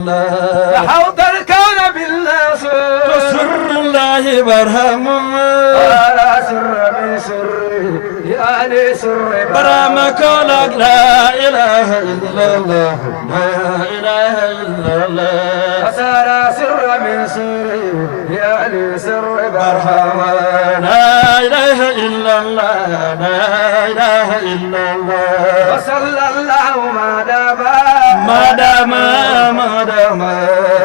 حوض الكون بالناس سر الله برهم ولا سر من سر يعني سر برامك لا إله إلا الله لا إله إلا الله وسار سر من سر يعني سر برهم لا إله إلا الله لا إله إلا الله وصلى الله ما دام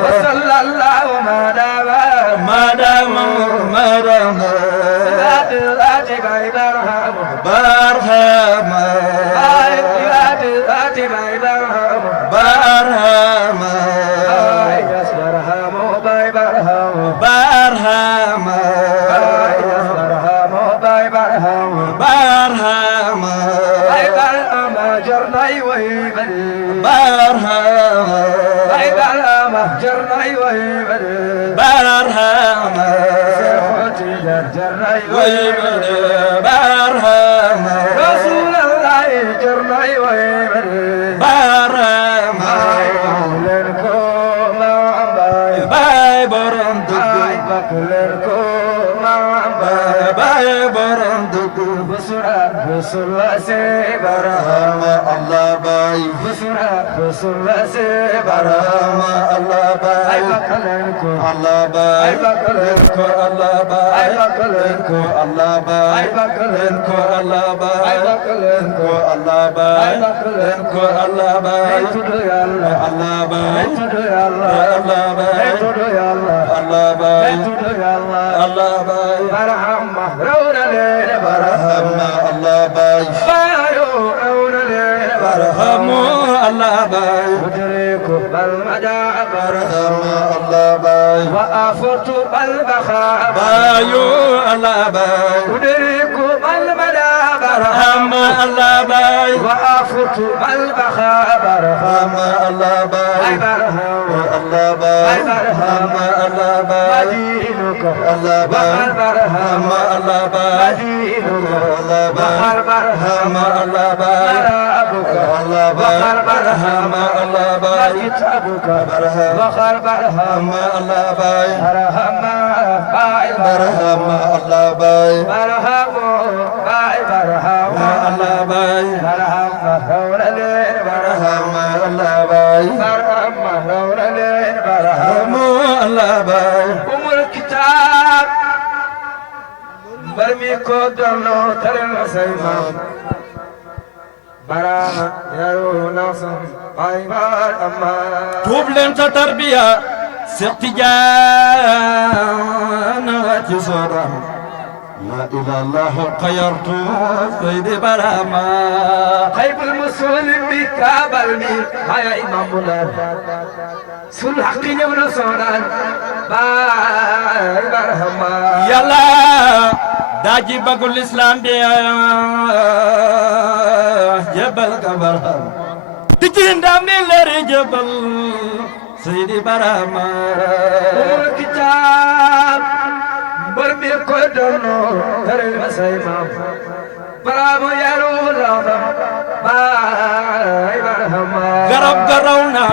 وصلى الله ما دام ذات بيدرهم برهم ذات بيدرهم برهم يسرهم بيبرهم برهم يسرهم بيبرهم برهم بيبرهم جرني ويبرهم برهم بيبرهم جرني ويبرهم برهم سيخوتي جرني ويبرهم برهم رسول الله جرني ويبرهم برهم لنكم باي باي برم باي دقو بكلنكم باي برم دقو بسرعة بسرعة سيبرهم الله باي بسرعة بسرعة سيبرهم الله أي باي بكلنكم الله باي الله باي الله باي أي بكلنكم الله باي أي بكلنكم الله باي أي بكلنكم الله باي تدو يا الله الله باي تدو يا الله الله باي تدو يا الله الله باي تدو يا الله الله باي برحم مهرون ليل برحم الله باي بايو رون ليل برهم الله باي مدرك بالمدى برحم الله باي وأفرت بالبخاء بايو الله باي مدرك بالمدى برحم الله باي وأفرت بالبخاء برحم الله باي برحم الله باي الله باي مدينك الله باي برحم الله باي مدينك الله باي برحم الله باي أبوك الله باي برحم الله باي كتابك برحم وخر برحم الله باي برحم باي برحم الله باي برحم باي برحم الله باي برحم مهرون لين برحم الله باي برحم مهرون لين برحم الله باي أم الكتاب برمي كودرنو ترن سيمان برام يرو ناصر قايمار أمان tuub leen sa tarbiya Seex Tijaan ci soodam la ilaha illallah xayartu Seydi Barama خيب المسلم بكاب المير هيا إمام بلاد سل حق يبن سودان باي برهما Yàlla daaji bagul islam bi jebal ka Barham di ci ndam di leeri jebal Seydi Barama أم الكتاب برمي كودرنو ترن سيمان برام يرو لهم باي برهما garab garaw na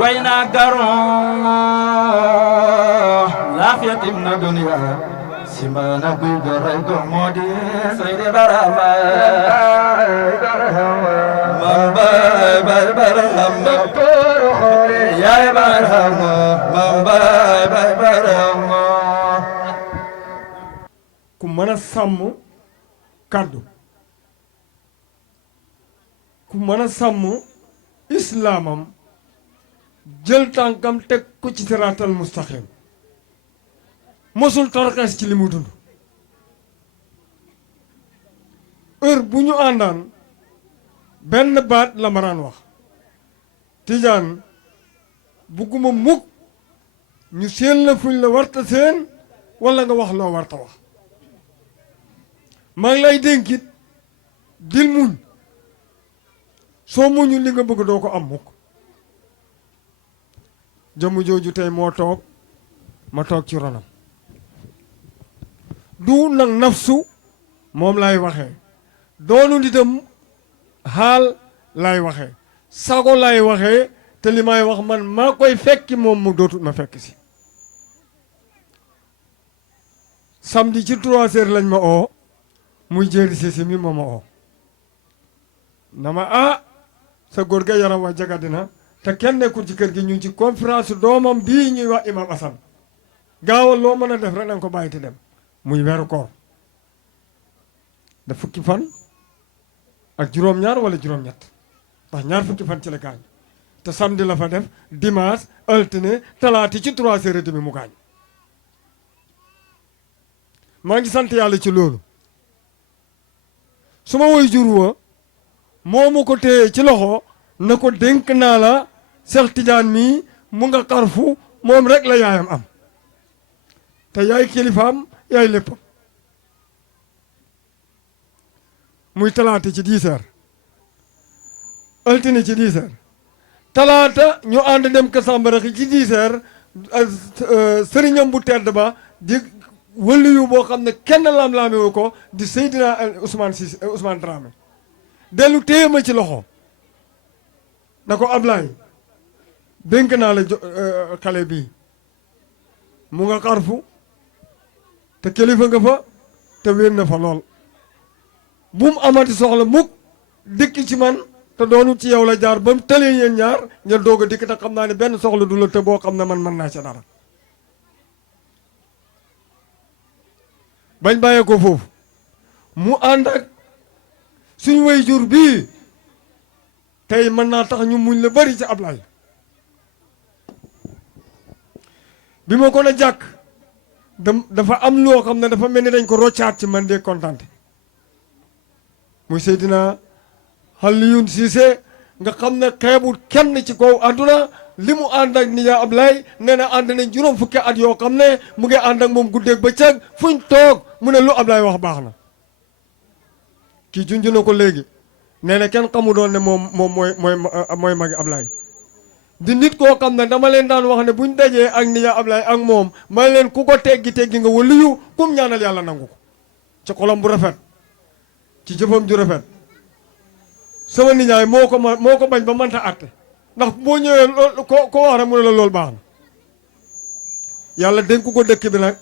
way na garon lafiyatim na dunya simana buy garay go modi Seydi Barama باي برهما mam bay Barham دكتور خوري yaay Barham mam bay Barham ku mën a sàmm kàddu ku mën a sàmm islaamam jël tànkam teg ko ci siraatal mustaqim mosul torxees ci li mu dund heure bu ñu àndaan benn baat la ma daan wax Tijaan bugguma mukk ñu seen la fuñ la warta seen walla nga wax loo warta wax maa ngi lay dénkit dil muñ soo muñu li nga bëgg doo ko am mukk jëmm jooju tey moo toog ma toog ci ronam du nag nafsu moom lay waxee doonu nitam xaal lay waxee sago lay waxee te li may wax man maa koy fekki moom mu dootut ma fekk si. samedi ci 3 heures lañ ma oo muy jéeri si mi moo ma oo na ma sa góor ga yaram wa jagadina te kenn nekkul ci kër gi ñu ci conférence doomam bii ñuy wax imam Assane gaawal loo mën a def rek na nga ko bàyyi te dem muy weeru koor da fukki fan ak juróom-ñaar wala juróom-ñett ndax ñaar fukki fan ci la gaañ te samedi la fa def dimanche altine talaati ci 3 heures et demi mu gaañ maa ngi sant yàlla ci loolu su ma woy jur wa moo ma ko téye ci loxo na ko dénk naa la Cheikh Tidiane mii mu nga xarfu moom rek la yaayam am te yaay kilifaam yaay léppam muy talaata ci 10 heures altine ci 10 heures talaata ñu ànd dem Kër Sambaraxi ci 10 heures sëriñam bu tedd ba di wëliyu boo xam ne kenn laam-laame ko di Seydina Ousmane Dramé dellu téye ma ci loxo na ko Ablaye dénk naa la xale bii mu nga xarfu te kilifa nga fa te wér na fa lool bu mu amati soxla mukk dikk ci man te doonu ci yow la jaar ba mu tëlee yéen ñaar ngeen doog a dikk te xam naa ne benn soxla du la te boo xam ne man mën naa ca dara bañ bàyyee ko foofu mu ànd ak suñu way jur bii tey mën naa tax ñu muñ la bari ci Ablaye bi ma ko na jàkk dafa am loo xam ne dafa mel ni dañ ko roccaat ci man de kontaan muy Seydina Alioune Cissé nga xam ne xeebul kenn ci kaw àdduna li mu ànd ak nijaay Ablaye nee na ànd nañ juróom fukki at yoo xam ne mu ngi ànd ak moom guddeeg bëccëg fuñ toog mu ne lu Ablaye wax baax na kii junj na ko léegi nee na kenn xamu doon ne moom mooy magi Ablaye di nit koo xam ne dama leen daan wax ne buñ dajee ak nijaay Ablaye ak moom may leen ku ko teggi nga waliyu kum ñaanal yàlla nangu ko ci xolam bu rafet ci jëfam ju rafet sama nijaay moo ko bañ ba mënta àtte ndax boo ñëwee ko wax rek mu ne la loolu baax na yàlla dénk ko dëkk bi nag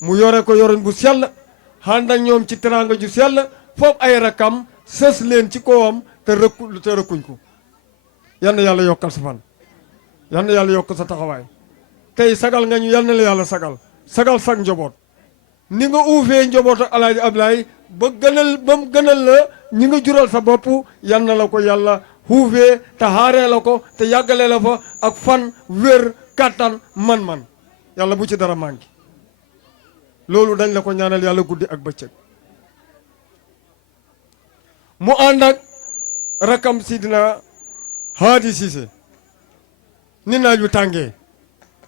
mu yore ko yorin bu sell ànd ak ñoom ci teraanga ju sell foofu ay rakam sës leen ci kawam te rëkkuñ ko yal na yàlla yokkal sa fan yal na yàlla yokk sa taxawaay tey sagal nga ñu yal na la yàlla sagal sag njaboot ni nga uufee njaboot ak Alaaji Ablaye ba mu gënal la ñi nga jural sa bopp yal na la ko yàlla xuufee te xaaree la ko te yàggalee la fa ak fan wér kàttan man-man yàlla bu ci dara manqué loolu dañ la ko ñaanal yàlla guddi ak bëccëg mu ànd ak rakam Sidina Haadi Cissé ni naaj wi tàngee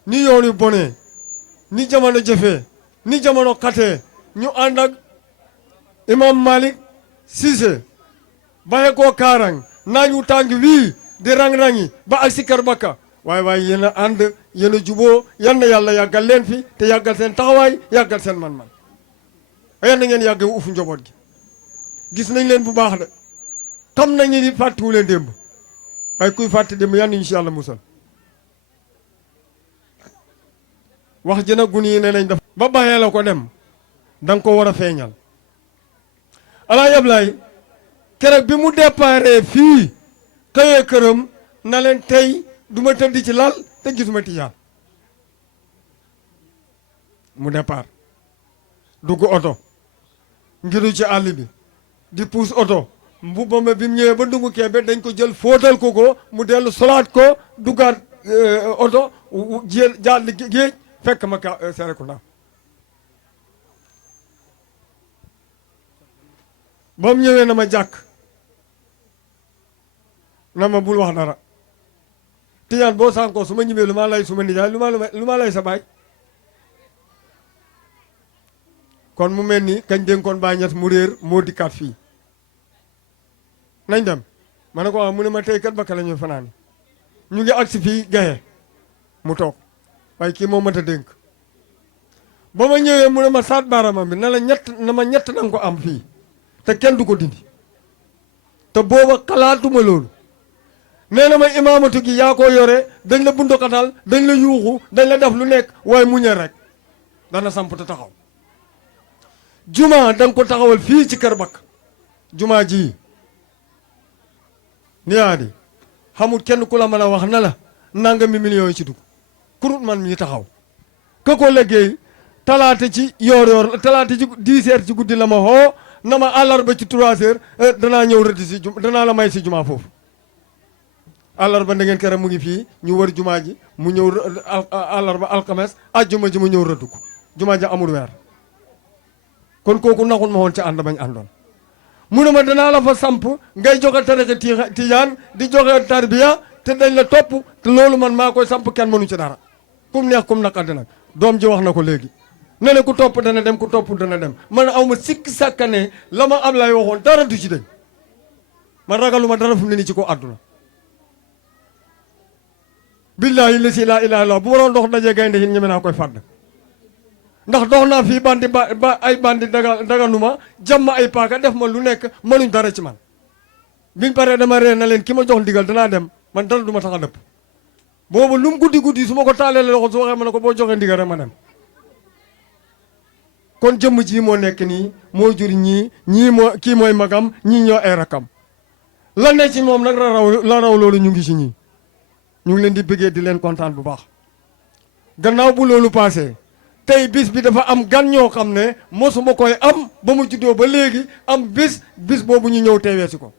ni yoon yu bonee ni jamono jëfee ni jamono xatee ñu ànd ak imam Malick Cissé baxe koo kaarang naaj wu tàng wii di rang-rangi ba ak si kër bakka waaye yéen a ànd yéen a juboo yal na yàlla yàggal leen fi te yàggal seen taxawaay yàggal seen man-man yal na ngeen yàgg uf njaboot gi gis nañ leen bu baax de xam nañu ni fàttiwu leen démb waaye kuy fàtti démb yal nañu si yàlla musal wax jën a gun yi ne nañ def ba baxee la ko dem danga ko war a feeñal Alaaji Ablaye keroog bi mu déparé fii xëyee këram na leen tey du ma tëdd ci lal te gisuma Tijaan mu départ dugg oto ngiru ci àll bi di puus oto mbubbam bi mu ñëwee ba dungu Kébé dañ ko jël fóotal ko mu dellu solaat ko duggaat oto jàll géej fekk ma Serekunda ba mu ñëwee na ma jàkk na ma bul wax dara Tijaan boo sànkoo su ma ñëwee lu ma lay suma nijaay lu ma lay sa baay kon mu mel ni kañ dénkoon Baay Ñas mu réer moo dikkaat fii nañ dem ma ne ko waaw mu ne ma tey kat bakka la ñuy fanaan ñu ngi agsi fii gaye mu toog waaye kii moo mat a dénk ba ma ñëwee mu ne ma saat baaramam bi na la ñett na ma ñett na nga ko am fii te kenn du ko dindi te booba xalaatuma loolu nee na ma imaamatu gi yaa ko yore dañ la bundukatal dañ la yuuxu dañ la def lu nekk waaye muñal rek dana samp te taxaw. juma da nga ko taxawal fii ci Kër Bakk juma ji niyaadi xamul kenn ku la mën a wax na la nangami millions yi ci dugg kurut man mi taxaw ka ko liggéey talaata ci yoor talaata ci 10 heures ci guddi la ma xoo na ma àllarba ci 3 heures danaa ñëw rëdd si danaa la may si juma foofu àllarba da ngeen keroog mu ngi fii ñu wër juma ji mu ñëw àllarba alxames àjjuma ji mu ñëw rëdd ko juma ji amul weer kon kooku naxul ma woon ca ànd bañ àndoon mu ne ma danaa la fa samp ngay joxe tarixa tijaan di joxe tarbiya te dañ la topp te loolu man maa koy samp kenn mënu ci dara kum neex kum naqadi nag doom ji wax na ko léegi ne ne ku topp dana dem ku topp dana dem man aw ma sikki sàkkane la ma am lay waxoon dara du ci dañ man ragaluma dara fu mu ne nii ci ko àdduna billaahi la si laa ilaaha illallaah bu ma doon dox dajee gaynde yi ñeme naa koy fàdd ndax dox naa fii bandi ba ay bandi daganuma jàmm ay paaka def ma lu nekk mënuñ dara ci man biñ paree dama ree na leen ki ma jox ndigal danaa dem man dara du ma tax a dëpp boobu lu mu guddi su ma ko taalee loxo su waxee ma ne ko boo joxee ndigal rek ma dem kon jëmm ji moo nekk nii moo jur ñii moo kii mooy magam ñii ñoo ay rakam la ne ci moom nag la raw loolu ñu ngi ci ñii ñu ngi leen di bëggee di leen kontaan bu baax gannaaw bu loolu passé tey bis bi dafa am gan ñoo xam ne mosuma koy am ba mu juddoo ba léegi am bis boobu ñu ñëw teewee si ko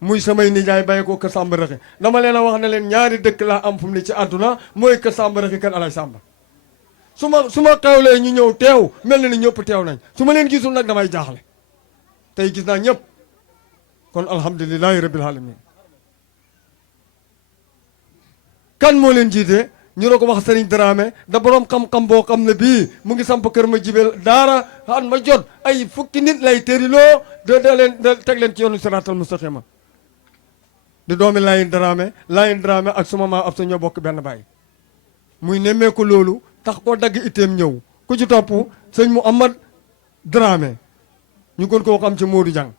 muy samay nijaay bàyyi ko kër Samba Raxi dama leen a wax ne leen ñaari dëkk laa am fu mu ne ci àdduna mooy kër Samba Raxi kër Alay Samba su ma xewlee ñu ñëw teew mel na ni ñëpp teew nañ su ma leen gisul nag damay jaaxle tey gis naa ñëpp kon alhamdulilahi rabbil alamin kan moo leen jiite ñu ne ko wax Serigne Dramé da borom xam-xam boo xam ne bii mu ngi samp kër ma jibel daara xan ma jot ay fukki nit lay tëriloo da teg leen ci yoonu siraatal mustaqima di doomi Layin Dramé ak suma maa ab sa ñoo bokk benn baay muy nemmeeku loolu tax koo dagg itteem ñëw ku ci topp sëñ Mouhamad Dramé ñu gën koo xam ci Modou Diang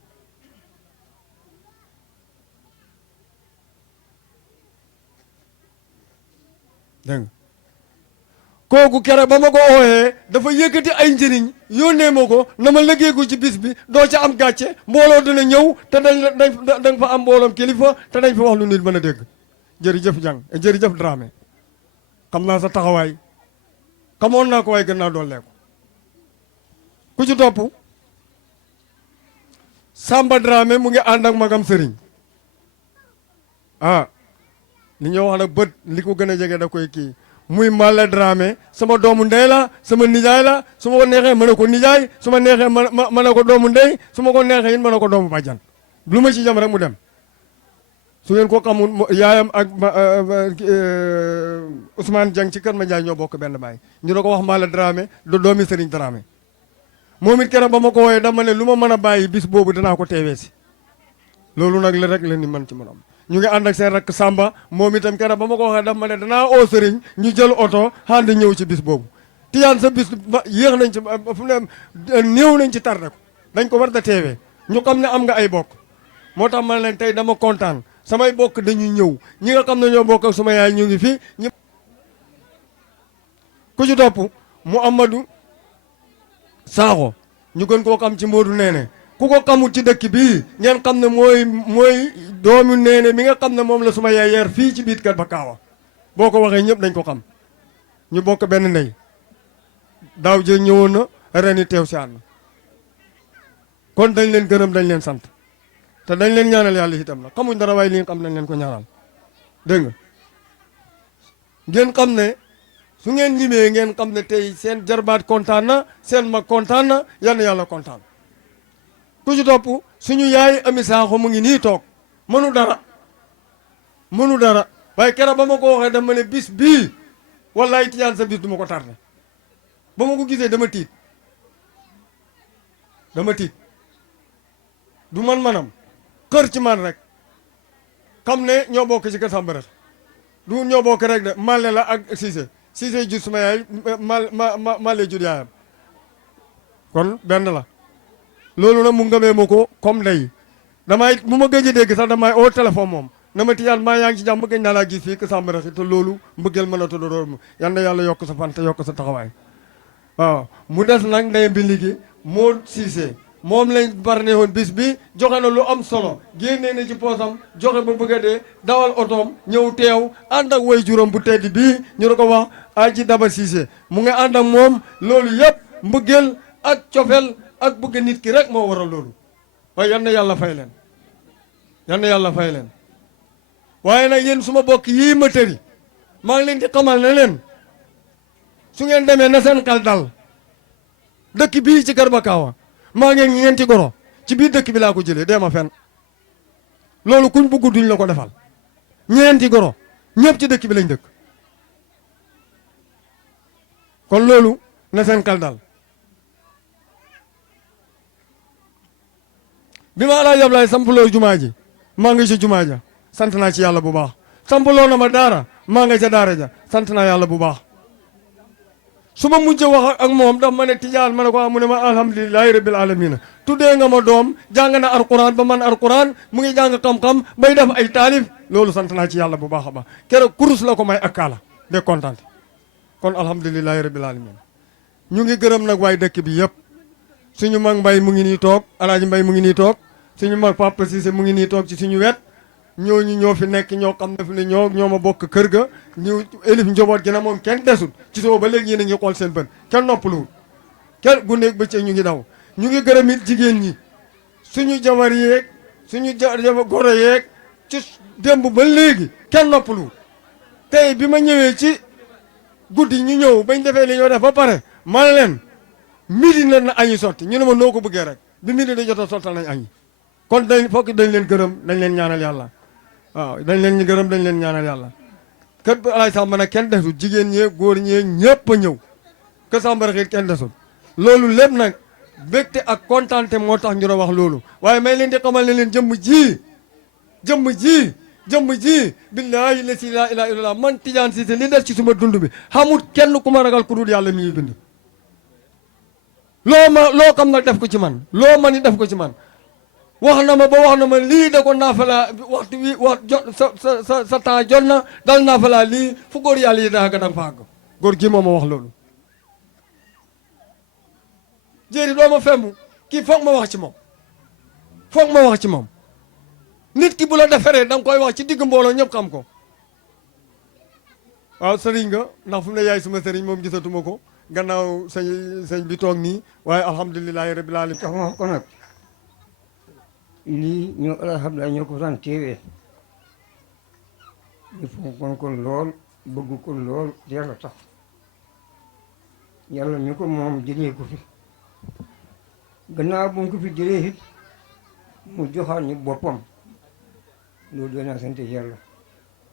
dégg nga kooku kere ba ma ko ooyee dafa yëkkati ay njëriñ yónnee ma ko na ma liggéey ko ci bis bi doo ca am gàcce mbooloo dina ñëw te dañ fa am mbooloom kilifa te dañ fa wax lu nit mën a dégg jërëjëf Diang jërëjëf Dramé xam naa sa taxawaay xamoon naa ko waaye gën naa dooleeku ku ci topp Samba Dramé mu ngi ànd ak magam sëriñ li ñoo wax nag bët li ko gën a jege da koy kii muy Malla Dramé sama doomu ndey la sama nijaay la su ma ko neexee mën na ko nijaay su ma neexee mën na ko doomu ndey su ma ko neexee it mën na ko doomu bàjjan lu ma ci jam rek mu dem su ngeen ko xamul yaayam ak Ousmane Dieng ci kër ma Ndiaye ñoo bokk benn baay ñu ne ko wax Malla Dramé do doomi Serigne Dramé moom it keroog ba ma ko wooyee dama ne lu ma mën a bàyyi bis boobu danaa ko teewee si loolu nag la rek la ni man ci mën am ñu ngi ànd ak seen rakk Samba moom itam keroog ba ma ko waxee dama ma ne danaa oo Serigne ñu jël oto ànd ñëw ci bis boobu Tijaan sa bis yéex nañ ci fu ne néew nañ ci tardé ko dañ ko war da teewee ñu xam ne am nga ay bokk moo tax ma ne leen tey dama kontaan samay bokk dañuy ñëw ñi nga xam ne ñoo bokk ak suma yaay ñu ngi fi ñu ku ci topp Mouhamadou Sakho ñu gën koo xam ci Modou Néné ku ko xamul ci dëkk bii ngeen xam ne mooy doomu Néné mi nga xam ne moom la suma yaay yar fii ci biir kër Bakaawa boo ko waxee ñëpp dañ ko xam ñu bokk benn ndey daaw jë ñëwoon na ren i teew si ànd kon dañ leen gërëm dañ leen sant te dañ leen ñaanal yàlla itam la xamuñ dara waaye li nga xam nañ leen ko ñaanal dégg nga ngeen xam ne su ngeen limee ngeen xam ne tey seen jarbaat kontaan na seen mag kontaan na yal na yàlla kontaan ku ci topp suñu yaay Ami Sakho mu ngi nii toog mënu dara waaye keroog ba ma ko waxee dama ne bis bii wallaay Tijaan sa bis du ma ko tardé ba ma ko gisee dama tiit du manam kër ci man rek xam ne ñoo bokk ci kër Samba Raxi du ñoo bokk rek de Malle la ak Cissé jur suma yaay Malle jur yaayam kon benn la loolu nag mu ngëmee ma ko comme ndey damay bu ma gëj a dégg sax damay au téléphone moom na ma Tijaan maa yaa ngi ci jàmm gëj naa laa gis fii que Samba Raxi te loolu mbëggeel mën a tudd doon yal na yàlla yokk sa fan te yokk sa taxawaay waaw mu des nag ndeyam bi liggéey moo siisee moom lañ barne woon bis bi joxe na lu am solo génnee na ci poosam joxe ba bëgg a dee dawal otoom ñëw teew ànd ak way juróom bu tedd bii ñu ne ko wax Aji Daba Cissé mu ngi ànd ak moom loolu yëpp mbëggeel ak cofeel ak bëgg nit ki rek moo waral loolu waaye yal na yàlla fay leen yal na yàlla fay leen waaye nag yéen suma bokk yii ma tëri maa ngi leen di xamal ne leen su ngeen demee na seen xel dal dëkk bii ci Garba Kawa maa ngeen ñeenti goro ci biir dëkk bi laa ko jëlee dee ma fen loolu kuñ bugg duñ la ko defal ñeenti goro ñëpp ci dëkk bi lañ dëkk kon loolu na seen xel dal bi ma Alaaji Ablaay sampuloo jumaa ji maa ngi ci jumaa ja sant naa ci yàlla bu baax sampuloo na ma daara maa nga ca daara ja sant naa yàlla bu baax su ma mujj wax ak moom daf ma ne Tijaan ma ne ko mu ne ma alhamdulilahi rabbil alamina tuddee nga ma doom jàng na alquran ba man alquran mu ngi jàng xam-xam bay def ay taalif loolu sant naa ci yàlla bu baax a baax keroog kurus la ko may ak kaala de kontaan kon alhamdulilahi rabbil alamina ñu ngi gërëm nag waaye dëkk bi yëpp suñu mag mbay mu ngi nii toog alaaji mbay mu ngi nii toog suñu mag Papa Cissé mu ngi nii toog ci suñu wet ñooñu ñoo fi nekk ñoo xam ne fi ne ñoo ma bokk kër ga ñu élif njaboot gi na moom kenn desul ci soo ba léegi yéen a ngi xool seen bën kenn noppaluwul kenn guddeeg bëccëg ñu ngi daw ñu ngi gërëm it jigéen ñi suñu jabar yeeg suñu goro yeeg ci démb ba léegi kenn noppaluwul tey bi ma ñëwee ci guddi ñu ñëw bañ defee li ñoo def ba pare man leen midi na añi sotti ñu ne ma noo ko bëggee rek bi midi da jot a sottal nañ añi kon dañ fokk dañ leen gërëm dañ leen ñaanal yàlla waaw dañ leen ñu gërëm dañ leen ñaanal yàlla kër Alaaj Samba nag kenn desul jigéen ñee góor ñee ñëpp a ñëw kër Samba Raxi kenn desul loolu lépp nag bégte ak kontaante moo tax ñu doon wax loolu waaye may leen di xamal ne leen jëmm ji billaahi la si laa ilaaha illallaah man Tijaan Cissé li def ci suma dund bi xamul kenn ku ma ragal ku dul yàlla mi bind loo xam nag def ko ci man loo ma ni def ko ci man wax na ma lii da ko naafala waxtu wi wax jot sa temps jot na dal naafala lii fu góor yàlla yi daa ga danga fa àgg góor gi moo ma wax loolu jéeri doo ma femmu kii foog ma wax ci moom nit ki bu la defaree da nga koy wax ci digg mbooloo ñëpp xam ko waaw sëriñ nga ndax fu mu ne yaay suma sëriñ moom gisatuma ko gannaaw sëñ bi toog nii waaye alhamdulilahi rabbil alamin tax ma ko nag lii ñoo alhamdulilah ñoo ko daan teewee ñu fonkoon ko lool bëgg ko lool yàlla tax yàlla ñu ko moom jëlee ko fi gannaaw bu mu ko fi jëlee it mu joxaat ñu boppam loolu doy naa sant yàlla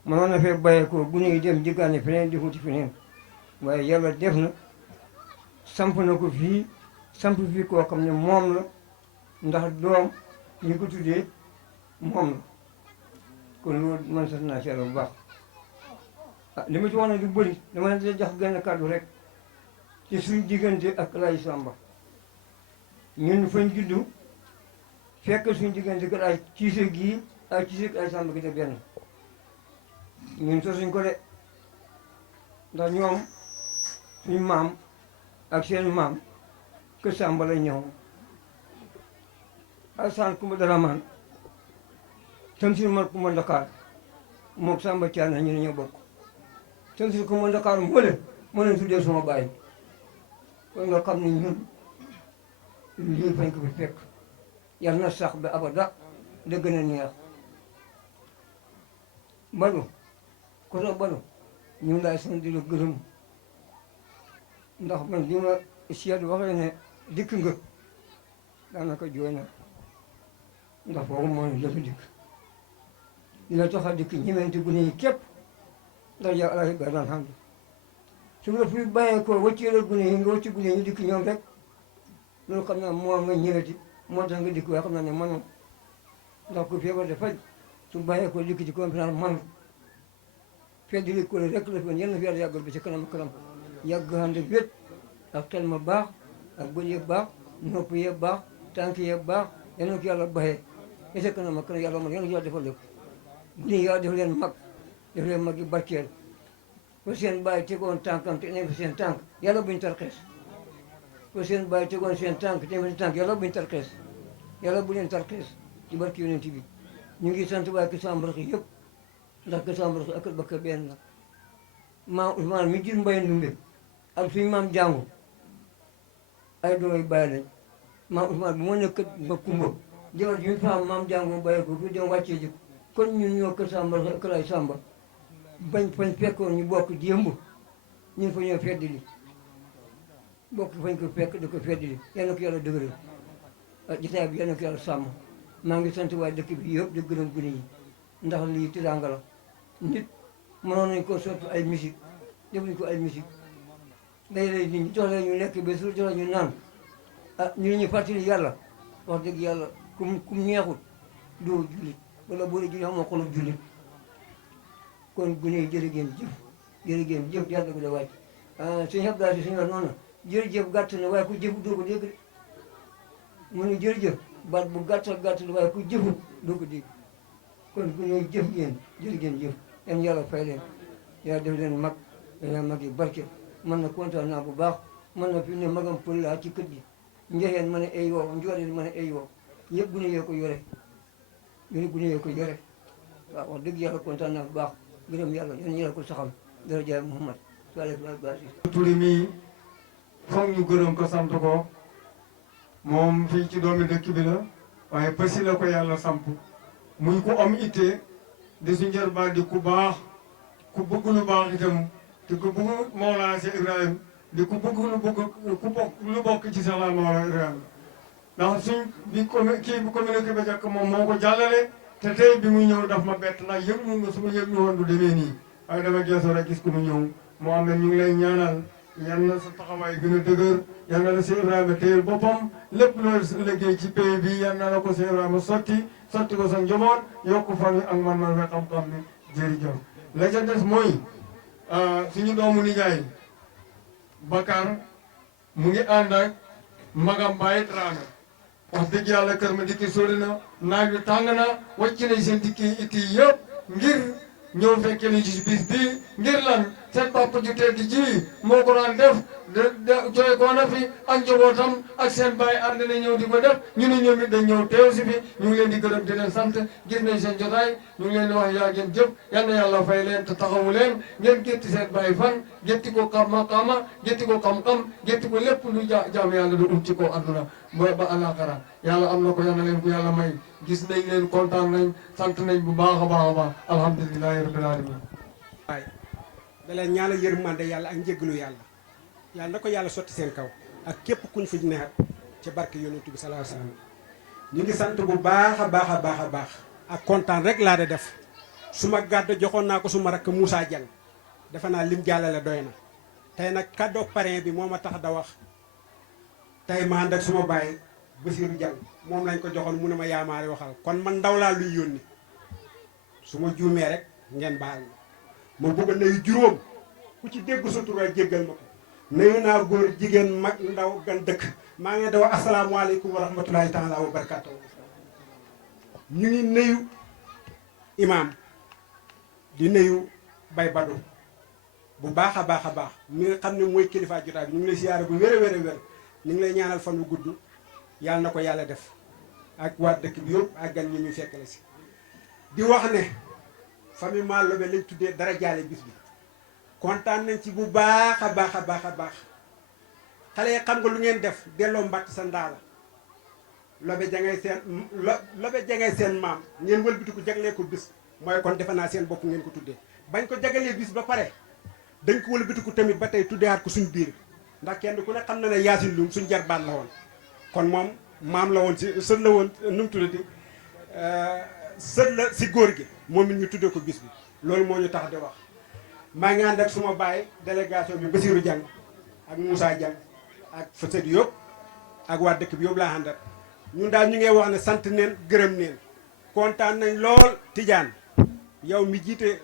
mënoon na fee bàyyee ko bu ñuy dem jëggaane feneen di wuti feneen waaye yàlla def na samp na ko fii samp fii koo xam ne moom la ndax doom ñu ko tuddee moom la kon loolu man sant naa ci yàlla bu baax ah li ma ci wax na du bëri dama ne di jox genn kàddu rek ci suñ diggante ak Alaaji Samba ñun fañ juddu fekk suñ diggante ak ay Cissé gii ak Cissé ak Alaaji Samba gi de benn ñun sosuñ ko de ndax ñoom suñ maam ak seen maam kër Samba lay ñëw Alsaan Kumba Daramaan Tamsir Mar Kumba Ndakaar mook Samba Thiana ñu ne ñoo bokk Tamsir Kumba Ndakaar moo leen tuddee sama baay kon nga xam ne ñun lii fañ ko fi fekk yal na sax ba abada da gën a neex Badou koso Badou ñu ngi lay sant di la gërëm ndax man bi ma Cheikh waxee ne dikk nga daanaka jooy na ndax foofu mooy la fi dikk dina tax a dikk ñemeenti gune yi képp ndax yow Alaaji ga daan xam su nga fi bàyyee ko wëcceelal gune yi nga wëcci gune yi dikk ñoom rek loolu xam naa moo nga ñëweti moo tax nga dikk waaye xam naa ne manoo ndax ku feebar de faj su bàyyee ko dikk ci conférence man fedd li ko rek la fi yal na fi yàlla yàggal bi ci kanam yàgg ànd ak wét ak xel ma baax ak bët yëpp baax nopp yëpp baax tànk yëpp baax yal na ko yàlla baxee ese kanam yàlla man yal na ko yàlla defal lépp nii yaa def leen mag def leen mag yu barkeel fa seen bàyyi tegoon tànkam te ne fa seen tànk yàlla buñ tarxees fa seen bàyyi tegoon seen tànk te ne fa seen tànk yàlla buñ tarxees yàlla bu leen tarxees ci barke yonent bi ñu ngi sant waa Kër Samba yëpp ndax Kër Samba ak Kër Bakka benn la maam Ousmane mi jur Mbaye Ndumbe ak suñu maam jàngu ay dooy bàyyi lañ maam Ousmane bu ma nekk ba kumba jabar ji ñu faam maam jàngu bàyyi ko fi dem wàccee ji kon ñun ñoo Kër Samba ak Kër ay Samba bañ fañ fekkoon ñu bokk démb ñun fa ñoo feddali bokk fañ ko fekk da ko feddali yal na ko yàlla dëgëral jotaay bi yal na ko yàlla sàmm maa ngi sant waaye dëkk bi yëpp di gërëm gune yi ndax lii tiraanga la nit mënoon nañ ko sotti ay musique defuñ ko ay musique day lay nit ñi jox la ñu lekk ba suur jox la ñu naan ñu fàttali yàlla wax dëgg yàlla kum neexul doo jullit wala boo dee jullit amoo xolub jullit kon gune yi jërë ngeen jëf yàlla ko da wàcc suñu xeb gaa si suñu wax noonu jërëjëf gàtt na waaye ku jëfu doo ko dégg de mu ne jërëjëf baat bu gàtt la waaye ku jëfu doo ko dégg kon gune yi jëf ngeen jërë ngeen jëf yan yàlla fay leen yàlla def leen mag leen mag yi barke man na kontaan naa bu baax man na fi ne magam pël laa ci kër gi njexeen ma ne ay woo njooreen ma ne ay woo yëpp gune yee ko yore gune yee ko yore waaw wax dëgg yàlla kontaan naa bu baax gërëm yàlla yan yàlla ko saxal dara jaay Muhammad turi mii foog ñu gërëm ko sant ko moom fii ci doomi dëkk bi la waaye Passy la ko yàlla samp muy ku am itte di su njërbaa di ku baax ku bëgg lu baax itam te ku bëgg Mawlana Cheikh Ibrahim di ku bëgg lu bokk ci Cheikh Mawlana Ibrahim ndax suñ bi kii bu communiqué ba jàkk moom moo ko jàllale te tey bi muy ñëw daf ma bett nag yëg ñu nga su ma yëg ñu woon du demee nii waaye dama geesoo rek gis ko mu ñëw moo am ne ñu ngi lay ñaanal yal na sa taxawaay gën a dëgër yal na la Cheikh Ibrahima téyel boppam lépp loo liggéey ci pays bi yal na la ko Cheikh Ibrahima sotti ko sa njaboot yokku fan yi ak man fe xam-xam ni jërëjëf la ca des mooy suñu doomu nijaay Bakar mu ngi ànd ak magam Baye Dramé wax dëgg yàlla kër ma dikki sori na naaj wi tàng na wàcc nañ seen dikki itti yëpp ngir ñëw fekke ni ci bis bi ngir lan seen papa ju tedd ji moo ko daan def jooy ko na fi ak njabootam ak seen baay ànd na ñëw di ko def ñu ne ñoom it dañ ñëw teew si fi ñu ngi leen di gërëm di leen sant gis nañ seen jotaay ñu ngi leen di wax yaa ngeen jëf yal na yàlla fay leen te taxawu leen ngeen gétti seen baay fan gétti ko maqaama gétti ko xam-xam gétti ko lépp lu jaam yàlla du ut ci ko àdduna ba alaxara yàlla am na ko yal na leen ko yàlla may gis nañ leen kontaan nañ sant nañ bu baax a baax alhamdulilahi rabbil alamin waay da leen ñaanal yërmande yàlla ak njéggalu yàlla na ko yàlla sotti seen kaw ak képp kuñ fi neexat ci barke yonent bi sallallahu alayhi wasallam ñu ngi sant bu baax a baax ak kontaan rek laa da def suma gàddu joxoon naa ko suma rakk Moussa Dieng defe naa lim jàllale doy na tey nag kàddu parrain bi moo ma tax da wax tey ma ànd ak suma baay Bassirou Dieng moom lañ ko joxoon mu ne ma yaamaari waxal kon man ndaw laa luy yónni su ma juumee rek ngeen baal ma bëgg nuyu juróom ku ci dégg sa tur jéggal ma ko nuyu naa góor jigéen mag ndaw gan dëkk maa ngi daw asalaamaaleykum wa rahmatulahi taala wa barakaatu. ñu ngi nuyu imaam di nuyu Baye Badou bu baax a baax mi nga xam ne mooy kilifa jotaay bi ñu ngi lay siyaare bu wér a wér ñu ngi lay ñaanal fan wu gudd yàlla na ko yàlla def ak waa dëkk bi yëpp ak gan ñi ñu fekk la si di wax ne famille Malobe lañ tuddee dara jaale bis bi kontaan nañ ci bu baax a baax xale yi xam nga lu ngeen def delloo mbàtt sa ndaala lobe jangay seen maam ngeen wëlbatiku jaglee ko bis mooy kon defe naa seen bopp ngeen ko tuddee bañ ko jagalee bis ba pare dañ ko wëlbatiku tamit ba tey tuddeewaat ko suñ biir ndax kenn ku ne xam na ne Yaasin Lum suñ jarbaat la woon kon moom maam la woon si sët la woon nu mu tuddati sët la si góor gi moom it ñu tuddee ko bis bi loolu moo ñu tax di wax maa ngi ànd ak suma baay délégation bi Bassirou Dieng ak Moussa Dieng ak Fatou Diop ak waa dëkk bi yëpp laa àndal ñun daal ñu ngi wax ne sant neen gërëm neen kontaan nañ lool Tidiane yow mi jiite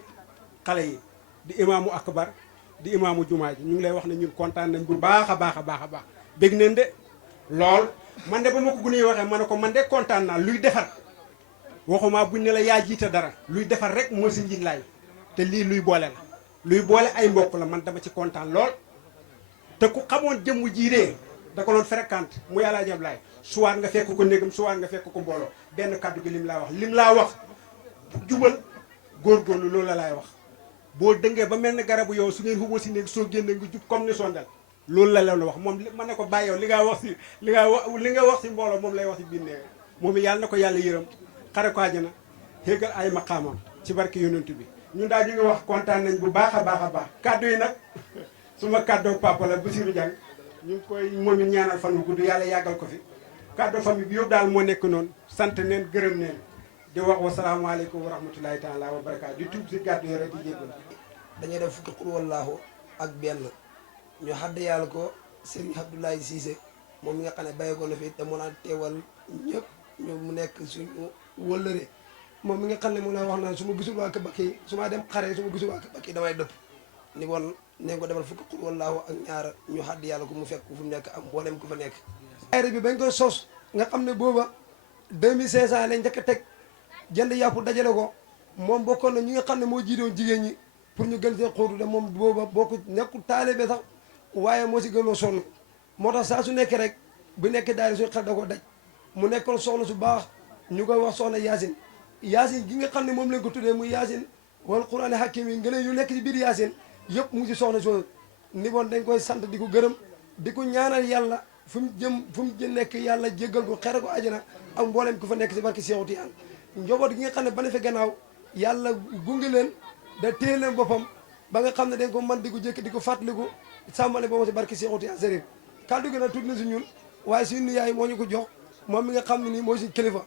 xale yi di imaamu akbar di imaamu jumaa ji ñu ngi lay wax ne ñun kontaan nañ bu baax a baax bég neen de lool man de ba ma ko gunee waxee ma ne ko man de kontaan naa luy defar waxuma buñ ne la yaa jiite dara luy defar rek moo si njiglaay te lii luy boole la luy boole ay mbokk la man dama ci kontaan lool te ku xamoon jëmm jiiree da ko doon fréquente mu yàllaa jablaay suwaat nga fekk ko néegam suwaat nga fekk ko mbooloo benn kàddu gi lim laa wax jubal góorgóorlu loolu la laay wax boo dëngee ba mel ne garabu yow su ngeen xuboo si néeg soo génne nga jub comme ni sondal loolu la leen wax moom ma ne ko bàyyi yow li nga wax si mbooloo moom lay wax si biir néeg moom yàlla na ko yàlla yërëm xare ko àjjana xéegal ay maqaamam ci barke yonent bi ñun daal ñu ngi wax kontaan nañ bu baax a baax kàddu yi nag suma kàddoo papa la Bassirou Diang ñu ngi koy moom it ñaanal fan wu gudd yàlla yàggal ko fi kàddoo famille bi yëpp daal moo nekk noonu sant neen gërëm neen di wax wasalaamaaleykum wa rahmatulahi taala wa barakaatu di tuub si kàddu yi rek di jégal dañuy def fukki xul wallaahu ak benn ñu xadd yàlla ko Serigne Abdoulaye Cissé moom mi nga xam ne bàyyi ko na fi te mu naan teewal ñëpp ñu mu nekk suñu wëllëre moom mi nga xam ne mu la wax naan su ma gisul waa Kabaki su ma dem xare su ma gisul waa Kabaki damay dëpp ni woon ne ko defal fukki xul wallaahu ak ñaar ñu xadd yàlla ko mu fekk fu mu nekk am mboolem ku fa nekk daayira bi bañ koy sos nga xam ne booba 2500 lañ njëkk a teg jënd yàpp dajale ko moom bokkoon na ñi nga xam ne moo jiitoon jigéen ñi pour ñu gën see xóotu de moom booba bokku nekkul taalibe sax waaye moo si gënoo sonn moo tax saa su nekkee rek bu nekkee daayira suñu xel da ko daj mu nekkoon soxna su baax ñu koy wax soxna Yaasin Yaasin gi nga xam ne moom lañ ko tuddee muy Yaasin wal Qur'aan hakim yi ngëneel yu nekk ci biir Yaasin yëpp mu ngi ci soxna soo ni bon dañ koy sant di ko gërëm di ko ñaanal yàlla fu mu nekk yàlla jéggal ko xere ko àjjana ak mboolem ku fa nekk si barke Seexu Tijaan njaboot gi nga xam ne ba ne fa gannaaw yàlla gunge leen da téye leen boppam ba nga xam ne dañ ko man di ko jëkk di ko fàttaliku sàmmale boobu si barke Seexu Tijaan Sëriñ kàddu gi nag tudd na si ñun waaye suñu yaay moo ñu ko jox moom mi nga xam ne nii mooy si kilifa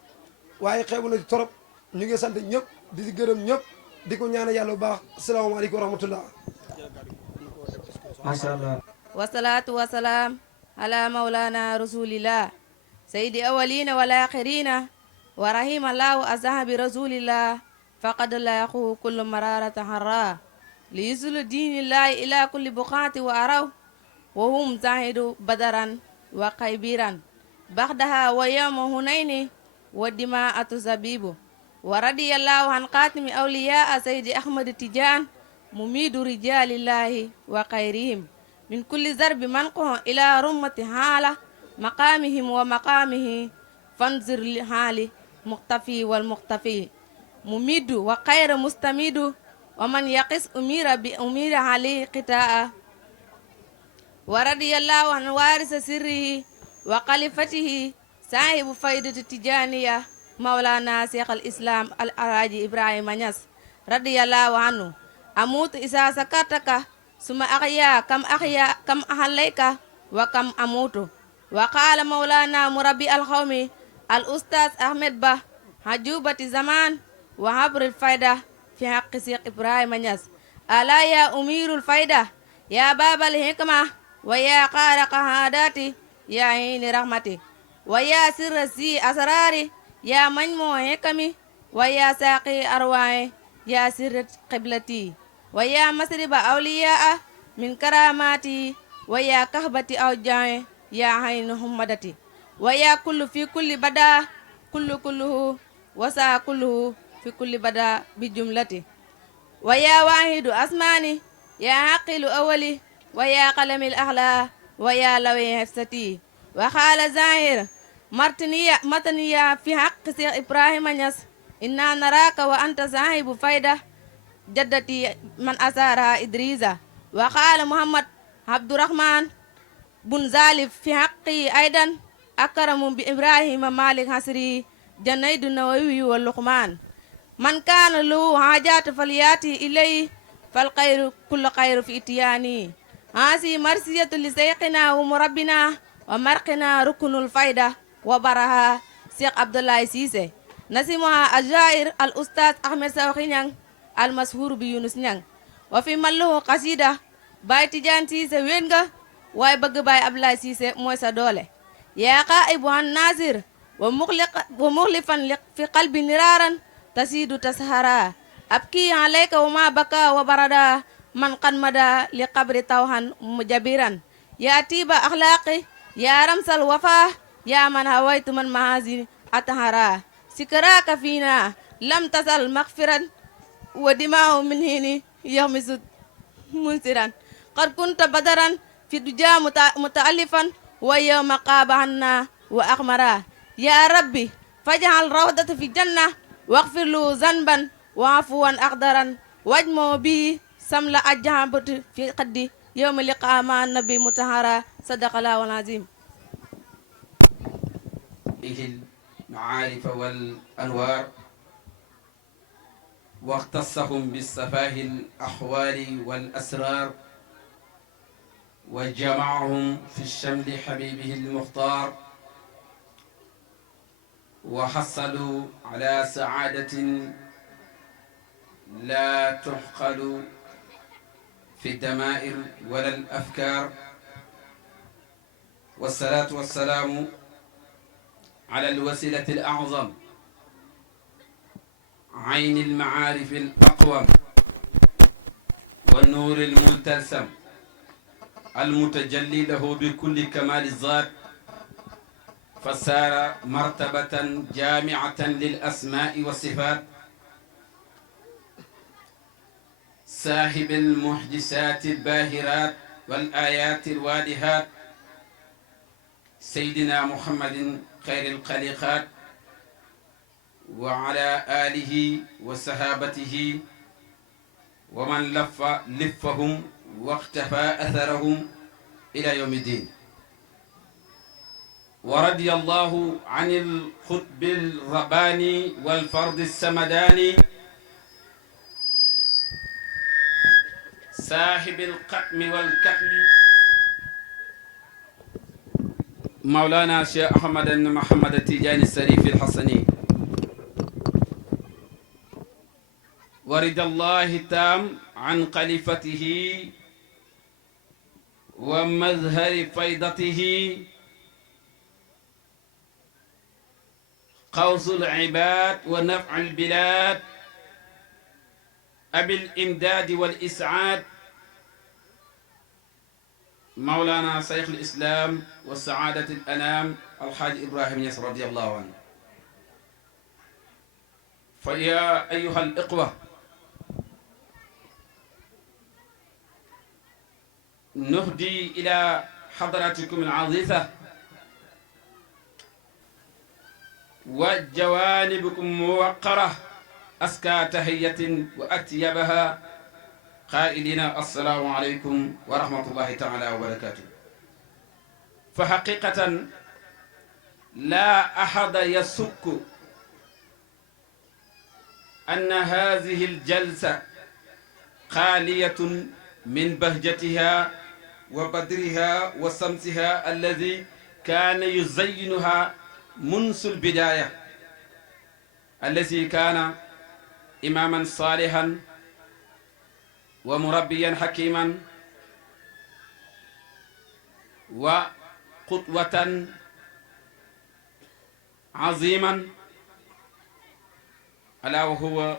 waaye xeebu na si torop ñu ngi sant ñëpp di si gërëm ñëpp di ko ñaanal yàlla bu baax asalaamaaleykum wa rahmatullah macha allah. wasalaatu wasalaam ala maulana rasulillah sayidi awalina wal axirina wa rahimallahu asahabi rasulillah faqad laqu kullu mararata harra li yusulu dinillahi ila kulli buqati wa araw wa hum zahidu badaran wa qaybiran baxdaha wa yawma hunayni wa dimaatu zabibu wa radiyallahu an qatimi awliya sayidi ahmad tijan mumidu rijalillahi wa xayrihim min kulli zarbi manqohon ila rummati haala maqamihim wa maqamihi fanzir li haali muqtafi wal muqtafi mumidu wa xayra mustamidu wa man yaqis umira bi umira hali qitaa wa radiyallahu an warisa sirrihi wa xalifatihi saahibu faydati tijaniya mawlana cheikh al islam al alhaji ibrahima Niass radiyallahu anhu amutu isa sakartaka suma axya kam ahalayka wa kam amutu wa qala mawlana murabbi alxawmi al ustaz ahmed ba hajubati zaman wa habril fayda fi haqqi cheikh ibrahima Niass ala ya umirul fayda ya babal hikma wa ya qara qahadati ya hini rahmati wa ya sirra si asrari ya majmu hikami wa ya saqi arwaye ya sirrat qiblati wa ya masriba awliyaa min karamati wa ya kahbati awjaaye ya haynu hummadati wa ya kullu fi kulli bada kulluhu wa sa kulluhu fi kulli bada bi jumlati wa ya wahidu asmani ya haqilu awali wa ya qalamil ahla wa ya lawi hefsati wa khala zahir mataniya fi haqqi Cheikh Ibrahima Niass inna naraka wa anta sahibu fayda jaddati man asara idrisa wa qala muhammad abdurrahman bun zalif fi haqqi aidan akramu bi ibrahima malik hasri janaydu nawawi wa luqman man kana lahu hajat falyati ilay fal khayru kullu khayru fi itiyani hasi marsiyatu li sayqina wa murabbina wa marqina rukunul fayda wa baraha Cheikh Abdoulaye Cissé nasimuha ajair al ustaz ahmed sawxi Niang al mashhur bi Yunus Niang wa fi malluhu qasida Baay Tijaan Cissé wéen nga waaye bëgg Baay Abdoulaye Cissé mooy sa doole yaa qaibu an nasir wa muxlifan fi qalbi niraran tasidu tashara abki alayka wa ma baka wa barada man qad mada li qabri tawhan mujabiran ya tiba akhlaqi ya ramsal wafa ya man hawaitu man mahazin atahara سكراك فينا لم تزل مغفرا ودماء من هيني يغمس منسرا قد كنت بدرا في الدجا متألفا ويوم قاب عنا وأغمرا يا ربي فاجعل روضة في الجنة واغفر له ذنبا وعفوا أقدرا واجمع به سمل أجهبت في قدي يوم لقاء مع النبي متهرا صدق الله العظيم. المعارف والأنوار واختصهم بالسفاه الأحوال والأسرار وجمعهم في الشمل حبيبه المختار وحصلوا على سعادة لا تحقل في الدمائر ولا الأفكار والصلاة والسلام على الوسيلة الأعظم عين المعارف الأقوم والنور الملتسم المتجلي له بكل كمال الذات فصار مرتبة جامعة للأسماء والصفات صاحب المحدثات الباهرات والآيات الوادهات سيدنا محمد خير الخليقات وعلى آله وصحابته ومن لفهم واختفى أثرهم إلى يوم الدين ورضي الله عن القطب الرباني والفرد السمداني صاحب القتم والكتم مولانا شيخ أحمد بن محمد التيجاني السريف الحسني ورضي الله التام عن خليفته ومظهر فيضته قوس العباد ونفع البلاد أبي الإمداد والإسعاد مولانا شيخ الإسلام وسعادة الأنام الحاج إبراهيم ياس رضي الله عنه. فيا أيها الإخوة نهدي إلى حضراتكم العظيمة وجوانبكم موقرة أزكى تحية وأطيبها قائلين السلام عليكم ورحمة الله تعالى وبركاته. فحقيقة لا أحد يشك أن هذه الجلسة خالية من بهجتها وبدرها وسمسها الذي كان يزينها منذ البداية، الذي كان إماما صالحا ومربيا حكيما وقدوة عظيما، ألا وهو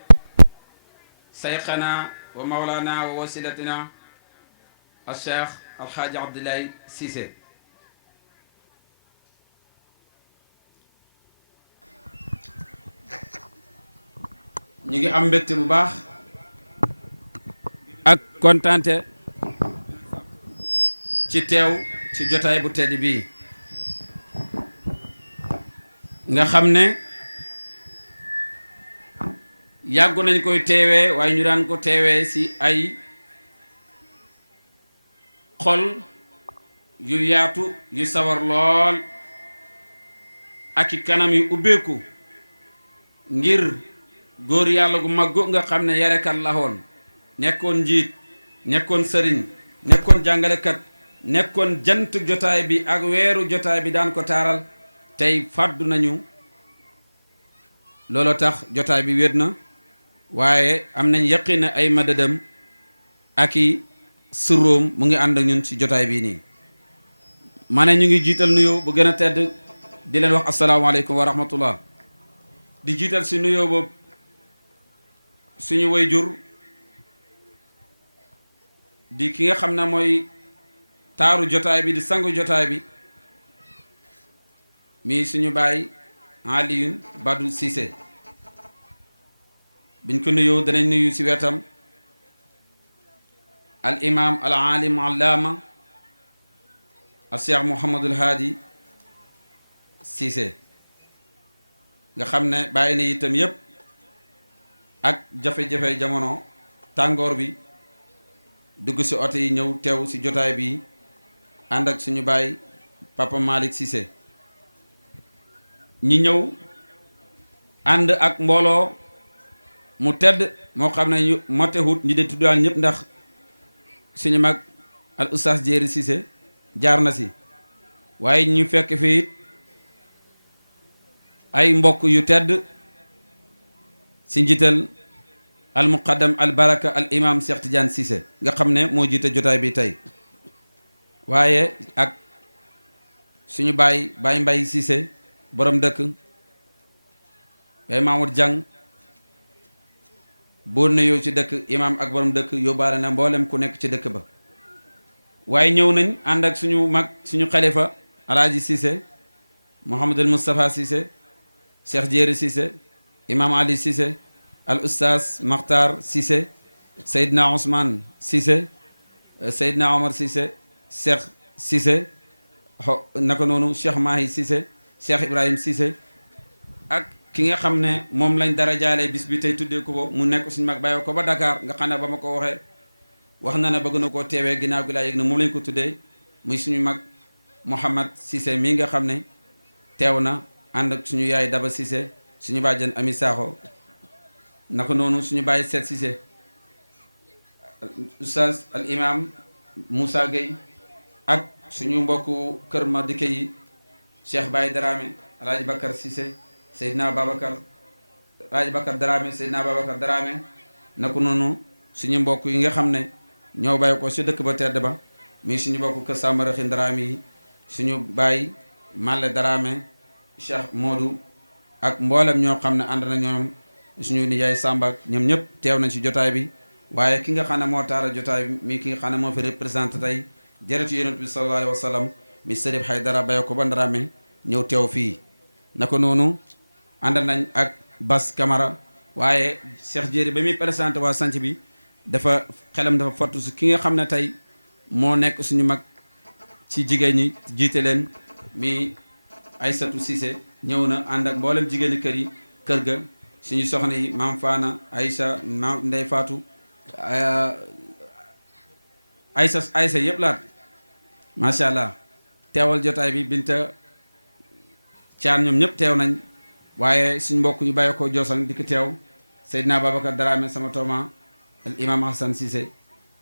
شيخنا ومولانا ووسيلتنا الشيخ الحاج عبد الله سيسي. ñu ngi am mbégte bu baax ak kontaante ci teew ci jotaay bu tedd bii nga xam ne yàggu nañ koy teewee waaye ñu daan ko teewee ci ay xol yu yaatu yu sawar lool ak i kanam yu ubbeeku ngir góor yàlla gu maggu nga xam ne yarekat la woon, nekkoon njiit, nekkoon sëriñ, nekkoon jàngalekat, nekkoon jant jotaay bi ak weeru jotaay bi daan ko taaral, tey fàddu nañu. looloo tax jotaay bi wéet na, waaye am nañ yaqin ay madadam ak i suróom mu ngi ànd ak ñun ci jotaay bii nii. ma ne ñu ngi jiital nuyoo bu gën a tedd di leen wax asalaamaaleykum wa rahmatullah. di jiital si nuyoo boobu suñu wayjur di ki nga xam ne mooy taaru jotaay bi di sangu jotaay bi mi suñu baay Aliyun Badou Cissé biñ ko nuyoo danañ nuyu ci wetam al imam al alim allama al cheikh Mouhamadul Hadi Cissé nga xam ne bàyyi na itam yépp ak jafe-jafe jamono tàngoor bi dugg ci oto yi ñëw teew ci jotaay bi ànd ak suñu baay Papa Malick Cissé ñi ñëw ànd ak mbooloo mu tedd moo xam ne ñu motewut ñi de tuddal ñëpp ndax suñu mag al oustaz Jéeri Cissé jaar na ci waaye ñu fekk fii it ay mbokk yu tedd ci njiital al muqaddam al baraka al imam Cheikh Tidiane Cissé nga xam ne moo jiite jotaay bi tey waaye ak suñu baay Mbay Cissé borom dëkk bay Mamour Diang boo nuyoo ci dëkk imam ak borom dëkk yóbbaale na mboolem ku nekk ci dëkk ba waaye ñëw nañ ànd ak suñu mag suñu xalifa alaaji Cissé Mouhamadul Moustapha Cissé Cheikh Jéeri Cissé imam Ali Cissé al oustaz Makhtar Cissé Seydina Ousmane Cissé Seydina Omar Cissé Cheikh Cissé naka noonu Cheikh Mahi Cissé Cheikh Ibrahim Cissé ak ki nga xam ne moom lañ dara jaale bis bi tey tuddee ko mu nekk suñu mag bàyyoo ko ba Dakar nga xam ne ba ma ko waxee wax na ne bëgg na koo teewee ginnaaw gi laa yëg na moom lañ ko tuddee muy suñu mag Mouhamad Cissé mii nga xam ne teew na ànd ak suñu yaay Daba Cissé suñu bàjjen Ami Sakho naka noonu suñu bàyyi Seet Cissé oustaz al imam Moussa Gueye ak suñu mbokku kër ma dikke yi Cheikh Baye Dramé Alaaji Bakar Cissé Seydina Babacar Alaaji Bakar Dramé Seydina Babacar Dramé naka noonu suñu mbokk yi nga xam ne ñoo bàyyi ko si dëkk ba tedd ba mi suñu mbokk kër Sambaraxi Dramé yi suñu baay Malle Dramé Cheikh Modou ak mboolem ñoo xam ne ànd na ñoom suñu nijaay Samba ñoom ñëpp teew nañ ci jotaay bi waaye ki nga xam ne moo taara jotaay bi mi ki nga xam ne moo fi représenté tey jërëtu yonent bi sallallahu alayhi wa sallam mi Sërif Haydara bàyyi ko ba Dramé ñëw teew fii naka noonu ànd nañ ak Bas Camara waaye Cheikh Jéeri ba muy présenté waa sanc bi dafa xelam dafa fottu si ki nga xam ne tey moo nekk suñu mag ci jigéen ñi jiite leen mi Aysatu Cissé ñëw na ànd ak mboolem jigéeni kër ga suñu soxna yi maam Faana Aïcha maam Ndey Faatu Aysa yëpp laat macha allah teewal jotaay bi Binta Caan ñoom ñëpp teew nañ waaye suñ mbokk yu bàyyi ko Joosal di ko teew Seydina Babacar Dramé sama tooma al imam Hassan Cissé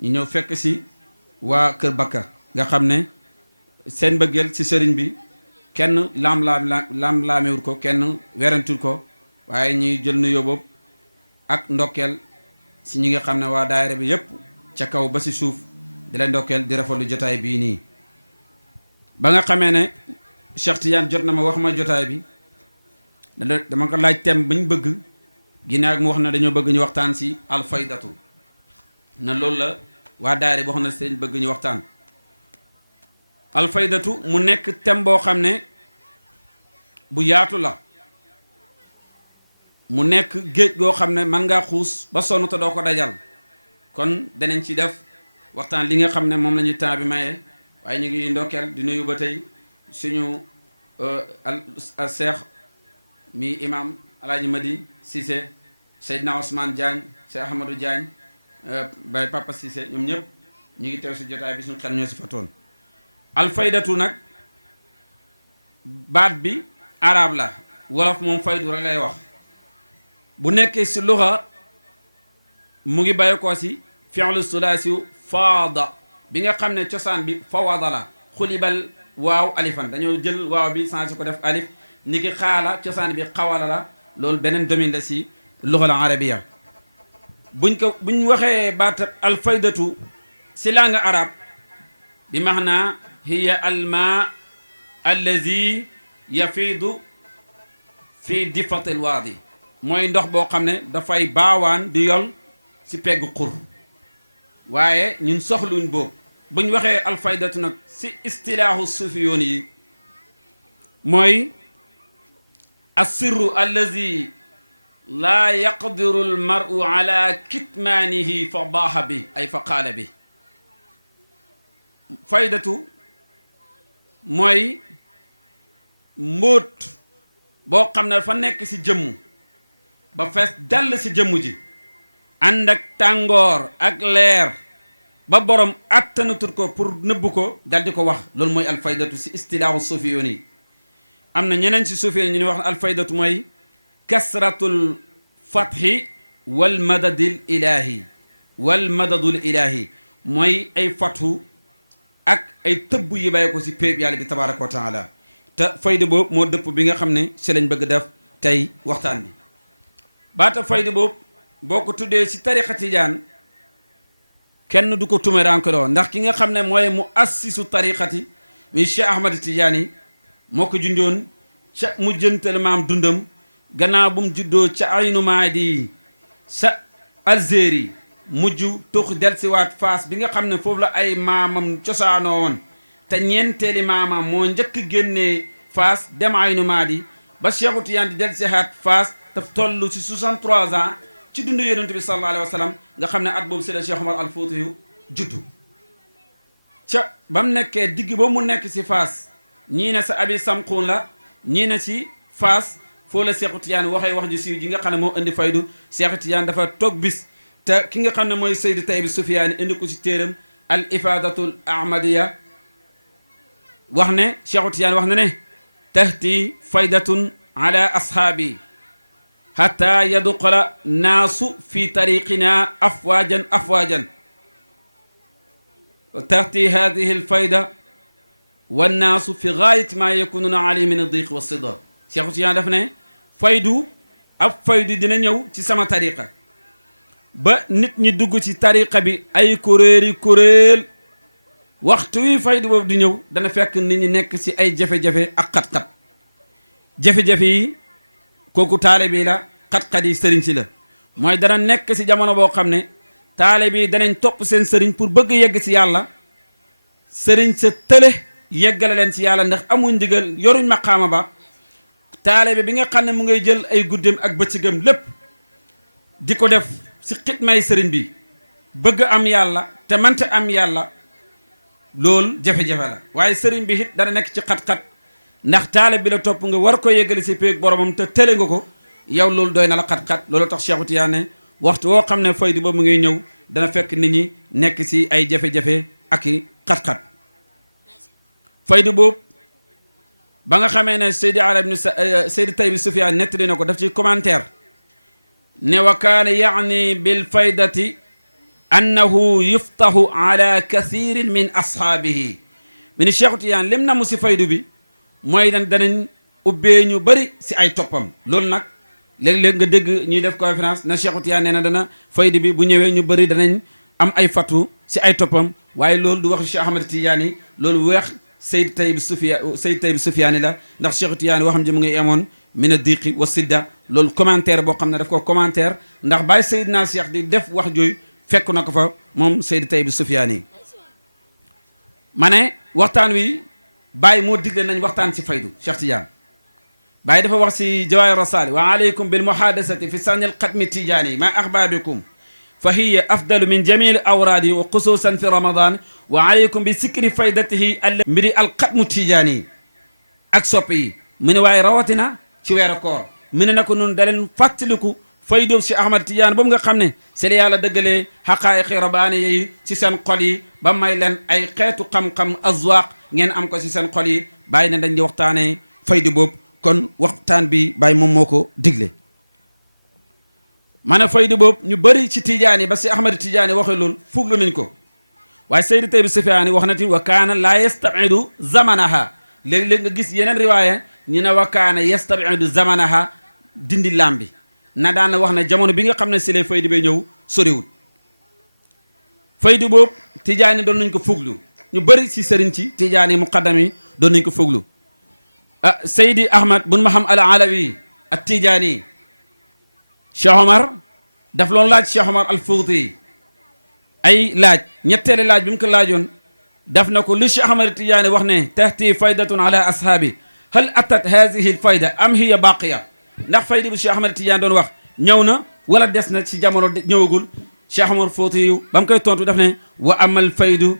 ñu ñëw fekk si waa Kër Bakka nga xam ne seen bëggeel ci sëriñ bi kenn laamewul ko kenn werantul ko waaye ñuy jël nuyoo boobu ak ndokkeel si ñi nga xam ne waa daayira bi yépp ca kaw ba si suuf di la ndokkeel di rafetlu jotaay bii nii ba nga xamee ne Cheikh Tidiane jot na ma wax ma jotaay bi dama ko laaj thème bañ bëgg ginnaaw mu wax na dañoo bëgg ñu waxtaan si alfaydatu na loolu la waa daayira boo xam ne seen bëgg ñu waxtaan alfaydatu mu nekk thème boo xam ne bu yaatu la mu nekk géej goo xam ne mën ngaa xuus ba sonn te doo ko dajal kon danañ ci def waxtaan li nga xam ne moom la ñuy temps bi maye waaye ñu ngi ndokkeel di nuyu ba tey suñu al cheikh mi imam alaaji Madi Cissé Seydina Ousmane Diagne Cheikh Ahmadou Diagne Baye Papa Cissé ñoom ñëpp ñu ngi teew si jotaay bi suñu xel ñoo si fatoon alfaydatu nag baat bi arab la wolof moom faydu rek lay wax bu nekkee si luxa mu ngi bàyyi ko si fi'lu sulaasiyu faada bi nga xam ne cosaan bi fawada la xulibal waaw alifan dañoo jël waaw bi changé ko def alif ni ki xaala cosaan bi xawala la loolu beneen domaine la si luxa la arabiya buñ waxee baat alfaydatu si langue arab bi maana hiya alma allazi yafiidu fi difatil waadi mooy ndox boo xam ne dafay baawaan di yol si pegg xur waaye ñun soxluñ boobu buñ waxee alfaydatu nag si istilaahu suufiyoon yi mooy assirru allazi laa yaqdiru almaru ala kitmaanihi fa baaxa bi ay fa qaala bi. faydatu mooy mbóot boo xam ne dafa nekk ci jëmm ba fees dell ci jëmm ji ànd ak tàngoor ak leer ba borom attanatut ko pour nëbb ko dal di ko wax loolu mooy alfaydatu ci istilaahu sufiyoon yi. am na ñeneen ci sufiyoon ñu ni wax alfaydatu mooy kasratul fathi wal madadil ilaahi wal madadul ilaahi mooy ay fathu ak ay tëbb yi bàyyi ko ci péeb yàlla bi tabaraka wa taala. te fayda boobu moo dëpp bi nga xam ne ci lañ bëgg def tey waxtaan bi. baata fayda boobu boo ko tuddee ci tariqa tijaan kenn du ko tumerankeloo ndax ki nga xam ne mooy mu assisu tariqati mi Cheikh Ahmad Tidiane moo ko junjoon ca mu jëntal maam dundam gannaaw bu mu juddoo ca aynu maadi sa Algérie mujj tux delsiwaat Faas bi nga xam ne foofu la ay maamam cosaanoo woon te ñeenteeli maamam moo njëkk génnee Faas dem aynu maadi ba Cheikhu Tidiane di delsiwaat Faas daf toll ci 63 ans ci dundu yonent bi sallallahu alayhi wa sallam nga xam ne at boobu si la Cheikh Omar al Fouti yu juddu ca ba mu nekkee digg ba mu nekk si Faas ñii ne sa abi samquun la ñii ne si Faas foo la Cheikhu Tidiane waxee wax ju siiw ji nga xam ne moo indi faydu. Cheikhu Tidiane dafa toog bis te ki nga xam ne mooy Seydi Tayyib Soufiane indi ko si téeram al ifadatul ahmadiya wax ne Cheikhu Tidiane wax na ne tahti faydatun ala ashaabi hatta yadxula naasu fi tariqina afwaajan afwaajan tahti hadihi alfayda wannaasu fi gaayati ma yakununa alayhi min addiq wa sida. Cheikh Tidiane daf ne faydu ab faydu dina ñëw ci sama tariqa ba nit ñi dugg ci tariqa bi ay kuréel waxtu wi faydu boobu di ñëw dana fekk nit ñi nekk ci ay jafe-jafe ak xat-xat. jafe-jafe yi kooku taalibe yi la, xat-xat yi sëriñ si la. mooy dana nekk si jamono boo xam ne taalibe yi danañ topp seen sëriñ pour bëgg yegg si yàlla, sëriñ sa tële yeggale leen si yàlla ndax amuñ ndigal yoruñ maqaama ba. taalibe bi nga xam ne mu ngay jël ay guddeem ak bëccëgam lépp di ko def si xitmay sëriñ bi bëgg am yàlla te mante am yàlla, loolu jafe-jafe la. waaye sëriñ bi it dana nekk ci xat-xat ndax taalibe bi la topp nga war ko yeggale si péeg boromam te tële nga ko, yow loolu doy na la xat-xat. loolu tax Cheikh Tidiane waxtu woo xam ne faydu ba mu ngay ñëw dana fekk nit ñi nekk si ay jafe-jafe ak i xat-xat. faydu boobu ba nga xamee ne Seydi Tayyib Soufiane nettali na ko daf ci commentaire ne wa kaana yaani bil faydati annahu yuftahu ala kathirin min ashaabihi. mi ni Cheikh Tidiane lim na mu si faydu bi mooy danañ ubbee ñu bëri si ay toppam. loolu nag léeg-léeg nga dégg ñuy def conférence na Cheikh Tidiane nee na dana faydu bi bu ñëwee ñu bëri danañ am ay fatu si ay toppam, waaye loolu du wax Cheikh Ahmad Tidiane yi, loolu weex Seydi Tayyib Soufiane la. ndax Cheikh Tidiane waxam ji mu ngi amoon mina diqi wa sidda. loolu commentaire boo xam ne daf ko commentaire ndax Baye Seydina Cheikh di def wax jooy fekk na ko fa moom Seydi Tayyib Soufiane yi. ma ne waxtaan wi Baye moo digle nañ waxtaan si faydu Cheikh Tidiane. Baye dafa wax si Jawaahir Rasaali wa aleykum bil muhadasati fi sanil xatmi Tidiane ma axbaabikum fa hiya afdalu min jamil awraadi wa xususan fi ramadan wa aleykum bi sikri faydatihi alla mbiri alxatmu Tidiane ak sopp yi. mu ne waaye rawatina ci weeru koor mu ne na ko nun daleen fàttaliku faydu si Ahmad Tidiane boobu nga xam ne si la yàlla dëggalee xaqaayiqi rabbaani yi ci seen xol yi ba may leen ay xeetu xam-xam azwaaq ngeen am ko si seen xol yi. bàyyi ne dañ di waxtaanee faydu boobu, kon waxtaan bi bàyyi moom moo ko digle. ma ne faydu boobu ñu bëri ci Tidiane ba si Ahmad Tidiane waxee loolu fuglu nañ ko, waaye Seydi Tayyib Soufiane wax na ti wa kaana laa yastabidu zamanaha. léeg-léeg nga gis yeneen riwaaya ñu ne wa kaana yastabidu zamanaha dindi lambi na daan wax ne jamono bi nga xam ne si lay faydu bay ñëw soriwul. faydu boobu Tidiane doon nañ ko fuglu, ñu bëri si sëriñ ci Tidiane muqaddam yi doon nañ ko fuglu. Seydi Ahmad bun Maham al Alawi at Tidiane Cheikh Omar daf loon laaj Cheikh Omar al Fouti ay laaj, ñetteeli laaj bi mu ko laajoon daf na ko li Cheikh Ahmad Tidiane wax ne tahti faydatun ala ashaabi hal atat hadihi al fayda am hiya baqiya. ndax faydi bu Cheikh Ahmed Tidiane doon wax ñëw na wala des na ci jamono ñëwagul Cheikh Omar Fouti yu ba mu koy tontu daf ne wa amal faydu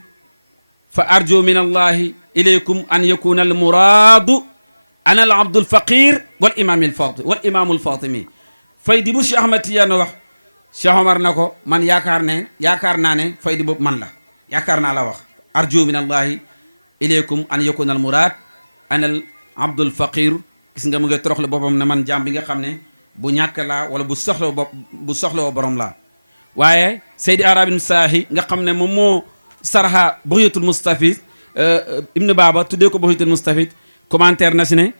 fa arju min allahi ilaykum an yakuna al muraadu ana al abdul faqir wal imaamu al fatimi faydi bu Cheikh Ahmed Tidiane wax Cheikh Omar na ko man yaakaar naa ne faydi boobu man la yaakaar naa la wax arju min allahi ilaykum an yakuna al muraad ana al abdul faqir gis nga mu nga toroxle boppam ne man jaam bi nga xam ne bu ñàkk laa wala bu soxla borom laa waaye Seydi Arabin Saahi nga xam ne moom moo sarha Bughyatul Mustafid Ibn Baba tuddee ko Bughyatul Mustafid commentaire na si ne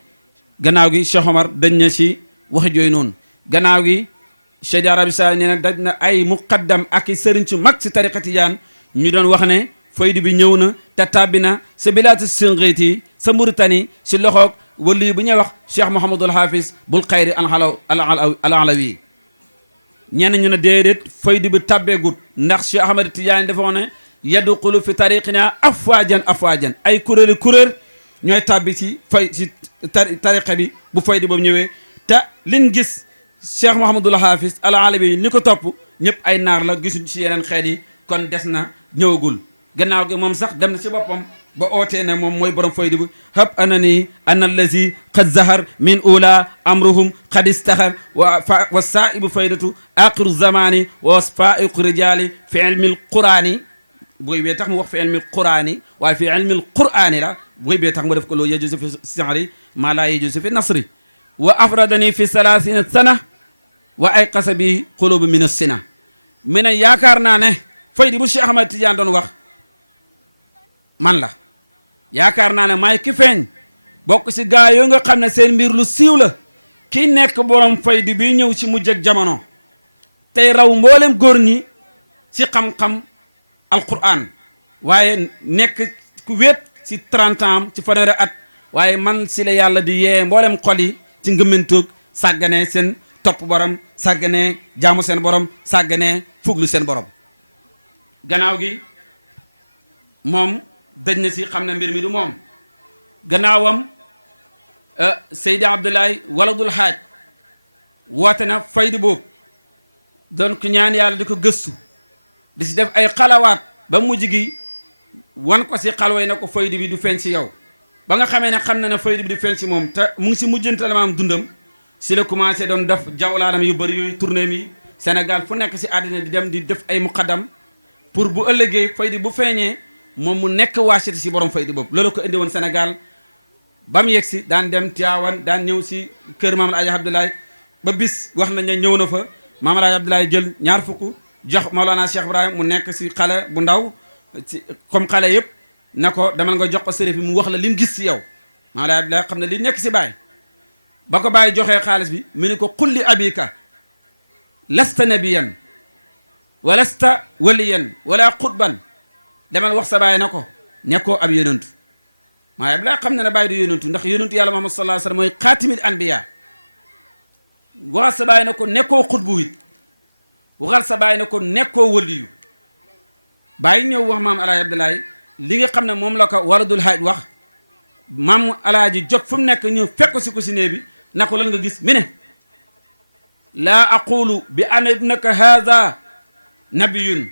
gannaaw gi Cheikh Omar dañ na ci wax jooyu noonu gannaaw gi Seydi Arabin Saahi nee na daj na ay muqaddam ak i sëriñ ci mag si tariqa Tijaan ñu doon wax ne faydu bi ñëw na te tàbbi na sa bilaatu Singiiti sa Mauritanie si loxoog wali bu ñuy wax Cheikh Mouhamadul Hafiz bul xayri al alawi ñenn ñu ne déedéet faydu bi tàbbeegut ndax Cheikh Ahmed Tidiane dafa wax ne yadxulu fi tariqina afwaajan ay kuréel ñooy tàbbi ci tariqa bi bu faydu boobu ñëwee te liñ gis Cheikh Mouhamadul Hafiz al alawi ni ko topp ñëpp ay naar la gisuñ ci yeneen xeet yi kon des na ñëwagul gannaaw gi moom sax dem na ci boppam ba ootee ne moom mooy borom faydu bi hab anani ana allazi qad zahar min ula amruhum qad istaxar wa saibu faydatu axiru zamani wa faiqu rijali fi ilmi l qurani booy bee tax mu wax fi ilmi l qurani waaye fi ilmi l qurani la booy bee tax mu def ko loo yajuzu fi sihri ma la yajuzu fi nasri wa afradani fi 30 sana wa ay qasa bi qulubu min as-sina mi ne yaakaar naa ne faydu bu Cheikh Ahmed Tidiane doon wax man la yaakaar naa ne maay ki feeñ bokk si gaa yoo nga xam ne seen mbir lu siiw la ki nekk borom faydu bi ñëw ci mujj ak jamono tey raw mboolem góor ñi ci xam-xam alquran waaye nekk ku wéet ci 30 ans ci fanweeri at waaye man si la yàlla di yee mboolem xol yi ci ngëmmantoog sàgganee seen topp borom sàgganee jaamu seen borom sàgganee fuglu seen borom gannaaw gi moom dëj na si xam ne mbir mi du moom gannaawam Seydi Abdoulaye waladul Haaj woote na faydu boobu doon ko ñaan yàlla di ko gëstu di si def ay xalawaat ba mujj gi wan ko si xalway na ko faydu bi du feeñ si yow ba nga xamee ne xam na ne faydu bi du feeñ si moom te mu ngi si mujjantal maam dundam si la commencé doon def jawlaanam yu bëri yooyu tournée mi Sénégal fu nekk si àddina di dem di def ay muqaddam pour bu ëllëgee faydu bu feeñee moom mu nekk waasiti si borom faydu boobu loolu ko indi woon Sénégal ba mu yegg si daan dem Tiwaawan daan ñëw si kër Maam Alaaji Abdoulaye ba bis wax nañ ne ñëw na fa Maam Alaaji Abdoulaye jël ñaar fukk jox Maolana Cheikh Ibrahim mu nekk si xale bu ndaw ci comme xale yëpp na ko demal nga jox ko sërif bi mu wax la li mu gis si yow Maam Alaaji Abdoulaye xam ne li nekk si baay ba ko bàyyi joxee xaalis bi mu ne ko qulli abika lasta nabiyan wa lasta waliyan wala qutban demal wax sa baay na ko nekkoo ab yonentu maa Abdoulaye xam na ne bàyyi du yonentu ndax yonentu yàlla Muhammad sallallahu alayhi wa sallam mooy xaatimil anbiya waxal sa baay na ko nekkoo xutbu it waxal sa baay na ko nekkoo waliyu bàyyi ñëw wax maam Alaaji Abdoulaye li nga xam ne moom la ko waladul Haaj wax maam Alaaji jóg fu mu nekk ñëw fekk si ko si nee bi na ko lan nga gis mi ne laa aqulu bi anna ibnaka haada nabiyun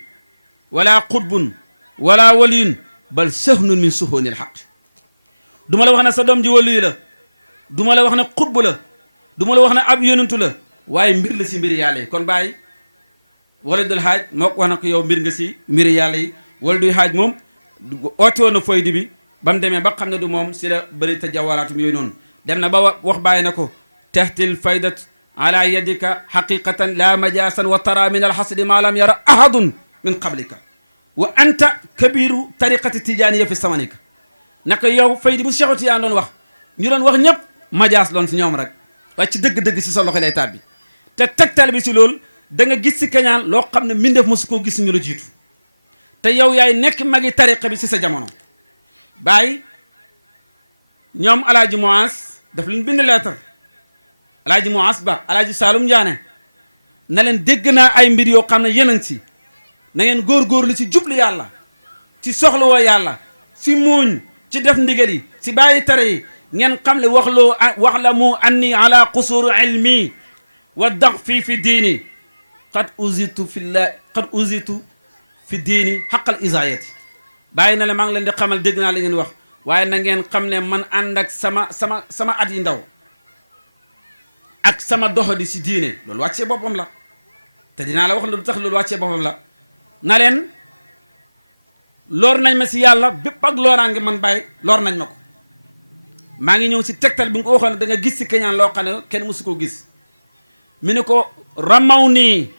wala qutbun wala waliyun bal sahnun min suhunil xaq du ma la wax ne sa doom ji waliyu la du ma la wax ne xutbu la du ma la wax ne ab yonentu la waaye mbir la si mbiri yàlla yi kon bàyyi waladul Haaj moo ko wax na ko yow mbir nga si mbiri yàlla yi waladul Haaj moom oote woon na faydu bi ba mu demee ba xam ne du moom si la bëri te jawaraatum yooyu noonu dem na ba wax bàyyi na ko tahtil faydat ala yadika haqiqatan la majaasan wa tara min alxasdi ma lam yara ahadun min qablika wa anta kabiru tariqati tijaaniya fi samanika naka yow faydi bu Cheikh Tijaan doon wax ñu doon wax ñëpp majaas loon si ñoom rek waaye ci dëgg-dëgg si sa loxo lay tàbbi te tegtal bi si loolu da nga gis si kañaan loo xam ne mbindeef mosu koo gis ñu la jiitu te yow yaay nekk magi tariqa bi si sa jamono bàyyi ñoom alaaji Muas daf luñ bind lettre alaaji Muas ba alaaji Saalum Njaane na leen dégg naa ay mbir yoo xam ne yeneen si na ngeen góorgóorlu ci jublu yàlla ci soxlawoo yàlla ci muuñ ci def ndigal yi ci bàyyi tere yi ngeen xam le wax la mu anni ala qusuru ilmi wa daxfi fi diini qad uzitu fi diini xaqal isaayati bàyyi na le maa ngi leen di xamal dégg naa li ngeen wax waaye na ngeen xam ne man ànd ak sama at yi ndaw ak sama doxadi si diine loolu wàccee boppam la te dinaa la wax lu tax loolu wàccee boppam la na leen loor nañ ma si yàlla bépp ak looraange man bàyyi loor nañ ma ko maa ngi ñëw si tegtal bi nga ko waxoon da nga gis si keñaan loo xam ne kenn mësu koo gis mi ne ko ramaw nii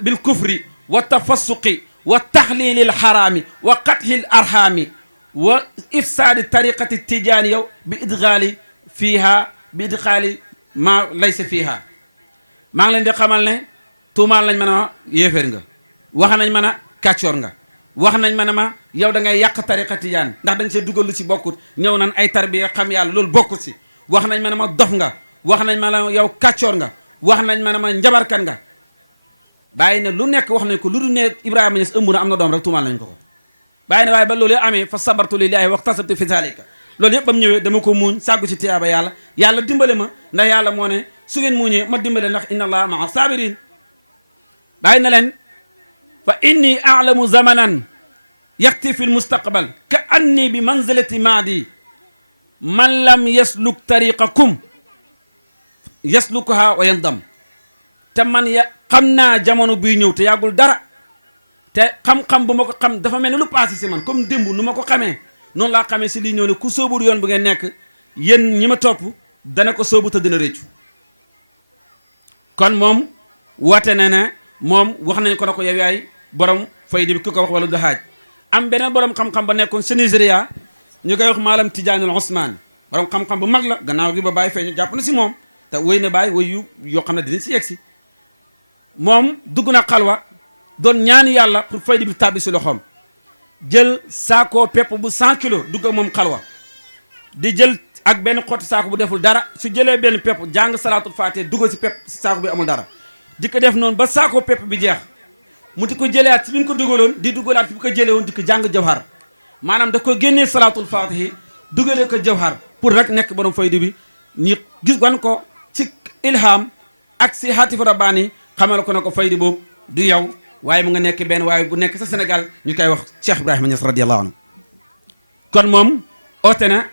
bil kufri wa tafassuqi wa taxlilil xaraami wa qathil arhaami wa ifsaadi tariqati tijaani yow bi idxaali ma laysa fiiha maa ngi leen di xamal ne tuumaal nañ ma ne ma yéeféer nga wax nañ ma ne kàccoor nga wax nañ ma ne ma yow da ngay yàq tariqa tijaan ndax dañ see dugal lu si bokkut ñëw nan ay tarbiya xam yàlla loolu bokkut si wax nañ ma ne ma dof nga wax nañ ma ne yow kàccoor nga wax nañ ma ne ma njabarkan nga bàyyi ne lu nekk wax nañ ko lu dul ne Ibrahima Niass ëmb na am na doom rek tuumaal nañ ko bàyyi ne waaye ba loolu amee fa sabartu lillahi waxtasabtu fi zalika loolu yëpp ba mu ñëwee dama ko muuñ sàggu ci tiyaaba yàlla dimbale ma ndax yàlla moo ne su ngeen muuñee ma dimbale ndax inna allaha maa sabirin bàyyi na leen fa inni alamu zamanan yaxti fi lmustaqbal ka anni bi manzilati maadi man lam yasluk tariqakum yaslukuha wa yandam te man xam naa jamono buy ñëw te yàggul dara te xam-xam bu ma ko xam dafa mel ni lu passé si man comme démb nu ma ko xamee noonu laa xamee si lii ñëw ne ku sóobul yoon bu ngeen nekk yéen ñi ma topp dana ko sóobu te dina réccu kon moom woote na ne moom wax nañ ko na ko yow yaay borom fayda bi ku ko wax wala du haaj am beneen borom xam-xam ba nekkoon sa Nigéria ñu koy wax maalam Tijaanul Usmaan borom xam-xam bu mag la gannaaw gi ba bàyyi feeñ jàpp na si moom te wéy na bàyyi wéy yoo xam ne dinañ si yegg si moom dugg na xalwa doon ñaan yàlla pour fayda bi tàbbi si loxoom jël saako pepp bu 100 kilos dugg ak moom xalwa di jël ak benn xotti saako bu deful dara su jëlee benn pepp jàng salaatul faatee dugg si pepp saako bi amul dara di ko def noonu ba saako pepp bi jeex mu di ko jëlewaat si bi ñu ko dugaloon di dugalaat fi bi ko jëlee woon di ko jàng jawhar maanaam da ko génnee salaatul faatihi dugalee ko jawhar pour rek nekk borom fayda bi ñu gis wan ko ci ilham ak si hatifu rabbaani xamal ko ne ko fayda boobu du yow waaye mu nga nekk benn waaye bu nekk sa Sénégal ñu koy wax Cheikh Ibrahima Niass radiyallahu anhu kon moom oote na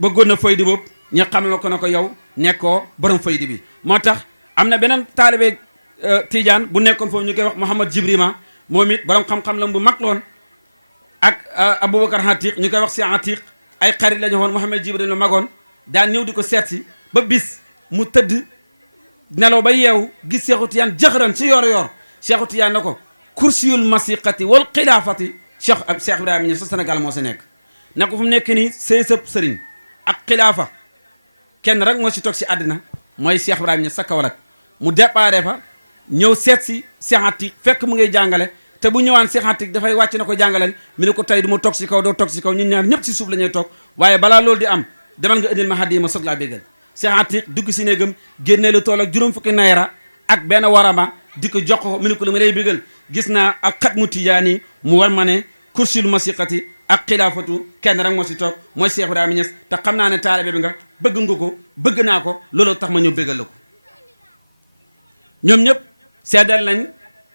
bëggoon na fayda boobu ñu xamal ko ne ko yow nekkoo borom fayda bi moo tax am na beneen taalibe Tidiane bu nekkoon foofu ñu koy wax Mouhamad Jibrima moom it borom xam-xam la bu mag loon ak Aboubacar Hatiq ñu koy wax si Hatiq ay xarit la ñu woon Mouhamad Jibrima la magoon daan ñëw di ko seet si ba bis mu tëdd nelaw ba yeewu gis Seexu Tijaan jëxëran si yor Seexu Tijaan na ko kursiyul masiqati wal xilaafati Cheikh Ibrahima Niass sa Sénégal moo si nekk na ko fu mu nekk nii sëb sëriñ ak xilaafa kenn rek moo si toog si àddina mooy Cheikh Ibrahima Niass sa Kaolack mu déparé fa ñëw seet si Cheikh Hatiq fekk mu ngay jàngale te bu ñëwaan Cheikh Hatiq dafay wàcc na ko jàngaleen mi ne ko tey du ma toog si kaw doo toog si kaw ñun ñaar ñëpp si suuf la ñuy toog waaye balaa loolu di am demal nga indil ma hadiya ma soog laa béggal Cheikh Hatiq dugg si néegam génnee lu toll ak juróom fukki naira ak benn warama di ko jox ko mi ne ko lu ma lay béggal gis naa ak xatmu tijaani mu war ma ne kursil masiqati ak xilaafatu kenn rek moo si toog mooy Cheikh Ibrahima Niass te xam naa ne taalibe bi nga bëgg nga ko bëgg naa ko loolu tax ma ñëw béggal la ko ñoom ñëpp seddal nañ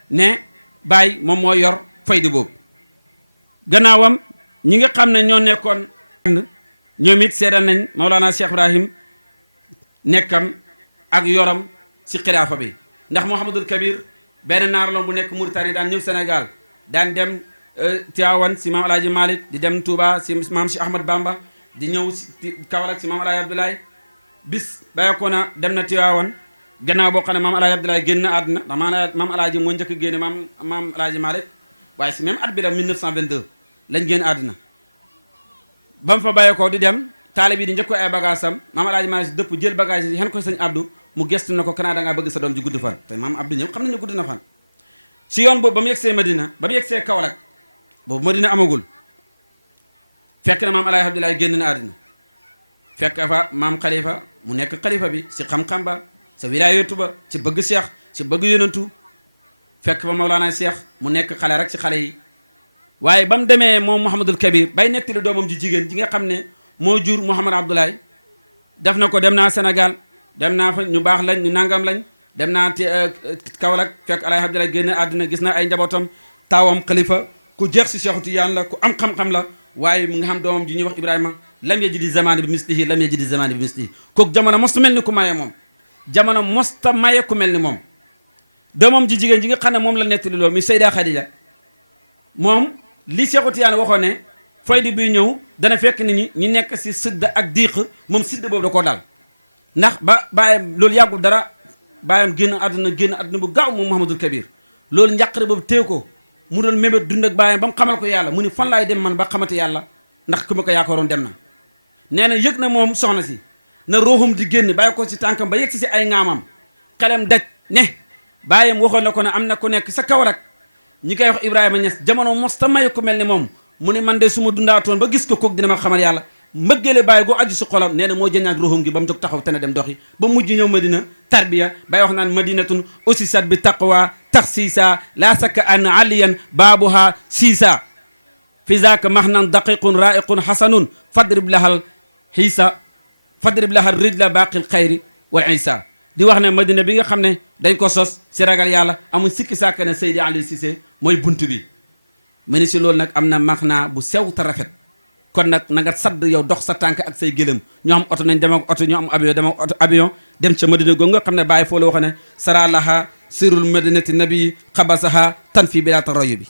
ne Baye moom moo yor fayda boobu gannaawam ñi nga xam ne ñoo nekkoon ñoom it seddal nañ Mawlana Cheikh Ibrahim nekkam ak yoram si xilaafa bi ndax Mouhamadul Kabir benn naar la bu nekk Mauritanie daan ñëw Sénégal daan dem Tivaouane si maam Alaaji Malick di dem Touba si maam si Ahmad Bamba di ñëw si Kaolack si maam Alaaji Abdoulaye bis bàyyeekoo na dem na Tivaouane gannaaw boo xam ne maam Alaaji Abdoulaye génn na àdduna ndax maam Alaaji moo njëkk génne maam Alaaji Malick waaye si même at bi da 1922 lañ génn àdduna ba mu fa bàyyeekoo di dem taalibe yi di njëkk ko ay bagage am maam Alaaji Malick dëpp jël bagage yi xen ko sëñ Abdou mu gestu na ko kanaa da ngaa bëgg sa doom ji gudd fan te maam Abdou ñëpp xam nañ ne gudd na fan si yoon boobu ba mu yegsee Madina ba mu yegsee Kaolack boobu Madina amagul fekk na maam Alaaji Abdoulaye génn na àddina fekk fa maam Khalifa mu nekk xalifa bi si xam-xam ba sa wilaayatu ba ci bëgg Cheikh ci bëgg yonantu fekk fa Mawlana Cheikh mu nekk xale rek ci xale yi waaye ba mu demee moom Mouhamadul Kabir bay nettali doomam ji jigéen ji nga xam ne moo jur Mouhamad Abdoulaye def na ko dem naa Sénégal dem naa fa ñu baax lañ ñu nangam lañ dem naa Kaolack fekk Alaaji Abdoulaye génn àddina gis na ay njabootam taawam xalifa ku jeex si Cheikh Tidiane la ku am xam-xam la waaye mu nga xam doomam ji ñuy wax Ibrahima lam yajidi zamani bi mislihi lam yajidi zamani bi mislihi kooku jamono mosta mel ni ku maye moom jamono mosta maye ku mel ni moom doomam ji jigéen ji nga xam ne moom la nettali loolu mi Seyda Khadija moom li Cheikh Tidiane waxoon ne faydu bi ñëw dana fekk nit ñi nekk si sidda ak diiq moom sidda boobu da koo daal ndax ba bàyyam loolu yàggul dara bàyyam génn àdduna bu gaaw moom Mouhamadul Kabir loolu njàqare boobu téew ko mu doon mébét dund ak bàyyam ba mu xamal ko yàlla mu ni fan laay dem man ba xamante yàlla ndax ku ma ko yaakaaroon dem na nee na yëg na moom soxna si na ruuxum di génn bàyyi ko si tànkam ba yëg si ay ŋaamam xelam daj ne bàyyam waxoon na ko ne am na ku nekk sa Kaolack ñi koy wax Ibrahima Niass jamono mos ta may ku mel ni moom mu ne man de su ma dundaatoon ba gis ko kook dina ma xamal yàlla mbëggeele bàyyi goo aju si xolam nee na moo jëñaat ruuxum gi ba mu jóg taxaw te na dem doxi ba mujj ñëw Madina tarbiya bay wax naan madinatun ussisat bi taqwa taxsiisa laa sakka an aliyan baabuha siisa fi zaaka mahnan daqiqun raiqun hasanun fadrib lahal xiisa fadrib lahal rijla baaqil xayri wal isa di wax ne Madina bi nga xam ne dañ ko sos si ragal yàlla amul sikki sàkk ne Seydi Ali Cissé mooy bunt bi mu ne si loolu nag am na maxnaa bu sew te rafet kon nag na nga sadd yow dox sa tànk ak say gëlëm ñu am oto nañ dem ak oto ñu am avion dem ak avion dem ca Madina googu nga xam ne bàyyi foo la wax ne sara laha sirul madinati nabi xabasaha tan fii bila tarayu bi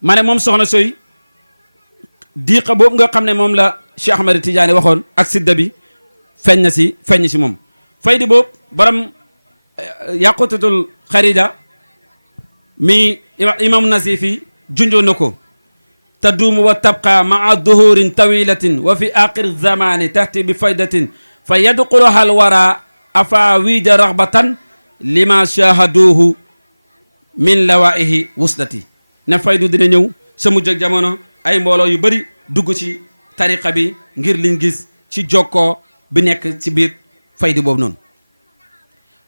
ma ne moom soxna sooy diiqa boobu nga xam ne moom la Cheikh Ahmed Tidiane waxoon ak sidda bi feeñ si moom faydi boobu borom yàqutatul xarida mi imam Nasifi junjoon na ko taduumu wa tabqa maa duhurin tawilatin wa fi aaxiri zamani tahti bi faydatin fa yadxuluha alwara afaawija raxbatan lima shahaduhu min lawaihi wuslati ne faydu dina ñëw sa mujj ak jamono ay mbooloo yu bëri dugg ci tariqa bi ngir liñ gis ci jokkoo bi nekk ci biir faydu boobu noonu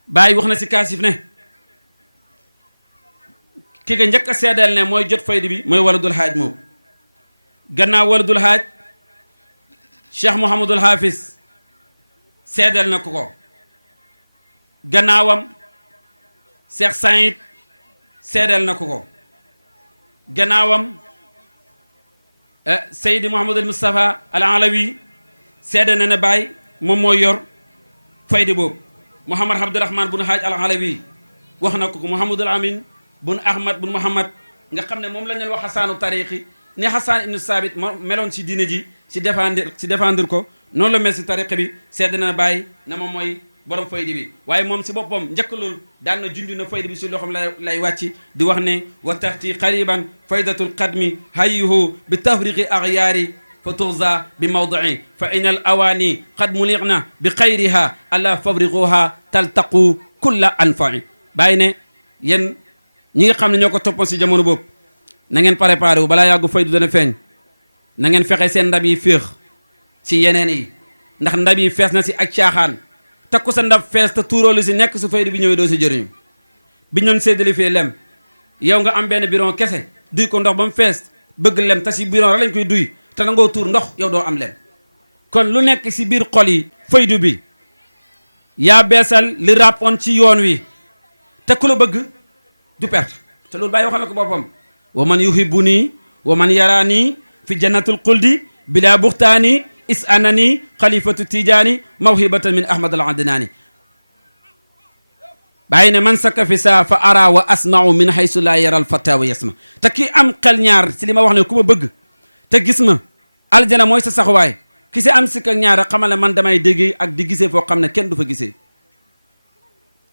Baay wax na si kaasif ne ki nga njëkk a seedeel ne mooy jot faydu bi mooy waladul haaj moom gannaaw waladul haaj Cheikh Mouhamadul Hafiz seedeel na ko gannaawam Cheikh Saïd seedeel na ko gannaawam Seydi Mouhamadul Moustapha al Alawi seede na ne Baay moom mooy yor faydu boobu Mouhamad Abdourahman bun Haaj al Alawi wax na ko Mouhamadul Amin bun Ahmad bun Mouhamad nga xam ne moom la ñu wax xasaanu tariqi ni Hassan ibnu Sabit meloon si diine ji si défendre ko noonu la mel si tariqa bi sedd na Baay na moom mooy borom faydi bi waaye moom si boppam njëkk loolu daan na junj na faydi bi si loxoom lay wàcc di wax ne wa taxti qariban faydatul qadmi hayyuhu bi tafriqi axyaari fa tuxza bi mawdii fa in al awaani qad muliqna bi xayriha alla fabriquha taltaqu kulla anfai Baay ne yéen ñi nga xam ne ñoo ko toppoon si jamono boobu na ngeen préparé wu balaa yàggu faydu dana feeñ na ngeen fexe seen ndab yi féex ci yeneen yi ndax ndab yi fees na si ak caaxaan te ku sa ndab fees te tuuroolu si nekk su faydu bi ñëwee doo si jëriñu bi ñoon séddale fii lem yow nga am benn biron kese duy ko ndox ba mu fees bëgg lem te si biron rek lañ koy duy te nangoo tuur ndox yow doo am lem kon lu nekk si biir xol yi faydu bi yaa beesal li ràppoon ci yoon wi te ku la bëgg du perte te loolu Baay waxal na ko boppam wa man yuhibbuni wa man yarani fi jannatul xuldi bila buxtaani is anani xalifatu tijaani mawhibatan min ahmad al adnani Baay ne man sakka fi saa fa ara wa asmau min haysu la yara al fata wa yasma te kii am xel ñaar si li ma wax ne ku ma bëgg te gis ma aljana mooy sa saxuwaay ki si am sikk ak ñaar a xamal ne man damay déggee ak di gisee foo xam ne kenn du fa gisee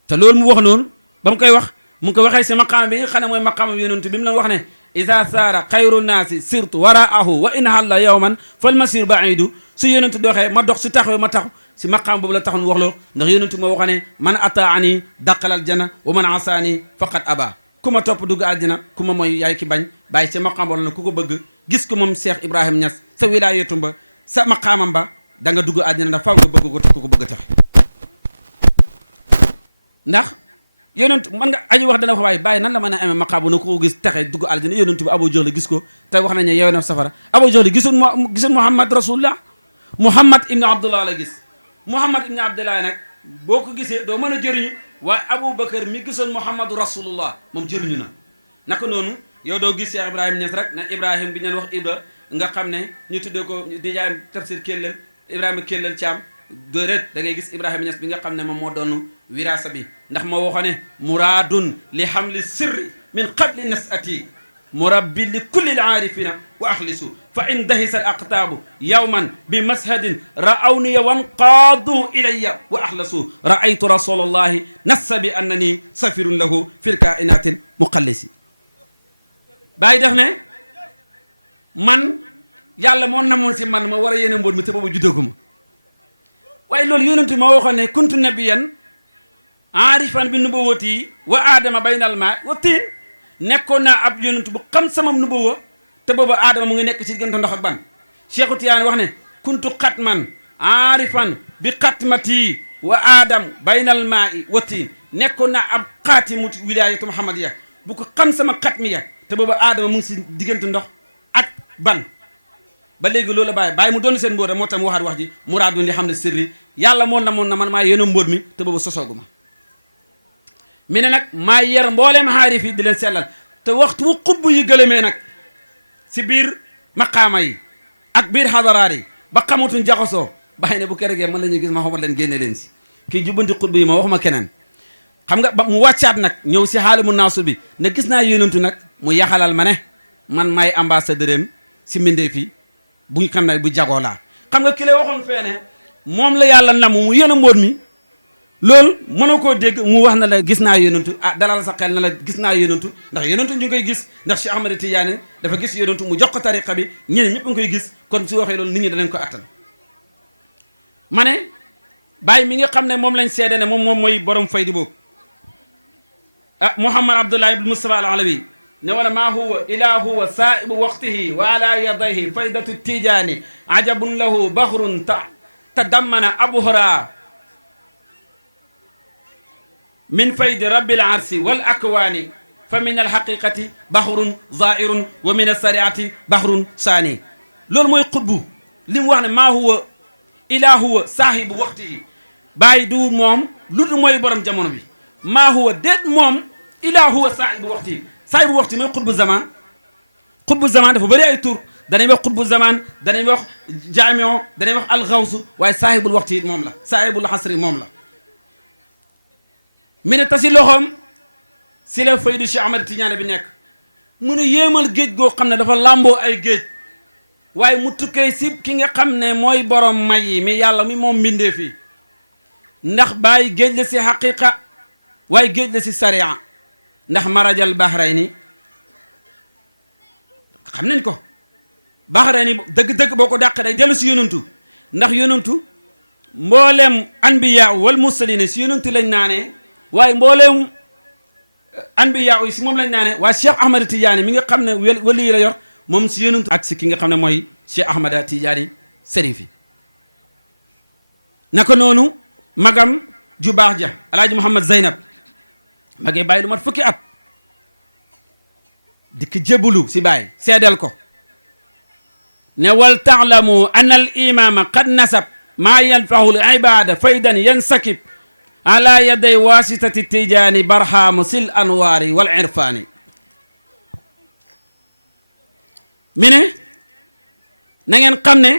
te loolu mu wax noonu ba mu koy wax mu ngi ko waxee si maqaama bi nga xam ne mooy maqaama yonent bi mu leen wax ne isa saara xayru naasi sirtu waraahu wa in halla yawman fal masir baidu su yonent doxee ma dox su taxawee ma taxu si maqaama boobu la taxoon wax loo ndax yonent moo wax ne man ataani daqal aljana wa man asaani faqat aba ku ma topp dugg aljana ku ma mooy yaay ki bañ bàyyi si maqaama boobu la ku ko bëgg gis ko moom Cheikh Ibrahim Niass sa wilaayatum ba sa maqaamam ba da nga dugg aljana ndax faaw nga bëgg ko te ku ko bëgg a taxe ndax yonent man nga aji wax dana wax waaye Baay nan la mën a amee maqaabu na ko gis taxe dugg aljana yonent bi Abu Jahl gis ko te wax nañ ne yow na safara Abu Jahl gisul Muhammad rasulullah Muhammad ibnu Abdullah la gis Muhammad ibn Abdullah nag boo ko gisee doo mën a jëriñu waaye Aboubacar mi gisoon Muhammadu rasulullah moom jëriñu na naka noonu yow doo gis Cheikh Ibrahima Niass rek na Ibrahima bi ñu wax Ibra nga xam ne ñu tuddee ko di jaay tafsir Kellel Ibrahima Kellel Thiam déedéet da ngay gis Ibrahima Niass bi nga xam ne moom moo doon wirasa bi ndax moo waxoon ne muraadun li hamli sirri min qabli nasati murabbi li kulli aarifina wa axlisu fa in dahisa al aqtaabu yawman bi mashadin ra'awniya wanqaadu ilayya wa axlasu ra'aytu rasulallahi nassa bi annani safirun lahu fi lkainatin muqallisi bàyyi def ne man yàlla moo namoon si man ma war a yéene mboot mi te boobu juddaguma waaye loolu yonentu ma waxoon ne kuntu nabiyan aarifan bi nubuwati wa aadama baynal maa wa tiin nekkoon naa ab yonentu bu xam sama nubuwa te booba aadama mu ngi nekk ci diggante ndox ak ban Cheikhu Tiyaan wax ne kuntu xatman aarifan bi xatmati wa aadam baynal maa wa tiin nekkoon naa ab xaatimu wilaayatu muhammadiya bu ko xam sama xatmiya te booba aadama mu ngi si diggante ndox ak ban ba léegi loolu bàyyi mu doon seen mbóot moo tax mu waxaat wax ji muraadun li xam ne sirri yàlla moo namoon na man maa yéen a mbóot mi te booba sosooguma mi ne nag maa yer mbooleem xaarif yi di leen sellal te waxtu wu xubb yi gëlëmee nag si biir maqaama yi ak biir xadaraar yi ba xamatuñ jaxasoo bàyyi ne bu keregee mën la ñuy gis ma xamal leen génne leen si kii jubbanti xubb yi ma waxuma keneen xam nga ba mu wàccaat nag ñëw si xaali mu naasu bi ne gis naa yéenantu nag mu yaxalal ma ne man may ambassadeur am si mbindeef yi buñ xam ne bu jagoo laa xam nga ki lay waxoon fee ne moom la yàlla nam mu yéen a mbóot mi loolu mënoo koo dégg mu wax na la gis naa yonantu ah dalal sa xel na la gis naa yonantu ndax yonantu ñu ngi koy gis ndax Cheikh Ahmad Tidiane dafa gis yonantu mu jox ko tariqa bi ñeneen ñëpp a ngi koy gis kon su waxee loolu nit ñi danañ ko attan ma ne bàyyi mi nga xam ne moom lañ seede ne moom mooy borom faydi boobu ah Mouhamad Abdullah ibn Mustafa al Alawi ne wala maa huwa ila huwa saibu waqtihi wa ala yadayhi faydatu tijaani ajabun lahu bahrun tadammana abhara min faydi rabbil arsi wal akwaani fa min alhaqiqati bahrun zairun wa min alsariati bahrun saani loolu mooy xutbu li mu wax ne maa huwa ila huwa saahibu waqtihi bàyyi du moom lu du mooy borom jamono bi maa huwa déet moom ila huwa saahibu waqtihi saahibu waqti mooy xutbu zaman dafa bëri ay tur danañ wax xutbu zaman danañ wax jaamio danañ wax alxawsu waaye saahibul waqti it moom la saahibul xasri moom la mi ne tasi loxoom si la faydu Cheikh Ahmad Tidiane bi nekk mu ne yéemal géej goo xam ne dafa làmboo ay géej waaye mu tukkee si ki nga xam ne mooy borom may yi mi yàlla mi moom mbindee fii ndax bàyyi géej la si xaqiqa waaye géej la si sariya ndax marajal bahrayni xam nañ ko bahrayni dëgg-dëgg boo ko dàq day dellu si yonantu ndax yonantu mboolem anbiya wal mursalina si yonantu lañ naanee waaye mbooleem anbiya yi si moom lañ naane waaye Cheikh Ahmad Tidiane mi nga xam ne wali yi la yor moom si yonantu ak si ki nga xam ne mooy Cheikh Ahmad Tidiane Serifi naka noonu magam ju baax ja alaaji Mouhamad Zeynab magee bàyyi lu mat fukki at dikk jébulu si bàyyi seedeel ko ne wal taalamu anna al imama qad nasab maa yanfahu l ibada faydan yansakib ala yaday wasitati tijaani barhaamu sil anwaari wal irfaani mi ne na ngeen xam ne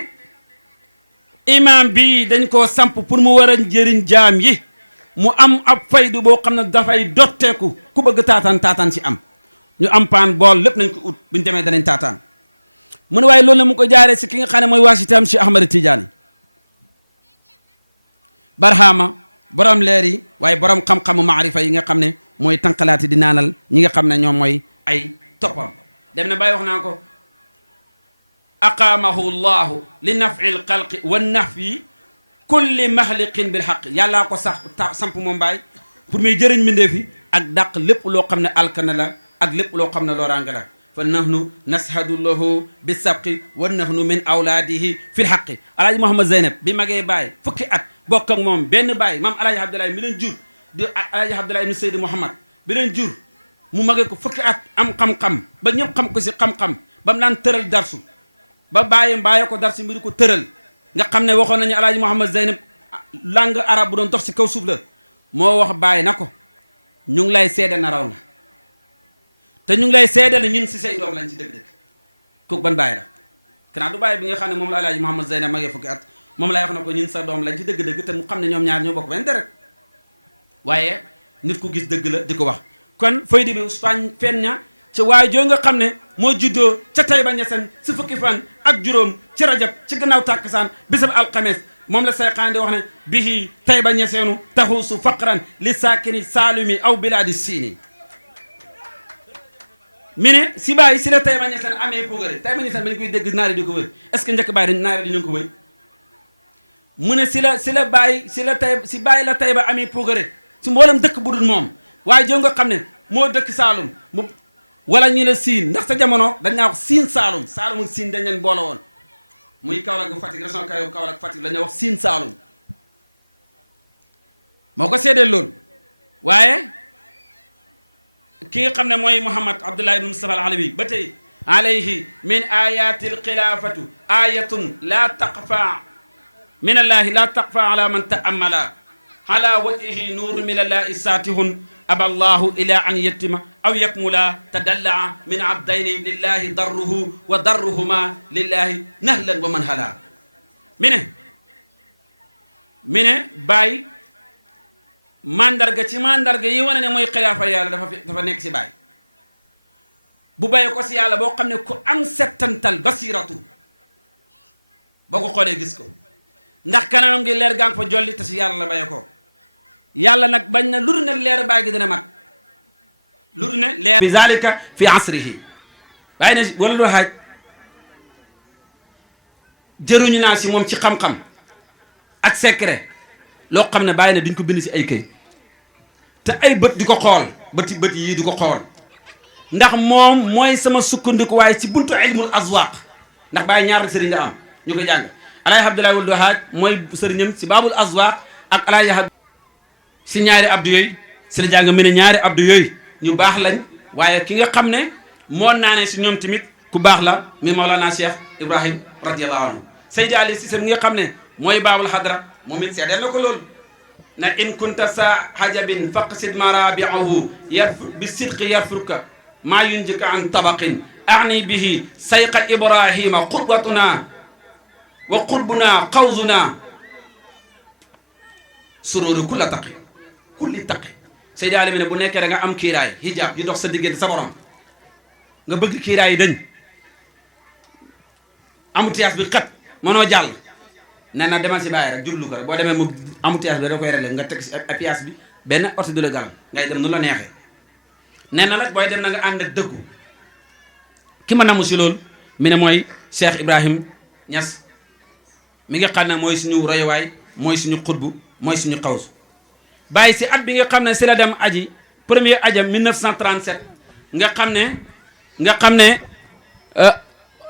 imam bii dañ koo samp pour mu war a njëriñ jaam yi mu am ab faydu boo xam ne dafay dotteeku ku bëgg taataan ci am ñu am paan bool lépp nañ ko ut buñu demee danañ taataan mu ne waaye loolu ne mu ko jaaree si ki nga xam ne mooy waasitam si Ahmad Tidiane barhama borom leer yi waaye borom xam-xamu maarifa yi nga xam ne mooy tànqalaati di naanal ñi nga xam ne ñoom mooy ay toppam dem na bàyyi wax naa ko aqaamahu llahu li nafi l xalqi wa nafyi kulli mahliqin bil haqq yàllaa ko sax samp moom Baay pour muy jëriñ mbindeef yi ak dàq lépp loo xam ne alkana la ak lépp loo xam ne loraanga la fa nahnu nashhadu lahu bi sabqi wa nahnu min awlaadihi fi l haqqi alaaji Mouhamad Zeynab bi magee Baay fukki at bokk ak moom benn Baay maam alaaji Abdoulaye mi leen jur di alaaji Abdoulaye ibn Seydi Mouhamad bi leen jur mu magee ko fukki at am xam-xam ba ñëpp xam ko si xam-xam ba mu daan tëral darsu ba bàyyi ko darsu mbiri ko tëral nga xam ne waxoon nañu alaaji Mouhamad Zeynab langue arabe bu doon dox si kaw suuf la moo wax bàyyi na ko ñu ngi lay seede na raw na te ñu ngi lay seede ne ñun si say doom lañ ci dëgg-dëgg kooku ban bàyyi la kanaa du bàyyi bi nga xam ne moom la alaaji Mouhamad Zeynab magee fukki at moom lay wax na ko ñun sa doom lañ ci dëgg-dëgg te mu xam ne ñoom ñaar ñoo bokk benn deret waaye nit ku gis dëgg la di ko wax kon fayda bi feeñ na ci waaye joo nga xam ne moo juddoo ca Taïba Niassène si fukki fan ak juróom ci rajab ci gannaaw tàkkusaan bisab alxames moom la sayxaan di wax ne bihi Taïba Niasseenu taxuusu faqran li saakini saalumi aw bilaadi siini mi ne si bàyyi si la Taïba Niassène amee pogare Taïba Niassène ba ñu koy dégg naari di ko wër est-ce que njëkk bàyyi dañ naari di ñu ko wër mu ne si la bàyyi si bàyyi la Taïba amee pogare si mboolem dëkk bu dul moom waaye joo nga xam ne moo dëkk Saalum mu wala ñu la siin ndax sa jamono dañ naa wax siin Saalum Saalum ak siin dañ leen boole woon muy Kaolack Fatick région Kaolack Fatick la ñuy wax siin Saalum moo ko seedeel loolu waaye ki nga xam ne mooy Mouhamad Abdullah ibn Mustafa al-Alawi ba tey alayhi min ayati alxilaafatu ayatun la taqfa min allahi la taqfa ala man ta'ammala ala wajhihi nuuru min allahi saatihun aba allahu ila an yettima aw yakmula tadallaa min abdayni lillahi darruhu wa darruhuma lillahi nahlan wa man hala mi ne bàyyi mandarga ci mandarga yi wane ne mooy xilaafa yàlla dafa nekk si bàyyi bu bàyyi ko si yàlla boo xam ne ku am settantal basiratu boo ko xoolee gis ko ndax kanamam gi leer gaa ngi fa jolli te si yàlla la bàyyi ko yàlla nag bañ na lu dul ne leer bàyyi gi dina mat lu dul ne leer bi zalika fi asrihi waaye ne wala lu xaaj jëruñu naa si moom ci xam-xam ak secret loo xam ne bàyyi na duñ ko bind si ay këy te ay bët di ko xool bët yii di ko xool ndax moom mooy sama sukkandiku waaye ci buntu ilmul azwaq ndax bàyyi ñaar sëriñ la am ñu ko jàng alaaji Abdoulaye Wuld Haaj mooy sëriñam si baabul azwaq ak alaaji si ñaari abdu yooyu si la jàng mu ne ñaari abdu yooyu ñu baax lañ waaye ki nga xam ne moo naanee si ñoom tamit ku baax la mi Mawlana Cheikh Ibrahim radiyallahu anhu Seydi Ali Cissé mi nga xam ne mooy baabul xadra moom it seedeel na ko loolu na in kunta sa hajabin faqsid marabiahu bi sidqi yarfurka maa yunjika an tabaqin ani bihi sayqa ibrahima qurbatuna wa qurbuna qawzuna sururu kulla taqi kulli taqi Seydi Ali mi ne bu nekkee da nga am kiiraay hijab yi dox sa diggante sa borom nga bëgg kiiraay yi dañ embouteillage bi xat mënoo jàll nee na demal si bàyyi rek jublu ko rek boo demee mu embouteillage bi da koy réglé nga teg si pièce bi benn oto du la galam ngay dem nu la neexee nee na nag booy dem na nga ànd ak dëggu ki ma namu si loolu mi ne mooy Cheikh Ibrahim Niass mi nga xam ne mooy suñu royuwaay mooy suñu xutbu mooy suñu xawsu bàyyi si at bi nga xam ne si la dem aji premier ajam 1937 nga xam ne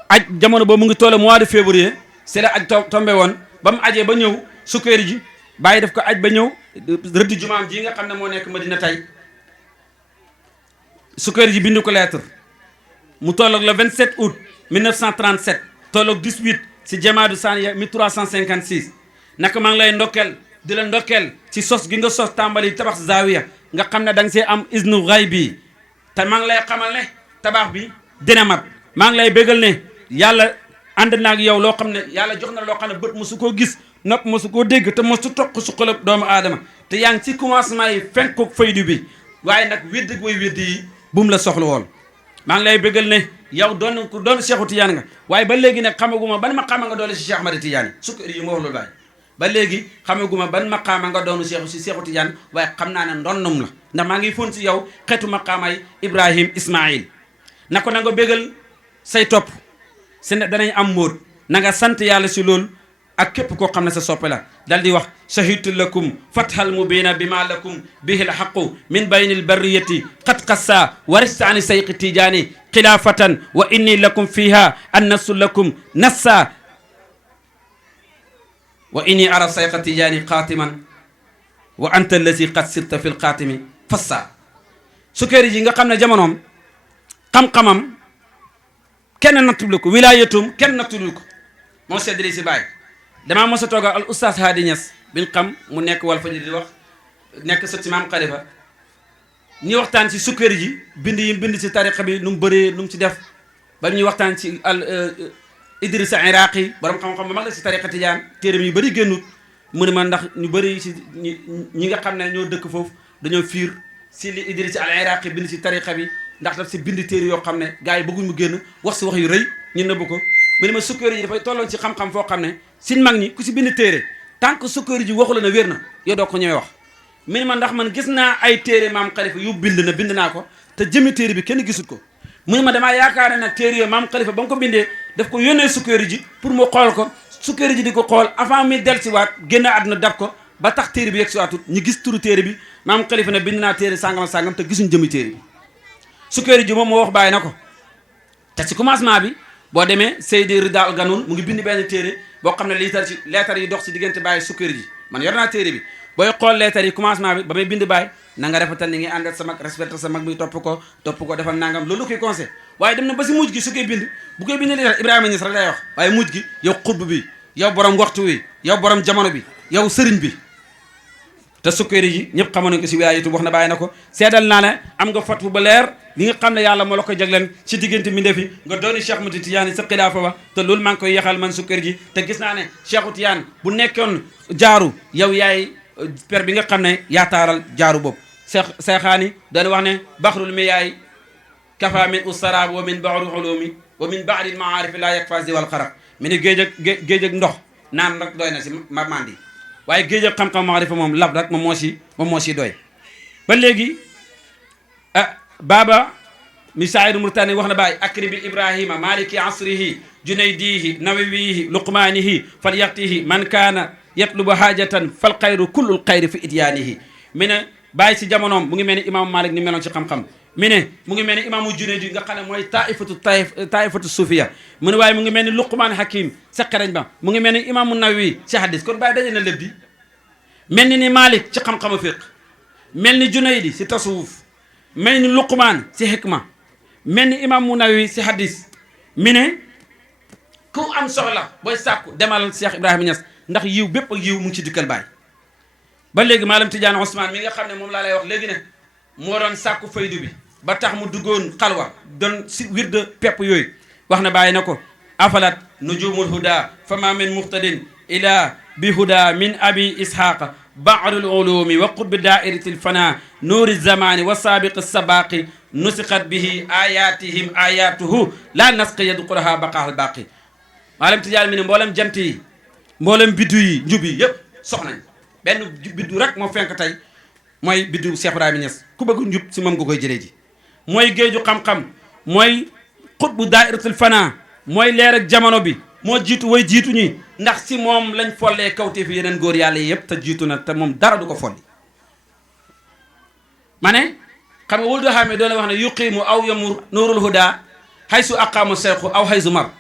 aj jamono boobu mu ngi toll mois de février si la aj tombé woon ba mu ajee ba ñëw sukkeeri ji bàyyi def ko aj ba ñëw rëdd jumaam ji nga xam ne moo nekk Madina tey sukkeeri ji bind ko lettre mu tolloog le 27 août 1937 tolloog 18 si jamaadu saniya 1356 naka maa ngi lay ndokkeel di la ndokkeel ci sos gi nga sos tàmbali tabax zawiya nga xam ne da nga see am isnu ghaybi te maa ngi lay xamal ne tabax bi dina mat maa ngi lay bégal ne yàlla ànd naag yow loo xam ne yàlla jox na loo xam ne bët mosu koo gis nopp mosu koo dégg te mosu toq su xolab doomu aadama te yaa ngi ci commencement yi fenkook faydu bi waaye nag weddi way weddi yi bu mu la soxla woon maa ngi lay bégal ne yow doon Cheikhu Tidiane nga waaye ba léegi nag xamaguma ban maqaama nga doole si Cheikh Ahmad Tidiane sukkari yi ma wax loolu baay ba léegi xamaguma ban maqaama nga doonu Cheikhu Tidiane waaye xam naa ne ndonnum la ndax maa ngi fon si yow xeetu maqaamay Ibrahim Ismaïl na ko na nga bégal say topp si ne danañ am mbóot na nga sant yàlla si loolu ak képp koo xam ne sa soppe la dal di wax shahidtu lakum fathal mubina bima lakum bihi lhaqu min bayni lbarriyati qad qassa warista ani sayqi tijaani xilaafatan wa inni lakum fiha annasu lakum nassa wa inni ara sayqa tijaani xaatiman wa anta allazi qad sirta fi lxaatimi fassa sukkeeri ji nga xam ne jamonoom xam-xamam kenn nattulu ko wilaayatum kenn nattulu ko moo seddali si bàyyi damaa mos a toog al oustaz Hadi Niass biñ xam mu nekk Walfadjri di wax nekk sët ci maam Khalifa ñuy waxtaan ci sukkër ji bind yi bind ci tariqa bi nu mu bëree nu mu ci def ba ñuy waxtaan ci Idrissa Iraqi borom xam-xam ba mag la ci tariqa tijaan téeram yu bëri génnut mu ne ma ndax ñu bëri ci ñi nga xam ne ñoo dëkk foofu dañoo fiir si li Idrissa al Iraqi bind ci tariqa bi ndax daf si bind téere yoo xam ne gars yi bëgguñ mu génn wax si wax yu rëy ñu nëbb ko mu ne ma sukkër ji dafay tolloon ci xam-xam foo xam ne sin mag ñi ku si bind téere tant que sukkër ji waxu la na wér na yow doo ko ñëwee wax mu ne ma ndax man gis naa ay téere maam Khalifa yu bind naa ko te jëmi téere bi kenn gisut ko mu ne ma damaa yaakaar ne nag téere yooyu maam Khalifa ba mu ko bindee daf ko yónnee sukkër ji pour mu xool ko sukkër ji di ko xool avant muy del si waat génn àdduna dab ko ba tax téere bi yegg si waatut ñu gis turu téere bi maam Khalifa ne bind naa téere sàngam sàngam te gisuñ jëmi téere bi sukkër ji moom moo wax bàyyi na ko te ci commencement bi boo demee Seydi Rida Al Ganoun mu ngi bind benn téere boo xam ne leetar yi dox si diggante bàyyi sukkër ji man yor naa téere bi booy xool leetar yi commencement bi ba may bind bàyyi na nga rafetal ni ngi ànd ak sa mag respecté sa mag bi topp ko defal nangam loolu koy conseil waaye dem na ba si mujj gi su koy bind bu koy bind leetar Ibrahima Niass rek lay wax waaye mujj gi yow xutb bi yow borom waxtu wi yow borom jamono bi yow sëriñ bi te sukkari ji ñëpp xamoon nañ ko si wilaayatu wax na bàyyi na ko seedal naa ne am nga fatwu ba leer li nga xam ne yàlla moo la ko jagleen si diggante mbindeef yi nga dooni Cheikh Mouti Tidiane sa xilaafa ba te loolu maa ngi koy yaxal man sukkari ji te gis naa ne Cheikhu Tidiane bu nekkoon jaaru yow yaay per bi nga xam ne yaataaral jaaru boobu seexaani dañu wax ne baxrul mi yaay kafa min usaraab wa min baxru ulumi wa min baadil maarifi laa yakfa zi wal xaraq mi ne géej ak ndox naan rek doy na si ma mandi waaye géej ak xam-xam maarifa moom lab rek moom moo si doy ba léegi baaba mi saidu murtani wax na bàyyi akribi ibrahima maliki asrihi junaydihi nawawihi luqmanihi fal yaqtihi man kaana yatlubu haajatan fal xayru kullul xayri fi idyaanihi mi ne bàyyi si jamonoom mu ngi mel ni imaamu malik ni meloon ci xam-xam mi ne mu ngi mel ni imaamu junaydi nga xam ne mooy taifatu suufiya mu ne waaye mu ngi mel ni luqmaan hakim sa xereñ ba mu ngi mel ni imaamu nawawi ci hadis kon bàyyi daje na lépp di mel ni malik ci xam-xamu fiq mel ni junaydi si tasawuf mel ni luqmaan si hikma mel ni imaamu nawawi si hadis mi ne ku am soxla booy sàkku demal Cheikh Ibrahima Niass ndax yiw bépp ak yiw mu ngi ci dikkal baay ba léegi maalam Tidiane Ousmane mi nga xam ne moom laa lay wax léegi ne moo doon sàkku faydu bi ba tax mu duggoon xalwa doon si wirde pepp yooyu wax na bàyyi na ko afalat nujumul huda fama min muhtadin ila bi huda min abi ishaqa baadul ulumi wa qutbi daairatil fana nuuri zamani wa saabiqi sabaqi nusiqat bihi ayatihim ayatuhu la nasqi yadqulaha baqaal baqi maalam Tidiane mi ne mboolem jant yi mboolem biddu yi njub yi yëpp soxnañ benn biddu rek moo fenk tey mooy biddu Cheikh Ibrahima Niass ku bëgg njub si moom nga koy jëlee ji mooy géeju xam-xam mooy xutbu daairatul fana mooy leer ak jamono bi moo jiitu way jiitu ñi ndax si moom lañ follee kawtee fi yeneen góor yàlla yi yëpp te jiitu na te moom dara du ko folli ma ne xam nga wul doo xamee doona wax ne yuqiimu aw yamur nuurul huda haysu aqaamu seyxu aw haysu mar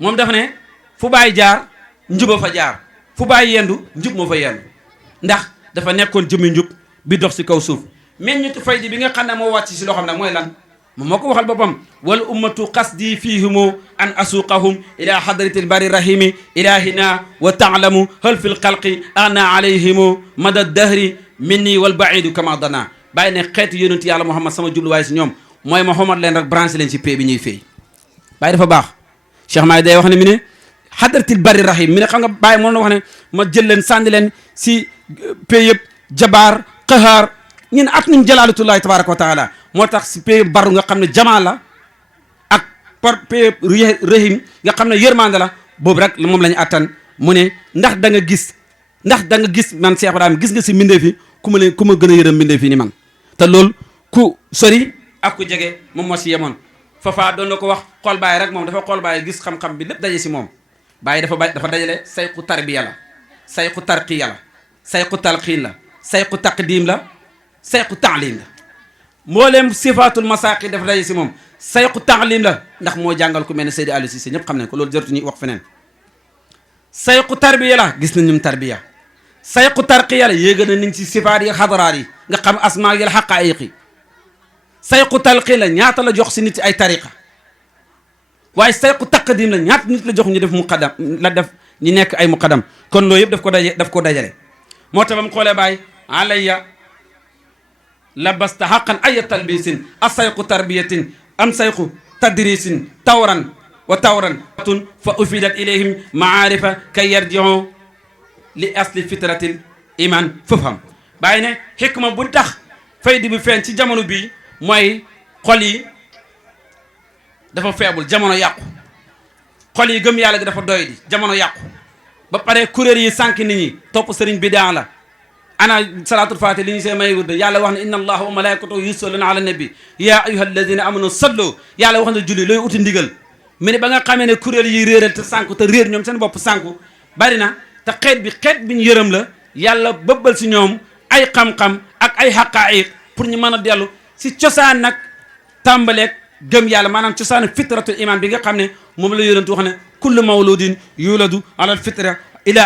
moom dafa ne fu bàyyi jaar njuba fa jaar fu bàyyi yendu njub moo fa yendu ndax dafa nekkoon jëmmi njub bi dox si kaw suuf meññitu faydi bi nga xam ne moo wàcc si loo xam ne mooy lan moom moo ko waxal boppam wal ummatu qasdi fihimu an asuqahum ila hadratil bari rahimi ilahina wa taalamu hal fi lxalqi ana alayhimu mada dahri minni wal baidu kama dana bàyyi ne xeetu yonent yàlla Muhammad sama jubluwaay si ñoom mooy ma xomat leen rek branché leen si pay bi ñuy fay bàyyi dafa baax Cheikh Maay day wax ne mi ne hadratil bari rahim mi ne xam nga bàyyi moo na wax ne ma jël leen sànni leen si pay yëpp jabaar qahaar ñun at nañ jalaalatullahi tabaraka wa taala moo tax si pay baru nga xam ne jamaa la ak par pay rahim nga xam ne yërmande la boobu rek moom la ñu attan mu ne ndax da nga gis man Cheikh Ibrahima gis nga si mbindeef yi ku ma gën a yërëm mbindeef yi ni man te loolu ku sori ak ku jege moom moo si yemoon Fafa doon na ko wax xool Baye rek moom dafa xool Baye gis xam-xam bi lépp daje si moom Baye dafa dajale sayqu tarbiya la sayqu tarqiya la sayqu talqiin la sayqu taqdim la sayqu taalim la mbooleem sifatul masaqi dafa daje si moom sayqu taalim la ndax moo jàngal ku mel ne Seydi Aliou Cissé ñëpp xam nañ ko loolu jartu ñuy wax feneen sayqu tarbiya la gis nañ ñum tarbiya sayqu tarqiya la yéega na niñ si sifaat yi xadaraat yi nga xam asmaa yi la xaqaayiq yi sayqu talqiin la ñaata la jox si nit ay tariqa waaye sayqu taqdim la ñaata nit la jox ñu def muqaddam la def ñi nekk ay muqaddam kon loolu yëpp daf ko dajale moo tax ba mu xoolee baay alayya labasta xaqan aya talbisin asayqu tarbiyatin am sayqu tadrisin tawran wa tawran tun fa ufidat ilayhim maarifa kay yarjion li asli fitratil iman foofu xam bàyyi ne xikma bu tax faydi bi feeñ ci jamono bii mooy xol yi dafa feebul jamono yàqu xol yi gëm yàlla gi dafa doy di jamono yàqu ba pare kuréel yi sànq nit ñi topp sëriñ bi daan la ana salaatul faati li ñu see may wurd yàlla wax ne inna allaha wa malaikatahu yusalluna ala nabi ya ayyuha alladina amanu sallu yàlla wax na julli looy uti ndigal mu ne ba nga xamee ne kuréel yi réeral te sànku te réer ñoom seen bopp sànku bari na te xeet bi ñu yërëm la yàlla bëbbal si ñoom ay xam-xam ak ay xaqaayiq pour ñu mën a dellu si cosaan nag tàmbaleeg gëm yàlla maanaam cosaan fitratul iman bi nga xam ne moom la yonent wax ne kullu mawludin yuladu ala al fitra ila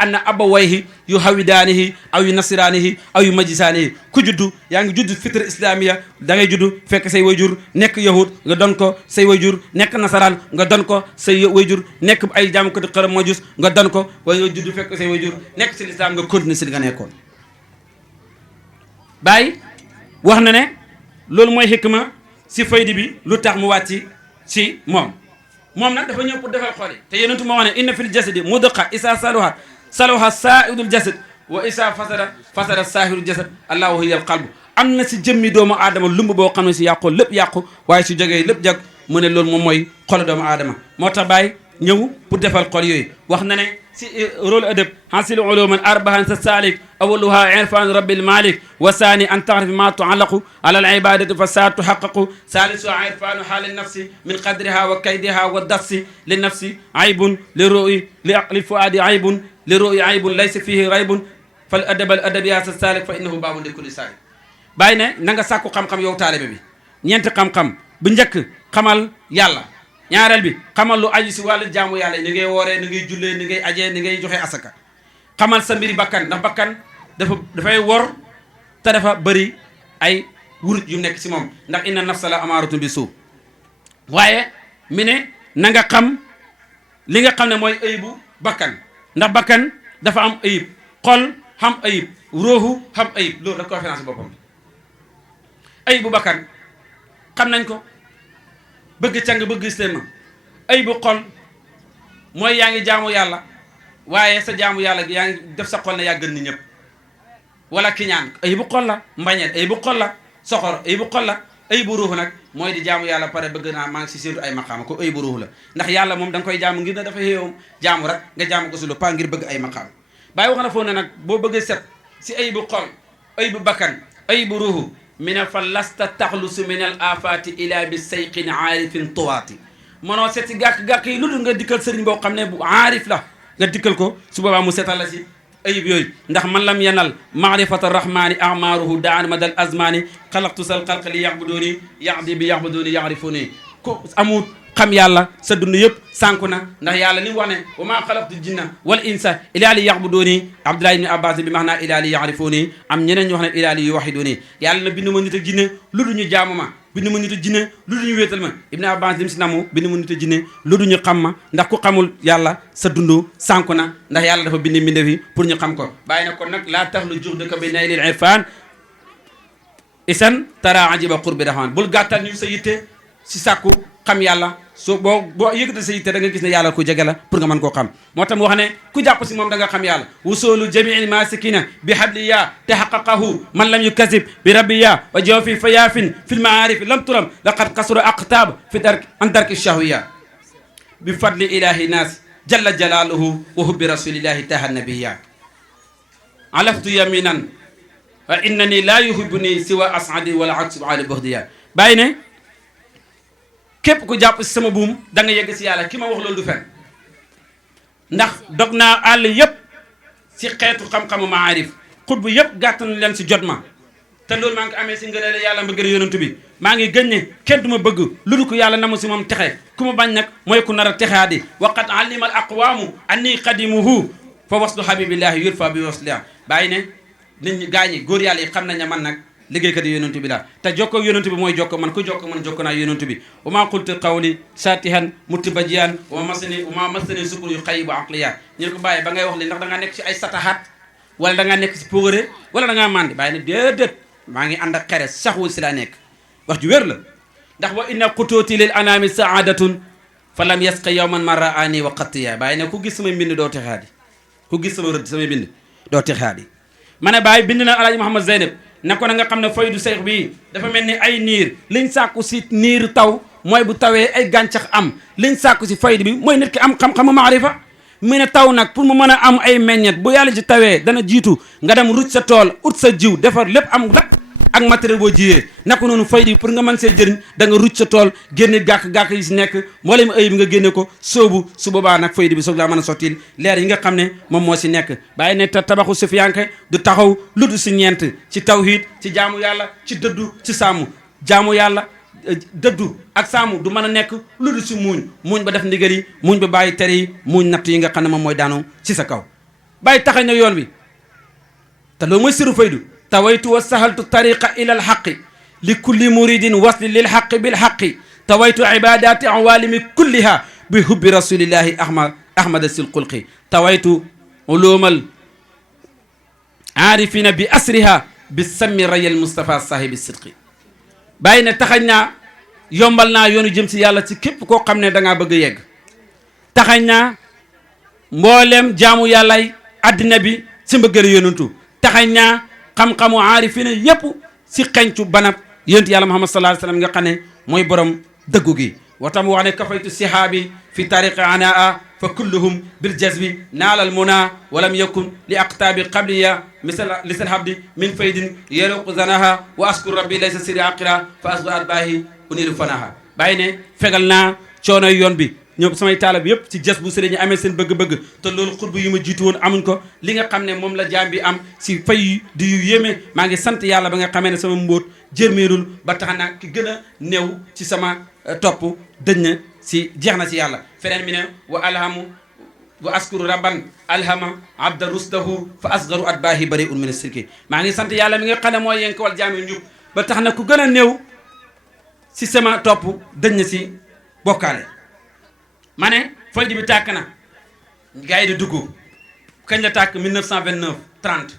anna abawayhi yu hawidaanihi aw yu nasiraanihi aw yu majisaanihi ku juddu yaa ngi judd fitra islamiya da ngay juddu fekk say wayjur nekk yahud nga don ko say wayjur nekk nasaraan nga don ko say wayjur nekk ay jaamu ko di xërëm majus nga don ko waaye nga juddu fekk say wayjur nekk si lislaam nga continuer si li nga nekkoon Baay wax na ne loolu mooy xikma si faydi bi lu tax mu wàcc si moom nag dafa ñëw pour defal xol yi te yonentu moo wax ne inna fil jasadi mudqa isa saluha saidul jasad wa isa fasada saahirul jasad allahu hiya al qalbu am na si jëmmi doomu aadama lumb boo xam ne si yàqoo lépp yàqu waaye su jógee lépp jag mu ne loolu moom mooy xolu doomu aadama moo tax Baay ñëw pour defal xol yooyu wax na ne si rôle adab hasil uluman arbaan sa salik awaluha irfan rabbil malik wa saani an taarif ma tuallaqu ala al ibadati fa saa tuhaqqaqu salisuha irfanu haali nafsi min qadriha wa kaydiha wa dassi li nafsi aybun li ru'i li fuadi aybun li ru'i aybun laysa fihi raybun fal adab al adabiya sa salik fa innahu baabun li kulli salik Baay ne na nga sàkku xam-xam yow taalibe bi ñeenti xam-xam bu njëkk xamal yàlla ñaareel bi xamal lu aju si wàllu jaamu yàlla ni ngay wooree ni ngay jullee ni ngay ajee ni ngay joxe asaka xamal sa mbiri bakkan ndax bakkan dafay wor te dafa bëri ay wuruj yu nekk si moom ndax inna nafsa la amaaratun bi suu waaye mi ne na nga xam li nga xam ne mooy ayibu bakkan ndax bakkan dafa am ayib xol xam ayib róoxu xam ayib loolu da conférence boppam ayibu bakkan xam nañ ko bëgg càng bëgg islam ay bu xol mooy yaa ngi jaamu yàlla waaye sa jaamu yàlla yaa ngi def sa xol ne yaa gën ni ñëpp wala kiñaan ay bu xol la mbañeel ay bu xol la soxor ay bu xol la ay bu ruux nag mooy di jaamu yàlla pare bëgg naa maa ngi si séentu ay maqaama ko ay bu ruux la ndax yàlla moom da nga koy jaamu ngir ne dafa xéewam jaamu rek nga jaamu ko si lu pas ngir bëgg ay maqaam Baay wax na foofu ne nag boo bëggee set si ay bu xol ay bu bakkan ay bu ruuxu mi ne fa lasta taxlusu min al afati ila bi sayqin aarifin tuwaati mënoo seet si gàkk-gàkk yi lu dul nga dikkal sëriñ boo xam ne bu aarif la nga dikkal ko su boobaa mu seetal la si ayib yooyu ndax man lam yanal maarifata rahmani amaaruhu daan madal azmani xalaqtu sal xalq li yaxbuduni yaxdi bi yaxbuduni yaxrifuni ku amut xam yàlla sa dund yëpp sànku na ndax yàlla li mu wax ne wa maa xalaqtu jinna wal insa ilaa li yaxbuduni Abdullah ibn Abbas bi max naa ilaa li yaxrifuni am ñeneen ñu wax ne ilaa li yuwaxiduni yàlla na bindu ma nit ak jinne lu du ñu jaamu ma bindu ma nit ak jinne lu du ñu wéetal ma Ibn Abbas lim si namu bindu ma nit ak jinne lu du ñu xam ma ndax ku xamul yàlla sa dund sànku na ndax yàlla dafa bind mbinde fi pour ñu xam ko bàyyi na kon nag laa tax lu jux dëkk bi naylil irfan isan tara ajiba qurbi rahman bul gàttal ñu sa yitte si sàkku xam yàlla soo boo yëkkati sa yitte da nga gis ne yàlla ku jege la pour nga mën koo xam moo tax mu wax ne ku jàpp si moom da nga xam yàlla wusulu jamiil masikina bi habliya tahaqqaqahu man lam yukazib bi rabbiya wa jaw fi fayaafin fi lmaarif lam turam laqad kasura aqtaab fi darki shahwiya bi fadli ilahi nas jalla jalaluhu wa hubbi rasulillahi taha nabiya alaftu yaminan wa innani la yuhibbuni siwa asadi wala aksu ali bohdiya bàyyi ne képp ku jàpp si sama buum da nga yegg si yàlla ki ma wax loolu du fen ndax dog naa àll yëpp si xeetu xam-xamu maarif xutbu yëpp gàttanu leen si jot ma te loolu maa ngi ko amee si ngëneel yàlla mbëggeel yonantu bi maa ngi gën ne kenn du ma bëgg lu dul ko yàlla namu si moom texe ku ma bañ nag mooy ku nar a texaadi waqat allima al aqwaamu anni qadimuhu fa waslu habibillahi yurfa bi wasliha bàyyi ne nit ñi gaa ñi góor yàlla yi xam nañ ne man nag liggéeykat yi yonent bi laa te jokko yonent bi mooy jokko man ku jokko man jokko naa yonent bi wa maa qultu qawli satihan mutibajiyan wa ma masani sukkur yu xayi bu aqliya ñu ne ko bàyyi ba ngay wax li ndax da ngaa nekk ci ay satahat wala da ngaa nekk ci pogare wala da ngaa màndi bàyyi ne déedéet maa ngi ànd ak xere saxwul si laa nekk wax ju wér la ndax wa inna qutuuti lil anami saadatun fa lam yasqa yawman ma raani wa qattiya bàyyi ne ku gis samay mbind doo texaadi ku gis sama rëdd samay bind doo texaadi ma ne bàyyi bind na alaaji Mouhamad Zeynab na ko na nga xam ne faydu seex bii dafa mel ni ay niir liñ sàkku si niir taw mooy bu tawee ay gàncax am liñ sàkku si faydu bi mooy nit ki am xam-xamu maarifa mu ne taw nag pour mu mën a am ay meññet bu yàlla ci tawee dana jiitu nga dem ruj sa tool ut sa jiw defar lépp am lépp ak matériel boo jiyee naka noonu faydu bi pour nga mën see jëriñ da nga ruj sa tool génne gàkk-gàkk yi si nekk mboolem ayib nga génne ko sóobu su boobaa nag faydu bi soog laa mën a sottil leer yi nga xam ne moom moo si nekk bàyyi ne tabaxu sufiyanke du taxaw lu du si ñeent ci tawhid ci jaamu yàlla ci dëddu ci sàmm jaamu yàlla dëddu ak saamu du mën a nekk lu du si muuñ ba def ndigal yi muuñ ba bàyyi tere yi muuñ natt yi nga xam ne moom mooy daanu ci sa kaw bàyyi taxañ na yoon wi te loolu mooy siru faydu tawaytu wa sahaltu tariqa ila alxaqi li kulli muridin wasli lil xaqi bil xaqi tawaytu ibadati awalimi kulliha bi hubbi rasulillahi ahmada sil xulqi tawaytu ulumal aarifina bi asriha bi sammi rayal mustapha sahibi sidqi bàyyi ne taxañ naa yombal naa yoonu jëm si yàlla ci képp koo xam ne da ngaa bëgg a yegg taxañ naa mboolem jaamu yàllay addina bi si mbëggël yonantu taxañ naa xam-xamu aarifina yépp si xencu banab yonent yàlla Muhammad sallallahu alayhi wa sallam nga xam ne mooy borom dëggu gi watam wax ne kafaytu sihaabi fi tariqi anaa fa kulluhum bil jazbi naalal muna walam yakun li aqtaabi qabliya lisal habdi min faydin yeluqu zanaha wa askur rabbi laysa siri aqira fa asgu atbaahi unilu fanaha bàyyi ne fegal naa coono yoon bi ñoom samay taalib yëpp ci jas bu sëriñ ñi amee seen bëgg-bëgg te loolu xutbu yu ma jiitu woon amuñ ko li nga xam ne moom la jaam bi am si fay di yu yéeme maa ngi sant yàlla ba nga xamee ne sama mbóot jërmeerul ba tax na ki gën a néew ci sama topp dëñ na si jeex na si yàlla feneen mi ne wa alhamu wa askuru rabban alhama abda rusdahu fa asgaru atbaahi bari un min sirki maa ngi sant yàlla mi nga xam ne mooy yénk wal jaami njub ba tax na ku gën a néew si sama topp dëñ na si bokkaale ma ne faydu bi tàkk na gars yi di dugg kañ la tàkk 1929 30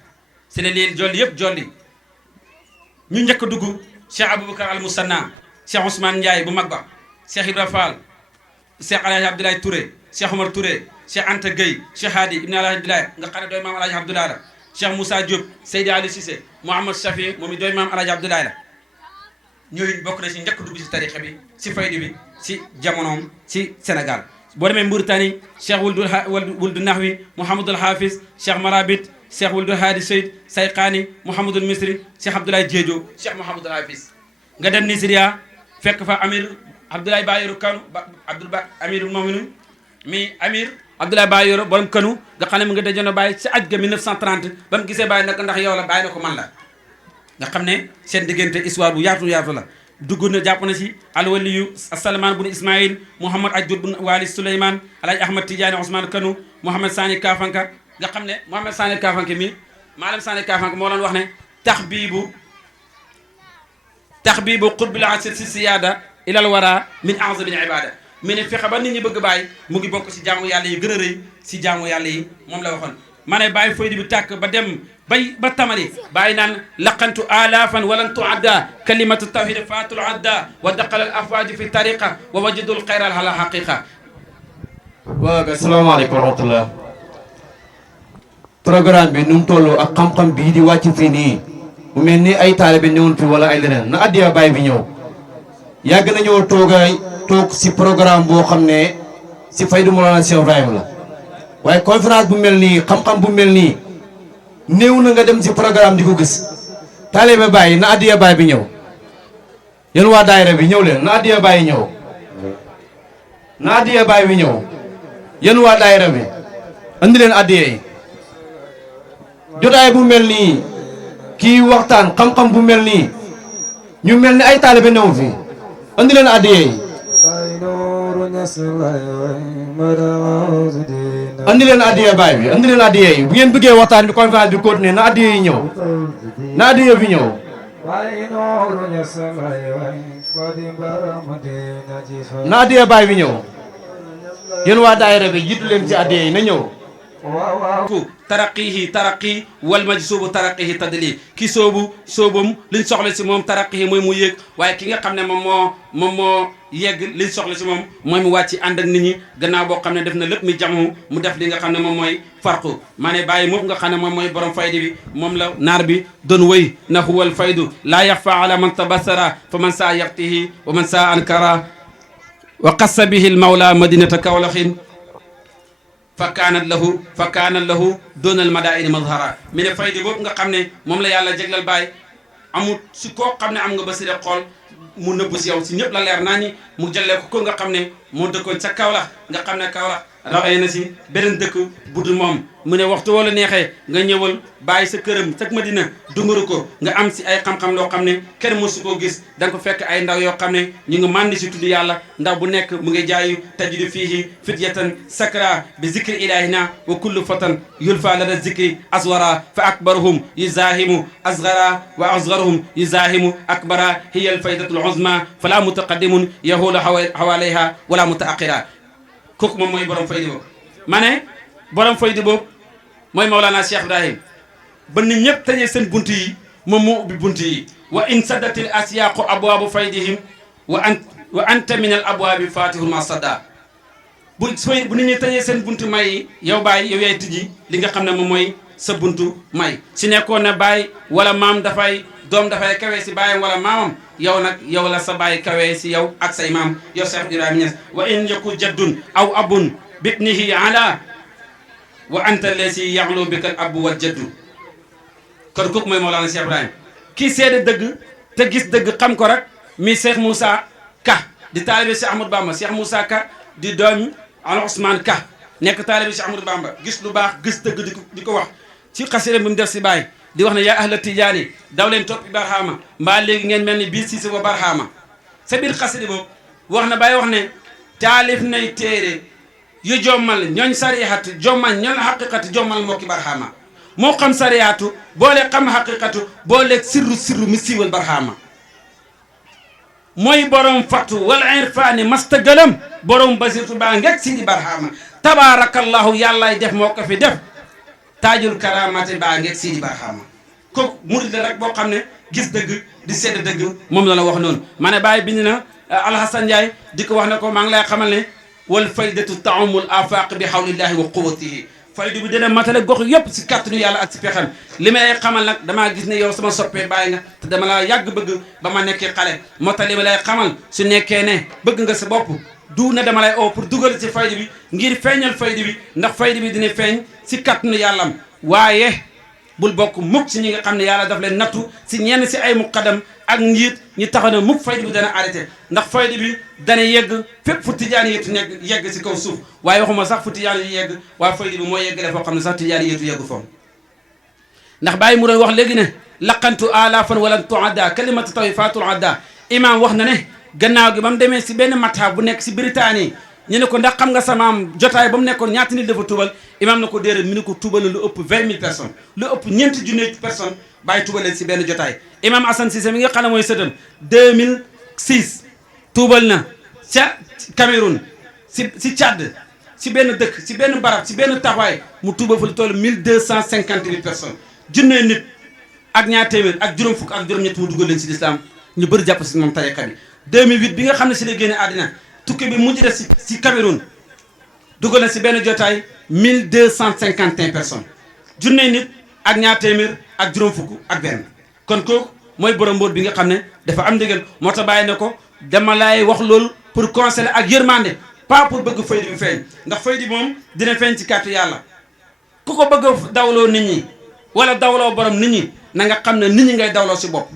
si la lii jolli yëpp jolli ñu njëkk a dugg Cheikh Aboubacar al Musanna Cheikh Ousmane Ndiaye bu mag ba Cheikh Ibra Fall Cheikh Alhaji Abdoulaye Touré Cheikh Omar Touré Cheikh Anta Gueye Cheikh Hadi Ibn Alhaji Abdoulaye nga xam ne dooy maam Alhaji Abdoulaye la Cheikh Moussa Diop Seydi Ali Cissé Mouhamad Chafi moom i dooy maam Alhaji Abdoulaye la ñooñu bokk na si njëkk dugg si tarixa bi si faydu bi si jamonoom si Sénégal boo demee Mauritanie Cheikh wuldu Nahwi Mouhamadul Hafiz Cheikh Marabit Cheikh wuldu Hadi Seyd Sayqani Mouhamadul Misri Cheikh Abdoulaye Diédio Cheikh Mouhamadul Hafiz nga dem Nigeria fekk fa Amir Abdoulaye Bayero Kanu Amirul Mominin mi Amir Abdoulaye Bayero borom Kanu nga xam ne mu nga dajoon bàyyi si aj ga 1930 ba mu gisee bàyyi nag ndax yow la bàyyi na ko man la nga xam ne seen diggante histoire bu yaatu la dugg na jàpp na si alwaliyu Salman bun Ismaïl Mouhamad Ajdud bun Wali Souleymane Alhaji Ahmad Tidiane Ousmane Kanu Mouhamad Sani Kafanka nga xam ne Mouhamad Sani Kafanka mi maalam Sani Kafanka moo doon wax ne taxbibu qutbil asir si siyaada ilal wara min a'zabil ibada mi ne fexe ba nit ñi bëgg bàyyi mu ngi bokk si jaamu yàlla yi gën a rëy si jaamu yàlla yi moom la waxoon ma ne bàyyi faydu bi tàkk ba dem ba tamari bàyyi naan laqantu alaafan walan tuadda kalimatu tawhid fatul adda wa daqal al afwaji fi tariqa wa wajidul xayral ala haqiqa waaw asalaamaaleykum wa rahmatullah programme bi nu mu toll ak xam-xam bii di wàcc fii nii mu mel ni ay taalibe ñëwoon fi wala ay leneen na addiya baay bi ñëw yàgg nañoo toog si programme boo xam ne si faydu Mawlana Cheikh Ibrahima la waaye conférence bu mel nii xam-xam bu mel nii néew na nga dem si programme di ko gis taalibe baay na addiya baay bi ñëw yéen waa daayira bi ñëw leen na addiya baay ñëw na addiya baay bi ñëw yéen waa daayira bi andi leen addiya yi jotaay bu mel nii kii waxtaan xam-xam bu mel nii ñu mel ni ay taalibe newu fi andi leen addiya yi andi leen addiya baay bi andi leen addiya yi bu ngeen bëggee waxtaan bi conférence bi continuer na addiya yi ñëw na addiya bi ñëw na addiya baay bi ñëw yéen waa daayira bi jiitu leen ci addiya yi na ñëw ku taraqihi taraqi wal majsubu taraqihi tadli ki soobum liñ soxla si moom taraqihi mooy mu yéeg waaye ki nga xam ne moom moo yegg liñ soxla si moom mooy mu wàcc ànd ak nit ñi gannaaw boo xam ne def na lépp mi jamu mu def li nga xam ne moom mooy farqu maa ne bàyyi moom nga xam ne moom mooy borom faydi bi moom la naar bi doon wëy na huwal faydu laa yaxfa ala man tabassara fa man saa yaxtihi wa man saa ankara wa qassa bihi al mawla madinata kawlaxin fa kaanat lahu doonal madaini mazhara mi ne faydi boobu nga xam ne moom la yàlla jéglal baay amul si koo xam ne am nga ba si de xool mu nëbb si yow si ñëpp la leer naa ni mu jëlee ko nga xam ne moo dëkkoon sa Kaolack nga xam ne Kaolack rawee na si beneen dëkk bu dul moom mu ne waxtu wala neexee nga ñëwal bàyyi sa këram sa Madina dunguru ko nga am si ay xam-xam loo xam ne kenn mosu koo gis da nga ko fekk ay ndaw yoo xam ne ñu ngi màndi si tudd yàlla ndaw bu nekk mu ngi jaayu tajidu fiihi fityatan sakra bi zikri ilahina wa kullu fatan yulfa lada zikri aswara fa akbaruhum yuzahimu asgara wa asgaruhum yuzahimu akbara hiya alfaydatu aluzma fala mutaqaddimun yahulu hawalayha wala mutaaqira kooku moom mooy borom faydi boobu ma ne borom faydi boobu mooy Mawlana Cheikh Ibrahim ba nit ñëpp tëjee seen bunt yi moom moo ubbi bunt yi wa in saddatil asyaaqu abwaabu faydihim wa anta min al abwaabi fatihul ma sadda bu nit ñi tëjee seen buntu may yi yow baay yow yaay tijji li nga xam ne moom mooy sa buntu may si nekkoon ne baay wala maam doom dafay kawee si baayam wala maamam yow nag yow la sa baay kawee si yow ak say maam yow Cheikh Ibrahima Niass wa in yaku jaddun aw abun bibnihi ala wa anta lesi yaxlu bika al abu wal jaddu kon kooku mooy Mawlana Cheikh Ibrahima kii seede dëgg te gis dëgg xam ko rek mi Cheikh Moussa Ka di taalibe Cheikh Ahmadou Bamba Cheikh Moussa Ka di doomi al Ousmane Ka nekk taalibe Cheikh Ahmadou Bamba gis lu baax gis dëgg di ko wax ci xasida bi mu def si baay di wax ne yaa ahla tijaani daw leen toppi barxaama mbaa léegi ngeen mel ni biir siise wa barxaama sa biir xasida boobu wax na bàyyi wax ne taalif nay téere yu jommal ñooñ sariyaatu jommal ñooñ xaqiqatu jommal mbokki barxaama moo xam sariyaatu boole xam xaqiqatu boole sirru mi siiwal barxaama mooy borom fatu wala irfaani masta gëlëm borom basirtu baa ngeg sidi barxaama tabaarakallahu yàllaay def moo ko fi def taajul karamati baa ngeeg sidi barxaama kooku murid la rek boo xam ne gis dëgg di sedd dëgg moom la wax noonu ma ne bàyyi bind na Alhasan Ndiaye di ko wax ne ko maa ngi lay xamal ne wal faydatu taamul afaq bi hawlillahi wa quwwatihi faydu bi dina matale gox yëpp si kàttanu yàlla ak si pexem li may xamal nag damaa gis ne yow sama soppee bàyyi nga te dama la yàgg bëgg ba ma nekkee xale moo tax li ma lay xamal su nekkee ne bëgg nga sa bopp du ne dama lay oo pour dugal si faydu bi ngir feeñal faydu bi ndax faydu bi dina feeñ si kàttanu yàllam waaye bul bokk mukk si ñi nga xam ne yàlla daf leen nattu si ñenn si ay muqaddam ak njiit ñi taxaw ne mukk faydu bi dana arrêté ndax faydu bi dana yegg fépp fu tijaan yeetu nekk yegg si kaw suuf waaye waxuma sax fu tijaan yi yegg waaye faydu bi mooy yeggale foo xam ne sax tijaan yeetu yeggu foofu ndax bàyyi mu doon wax léegi ne laqantu alafan walan tuadda kalimatu tawifatul adda imam wax na ne gannaaw gi ba mu demee si benn mathaab bu nekk si Britannie ñu ne ko ndax xam nga samaam jotaay ba mu nekkoon ñaata nit dafa tuubal imam na ko déedéet mi ne ko tuubal lu ëpp 20 000 personnes lu ëpp ñeenti junni personnes bàyyi tuubal leen si benn jotaay imam Assane Cissé mi nga xam ne mooy sëtam 2006 tuubal na ca Cameroun si Tchad si benn dëkk si benn barab si benn taxawaay mu tuubal fa lu toll 1258 personnes junne nit ak ñaar téeméer ak juróom fukk ak juróom ñett mu dugal leen si lislaam ñu bëri jàpp si moom tariqa bi 2008 bi nga xam ne si la génne àddina tukki bi mujj def si Cameroun dugal na si benn jotaay 1251 personnes junne nit ak ñaar téeméer ak juróom fukk ak benn kon kooku mooy borom mbóot bi nga xam ne dafa am ndigal moo tax bàyyi ne ko dama lay wax loolu pour conseiller ak yërmande pas pour bëgg faydi bi feeñ ndax faydi moom dina feeñ ci kàttu yàlla ku ko bëgg a dawloo nit ñi wala dawloo borom nit ñi na nga xam ne nit ñi ngay dawloo si bopp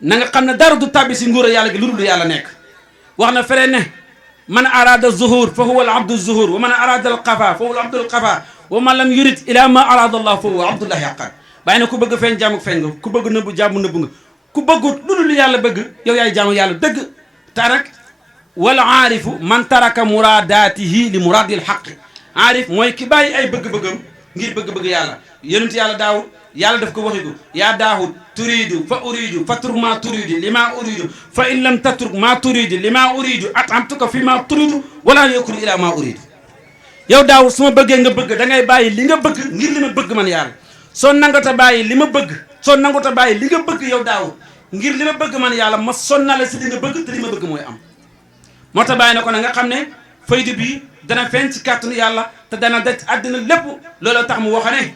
na nga xam ne dara du tàbbi si nguur yàlla gi lu dul yàlla nekk wax na feneen ne man arada zuhur fa huwa al abdu zuhur wa man arada al qafa fa huwa al abdu al qafa wa man lam yurid ila ma arada allah fa huwa abdullah yaqan bàyyi na ku bëgg feeñ jàmm feeñ nga ku bëgg nëbbu jàmm nëbbu nga ku bëggut lu dul yàlla bëgg yow yaay jaamu yàlla dëgg te nag wal aarifu man taraka muradaatihi li muradil xaqi aarif mooy ki bàyyi ay bëgg-bëggam ngir bëgg-bëgg yàlla yonent yàlla daawud yàlla daf ko waxiku yaa daawud turidu fa uridu fatruk ma turidu li ma uridu fa in lam tatruk ma turidu li ma uridu atamtuka fi ma turidu wala yakun ila ma uridu yow daawud su ma bëggee nga bëgg da ngay bàyyi li nga bëgg ngir li ma bëgg man yàlla soo nangota bàyyi li ma bëgg soo nangota bàyyi li nga bëgg yow daawud ngir li ma bëgg man yàlla ma sonnale si li nga bëgg te li ma bëgg mooy am moo tax bàyyi na ko na nga xam ne faydu bi dana feeñ ci kàttanu yàlla te dana daj àddina lépp looloo tax mu wax ne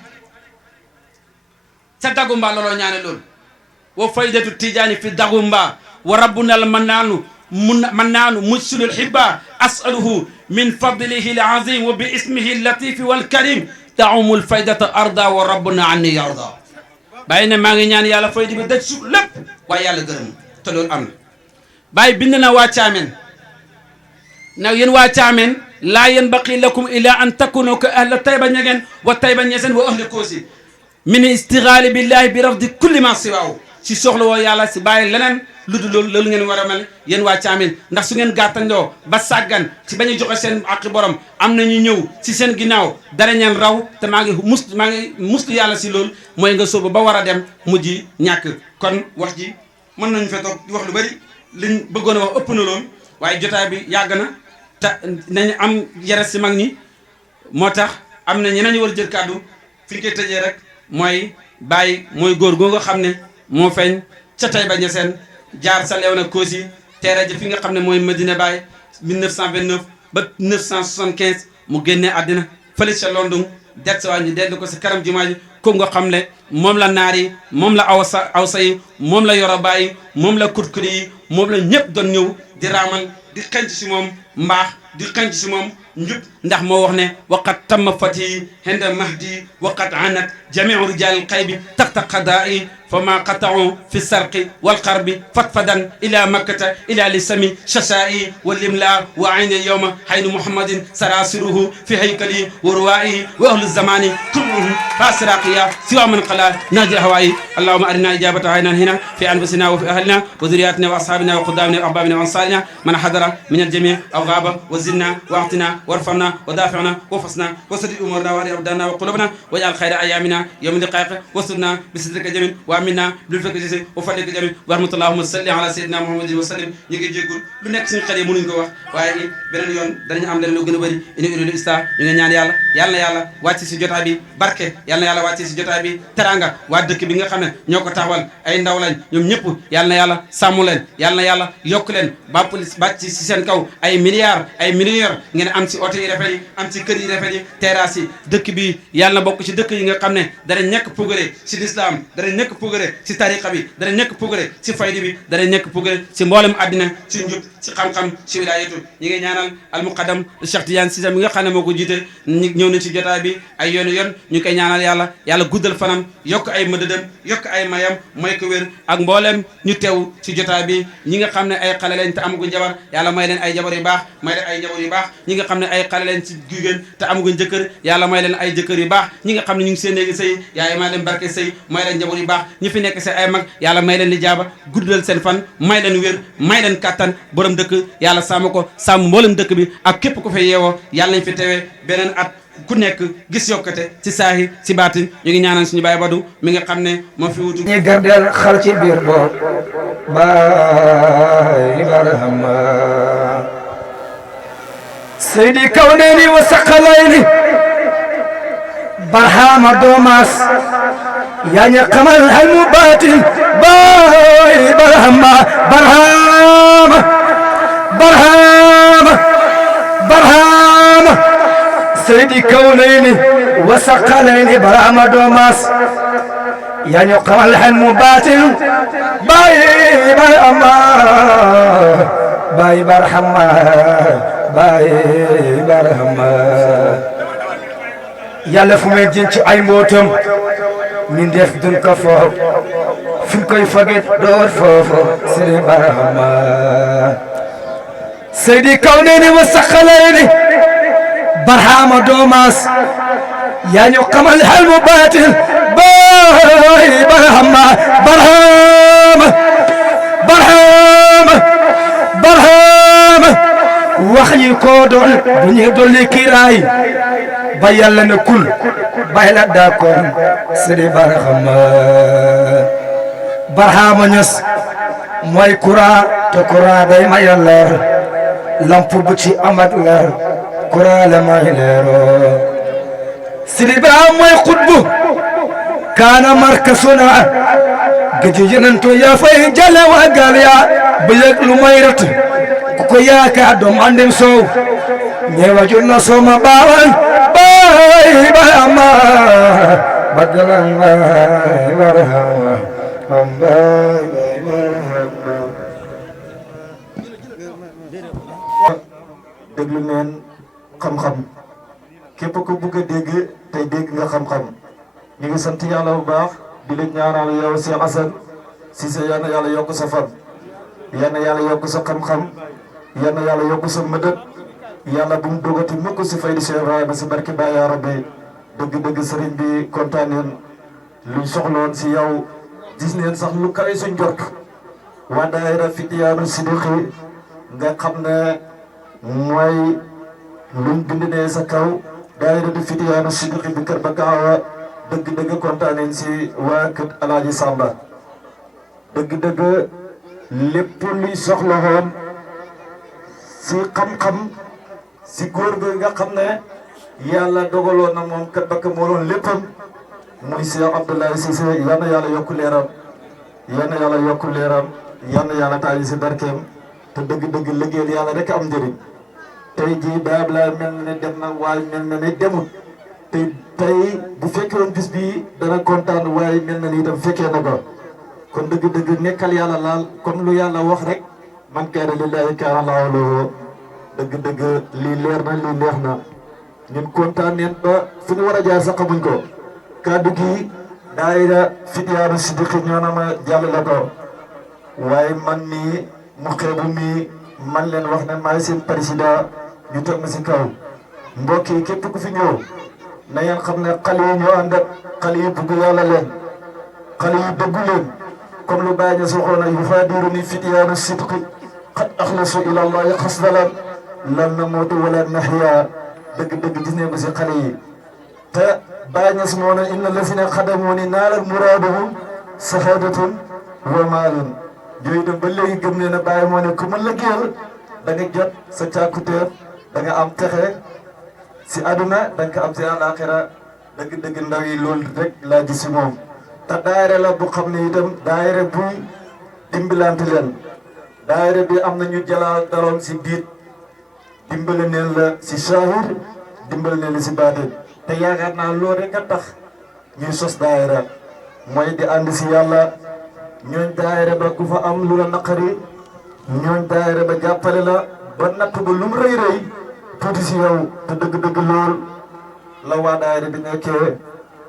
ca dagumba looloo ñaane loolu wa faydatu tijaani fi dagumba wa rabbuna al mannaanu mujsilul hibba asaluhu min fadlihi al azim wa bi ismihi al latifi wal karim taumul faydata arda wa rabbuna anni yarda bàyyi ne maa ngi ñaan yàlla faydu bi daj suuf lépp waaye yàlla gërëm te loolu am na bàyyi bind na waa caameen nag yéen waa caameen laa yanbaqi lakum ila an takunu ka ahla tayba ñegeen wa tayba ñeseen wa ahli koosi min istighali billahi bi rafdi kulli ma siwaaw si soxla woo yàlla si bàyyi leneen lu dul loolu ngeen war a mel yéen waa caameen ndax su ngeen gàttandoo ba sàggan ci bañ a joxe seen àqi borom am na ñu ñëw si seen ginnaaw dara ñeen raw te maa ngi muslu yàlla si loolu mooy nga sóobu ba war a dem mujj ñàkk kon wax ji mën nañu fe toog di wax lu bëri liñ bëggoon a wax ëpp na loolu waaye jotaay bi yàgg na te nañu am yare si mag ñi moo tax am na ñeneen ñu war a jël kàddu fi ñu koy tëjee rek mooy bàyyi mooy góor goo nga xam ne moo feeñ ca Taïba Niassène jaar sa leew na Kossy teere ji fi nga xam ne mooy Medina Baye 1929 ba 1975 mu génnee àddina fële ca London det sa wàññi dend ko si kanam jumaa ji ko nga xam ne moom la naar yi moom la awsa yi moom la Yoruba yi moom la kurkuri yi moom la ñëpp doon ñëw di raamal di xenc si moom mbaax di xenc si moom njub ndax moo wax ne waqat tamma fati henda mahdi waqat anat jamiu rijal qaybi taxta qadaai فما قطعوا في السرق والقرب فتفدا إلى مكة إلى لسمي ششائي والإملاء وعين اليوم حين محمد سراسره في هيكله وروائه وأهل الزمان كلهم فاسراقيا سوى من قال نهج هوائي اللهم أرنا إجابة عينا هنا في أنفسنا وفي أهلنا وذرياتنا وأصحابنا وقدامنا وأحبابنا وأنصارنا من حضر من الجميع أو غاب وزدنا وأعطنا وارفعنا ودافعنا وفصنا وسدد أمورنا وأري أبداننا وقلوبنا واجعل خير أيامنا يوم لقائك وصلنا بصدرك جميل وامنا بالفك جسي وفضلك جميل ورحمة اللهم صل على سيدنا محمد وسلم ñi jéggul lu nekk suñu xel yi mënuñ ko wax waaye beneen yoon danañu am leneen lu gën a bëri inu ulu ista ñu nga ñaan yàlla yàlla na yàlla wàcc si jotaay bi barke yàlla na yàlla wàcc si jotaay bi teranga waa dëkk bi nga xam ne ñoo ko taxawal ay ndaw lañ ñoom ñëpp yàlla na yàlla sàmm leen yàlla na yàlla yokk leen bàcc si seen kaw ay milliards ay millionnaires ngeen am si oto yi rafet yi am si kër yi rafet yi terrasse yi dëkk bi yàlla na bokk si dëkk yi nga xam ne dana nekk pugare si l'islam dana nekk pugare si tariqa bi dana nekk pugare si faydi bi dana nekk pugare si mboolem àddina si njub si xam-xam si wilaayatu ñi ngi ñaanal al muqaddam Cheikh Tidiane Cissé mi nga xam ne moo ko jiite ñëw na si jotaay bi ay yoonu yoon ñu koy ñaanal yàlla guddal fanam yokk ay mëdëdëm yokk ay mayam mooy ko wér ak mboolem ñu teew si jotaay bi ñi nga xam ne ay xale lañ te amaguñ jabar yàlla may leen ay jabar yu baax may leen ay jabar yu baax ñi nga xam ne ay xale lañ si jigéen te amaguñ jëkkër yàlla may leen ay jëkkër yu baax ñi nga xam ne ñu ngi seen néegi sëy yaay may leen barke sëy may leen jabar yu baax ñi fi nekk seen ay mag yàlla may leen li jaaba guddal seen fan may leen wér may leen kattan borom dëkk yàlla sàmm ko sàmm mboolem dëkk bi ak képp ku fay yeewoo yàlla nañ fi tewee beneen at ku nekk gis yokkate ci saahi ci baatin ñu ngi ñaanal suñu baay Badu mi nga xam ne moo fi wutu ñi gardeel xal ci biir boor baay barhama seydi kawnayni wa saqalayni barhama doomaas yaa ñu xamal xel mu baatin baay barhama barhama barhama barhama seydi kawnayni wa saqalayni barhama doomaas yaa ñu xamal xel mu baatin baay barhama baay barhama baay barhama yàlla fu may jën ci ay mbootam min def dun ko foof fi koy faget door foofu Sëriñ Barhama seydi kawnayni wa saqalayni barhama doomaas yaa ñu xamal xel mu baatin baay barhama barhama barhama barhama wax ñi ko doon du ñu dolli kiraay ba yàlla ne kul bay la d'accord Sidi Barhama Ñas mooy courant te courant day may leer lamp bu ci amat leer courant la may leero Sidi Barhama mooy xutbu kaana markasuna gëj yenentu yaa fay jale waa gaal yaa bu yëg lu may rat ku ko yaakaar doom andim soow ñeewa jur na sooma baawan bay Barhama badalan bay Barhama déglu neen xam-xam képp ku bugg a dégg tey dégg nga xam-xam ñu ngi sant yàlla bu baax di la ñaanal yow Cheikh Assane Cissé yal na yàlla yokk sa fan yal na yàlla yokk sa xam-xam yal na yàlla yokk sa mëdët yàlla bu mu dogati mukk si fay di Cheikh Ibrahima si barke Baye yaa rabbi dëgg-dëgg sëriñ bi kontaan neen luñ soxloon si yow gis neen sax lu kawe suñ jot waa daayira Fitiyaanu Siddiqi nga xam ne mooy luñ bind ne sa kaw daayira di Fitiyaanu Siddiqi bi Kër Bakaawa dëgg-dëgg kontaan si waa kër Alaaji Samba dëgg-dëgg lépp luy soxla woon si xam-xam si góor gi nga xam ne yàlla dogaloon na moom Kër Bakka moo doon léppam muy Cheikh Abdoulaye Cissé yal na yàlla yokku leeram yal na yàlla yokku leeram yal na yàlla taaj si barkeem te dëgg-dëgg liggéeyal yàlla rek am njëriñ tey jii Baye Ablaye mel na ne dem na waaye mel na ne demut te tey bu fekkee woon bis bii dana kontaan waaye mel na ni itam fekkee na ko kon dëgg-dëgg nekkal yàlla laal comme lu yàlla wax rek man kaana lillaahi kaana llaahu lahu dëgg-dëgg lii leer na lii neex na ñun kontaan neen ba fu ñu war a jaar sax xamuñ ko kaddu gi daayira Fitiyaanu Siddiqi ñoo na ma jàllale ko waaye man mii mu xeebu mii man leen wax ne maay seen président ñu toog ma si kaw mbokk yi képp ku fi ñëw na ngeen xam ne xale yi ñoo ànd ak xale yi bugg yàlla leen xale yi dëggu leen comme lu bàyyi ñu soxoon yu faadiru ni Fitiyaanu Siddiqi xat axlasu ila allahi xasdalan lan na mootu wala naxiya dëgg-dëgg gis ne ko si xale yi te Baay Ñas moo ne inna lasina xadamooni naalal muraaduhum sahadatun wa maalun yooyu dem ba léegi gëm ne na Baay moo ne ku ma lëggeel da nga jot sa càkkuteef da nga am texe si àdduna da nga ko am si àllaaxira dëgg-dëgg ndaw yi loolu rek laa gis si moom te daayira la bu xam ne itam daayira buy dimbalante leen daayira bi am na ñu jalaa daroon si biit dimbale neen la si saahir dimbale neen la si baatin te yaakaar naa loolu rek a tax ñuy sos daayira mooy di ànd si yàlla ñooñ daayira ba ku fa am lu la naqari ñooñ daayira ba jàppale la ba natt ba lu mu rëy rëy tuuti si yow te dëgg-dëgg lool la waa daayira bi nekkee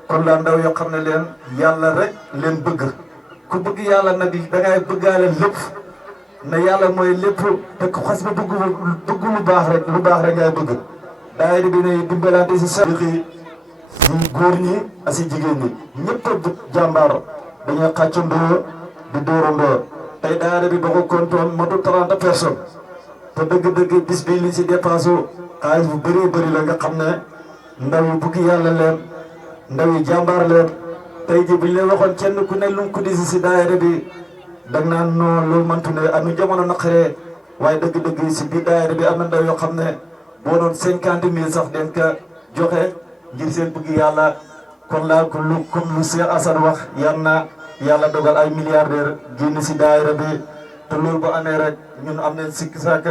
kon la ndaw yoo xam ne leen yàlla rek leen bëgg ku bëgg yàlla nag dangay bëggaale lépp na yàlla mooy lépp te ku xas ba bëgg lu baax rek ngay bëgg daayira bi ne dimbalante si Siddiqi si góor ñi ak si jigéen ñi ñëpp a jàmbaar dañuy xàccandoo di dóorandoo tey daayira bi boo ko kontoon motu 30 personnes te dëgg-dëgg bis bi li si dépensé xaalis bu bëree bëri la nga xam ne ndaw yi bugg yàlla leen ndaw yi jàmbaar leen tey ji buñ leen waxoon kenn ku ne lu ko disi si daayira bi dag naan non loolu mantu ne anu jamono naqaree waaye dëgg-dëgg si biir daayira bi am na ndaw yoo xam ne boo doon 50 000 sax den ka joxe ngir seen bëgg yàlla kon laa ko lu comme lu Cheikh Assane wax yal na yàlla dogal ay milliardaire génn si daayira bi te loolu bu amee rek ñun am neen sikki sàkk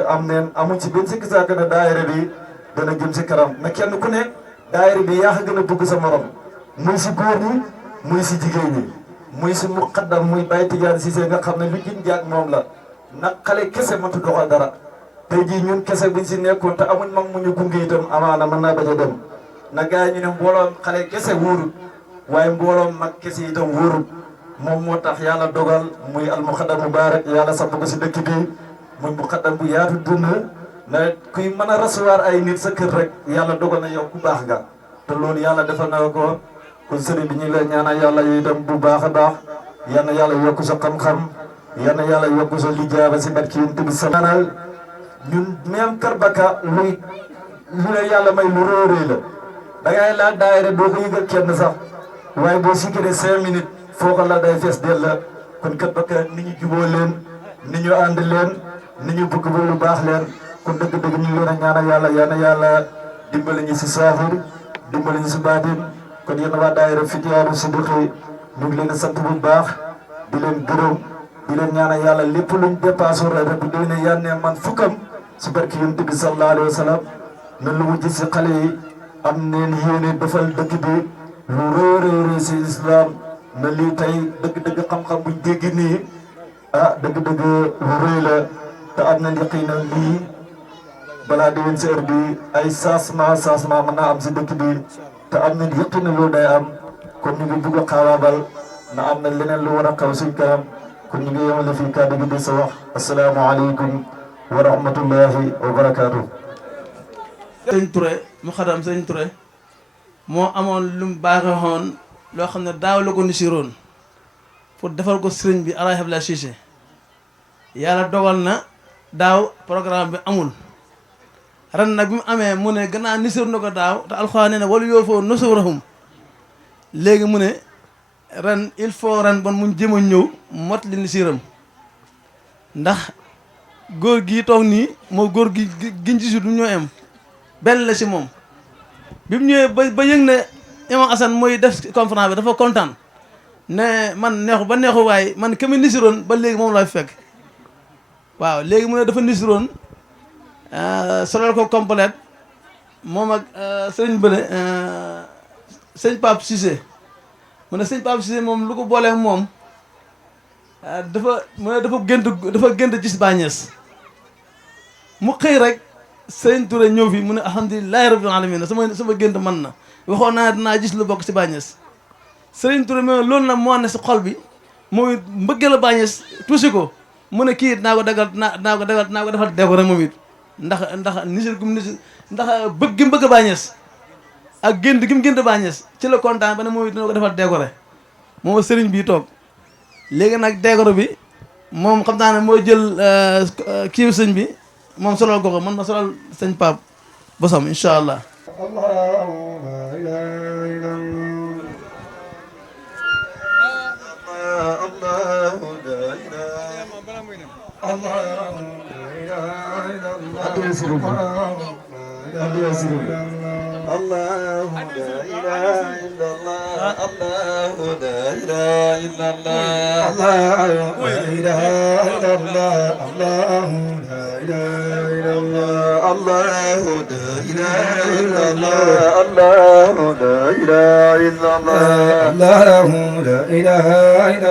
amuñ si benn sikki sàkk ne daayira bi dana jëm si kanam mais kenn ku ne daayira bi yaa gën a bëgg sa morom muy si góor ñi muy si jigéen ñi muy si muqaddam muy Baye Tidiane Cissé nga xam ne lu jin jaag moom la nag xale kese matu doxal dara tey jii ñun kese buñ si nekkoon te amuñ mag mu ñu gunge itam amaana mën naa bañ a dem na gars yi ñu ne mbooloom xale kese wóorut waaye mbooloom mag kese itam wóorut moom moo tax yàlla dogal muy al muqaddam mubarak yàlla samp ko si dëkk bi muy muqaddam bu yaatu dund na kuy mën a recevoir ay nit sa kër rek yàlla dogal na yow ku baax nga te loolu yàlla defal na ko kon sëriñ bi ñu ngi lay ñaanal yàlla yi itam bu baax a baax yal na yàlla yokk sa xam-xam yal na yàlla yokk sa lijaaba si barki yonent bi sanal ñun même Kër Bakka lu la yàlla may lu réeré la da ngay laaj daayira doo ko yëgal kenn sax waaye boo sikkiree 5 minutes foo ko la day fees del la kon kat ba ni ñu juboo leen ni ñu ànd leen ni ñu bëgg ba lu baax leen kon dëgg-dëgg ñu leen a ñaanal yàlla yal na yàlla dimbali ñu si saahir dimbali ñu si baatin kon yéen waa daayira Fityaaru Siddiqi ñu ngi leen a sant bu baax di leen gërëm di leen ñaanal yàlla lépp luñ dépassé rek bu déwénee yal na man fukkam si barki Yonent bi sallallahu alayhi wa sallam na lu mu gis si xale yi am neen yéene defal dëkk bi lu rëy si islam na lii tey dëgg-dëgg xam-xam buñ dégg nii dëgg-dëgg lu rëy la te am na yaqin na lii balaa déwén si heure bi ay changement mën naa am si dëkk bi te am na yaqin na loolu day am kon ñu ngi bugg a xaabaabal na am na leneen lu war a xaw suñ kanam kon ñu ngi yemale fii kàddu gi di sa wax asalaamaaleykum wa rahmatullahi wa barakaatu. sëñ Touré mu xadam sëñ Touré moo amoon lu mu baaxoon loo xam ne daaw la ko nisiroon pour defal ko sëriñ bi Alaaji Abdoulaye Cissé yàlla dogal na daaw programme bi amul ren nag bi mu amee mu ne gannaaw nisir na ko daaw te alxuraan nee na wala yoo foo nusurahum léegi mu ne ren il faut ren bon mu jéem a ñëw mot li nisiram ndax góor gi toog nii moo góor gi giñ ci sut ñoo am benn la si moom bi mu ñëwee ba yëg ne imam Assane mooy def conférence bi dafa kontaan ne man neexu ba neexu waaye man ka mu nisiroon ba léegi moom lay fekk waaw léegi mu ne dafa nisiroon solal ko complète moom ak sëñ bële sëñ Pape Cissé mu ne sëñ Pape Cissé moom lu ko boolee moom dafa gént gis bàñees mu xëy rek sëñ Touré ñëw fi mu ne alhamdulilahi rabbil alamin sama gént man na waxoon naa dinaa gis lu bokk si bàñees sëñ Touré mais loolu nag moo ne si xol bi mooy mbëggee la bàñees tuusi ko mu ne kii naa ko defal dee ko rek moom it ndax nisir gum nisir ndax bëgg gi mu bëgg bàñees ak gént gi mu gént bàñees ci la kontaan ba ne moom it dina ko defal décoré moom sëriñ bii toog léegi nag décoré bi moom xam naa ne mooy jël kiiw sëñ bi moom solal ko man ma solal sëñ Pape bosam incha allah الله لا إله إلا الله الله لا إله إلا الله الله لا إله إلا الله الله لا إله إلا الله الله لا إله إلا الله الله لا إله إلا الله الله لا إله إلا الله الله لا إله إلا الله الله لا إله إلا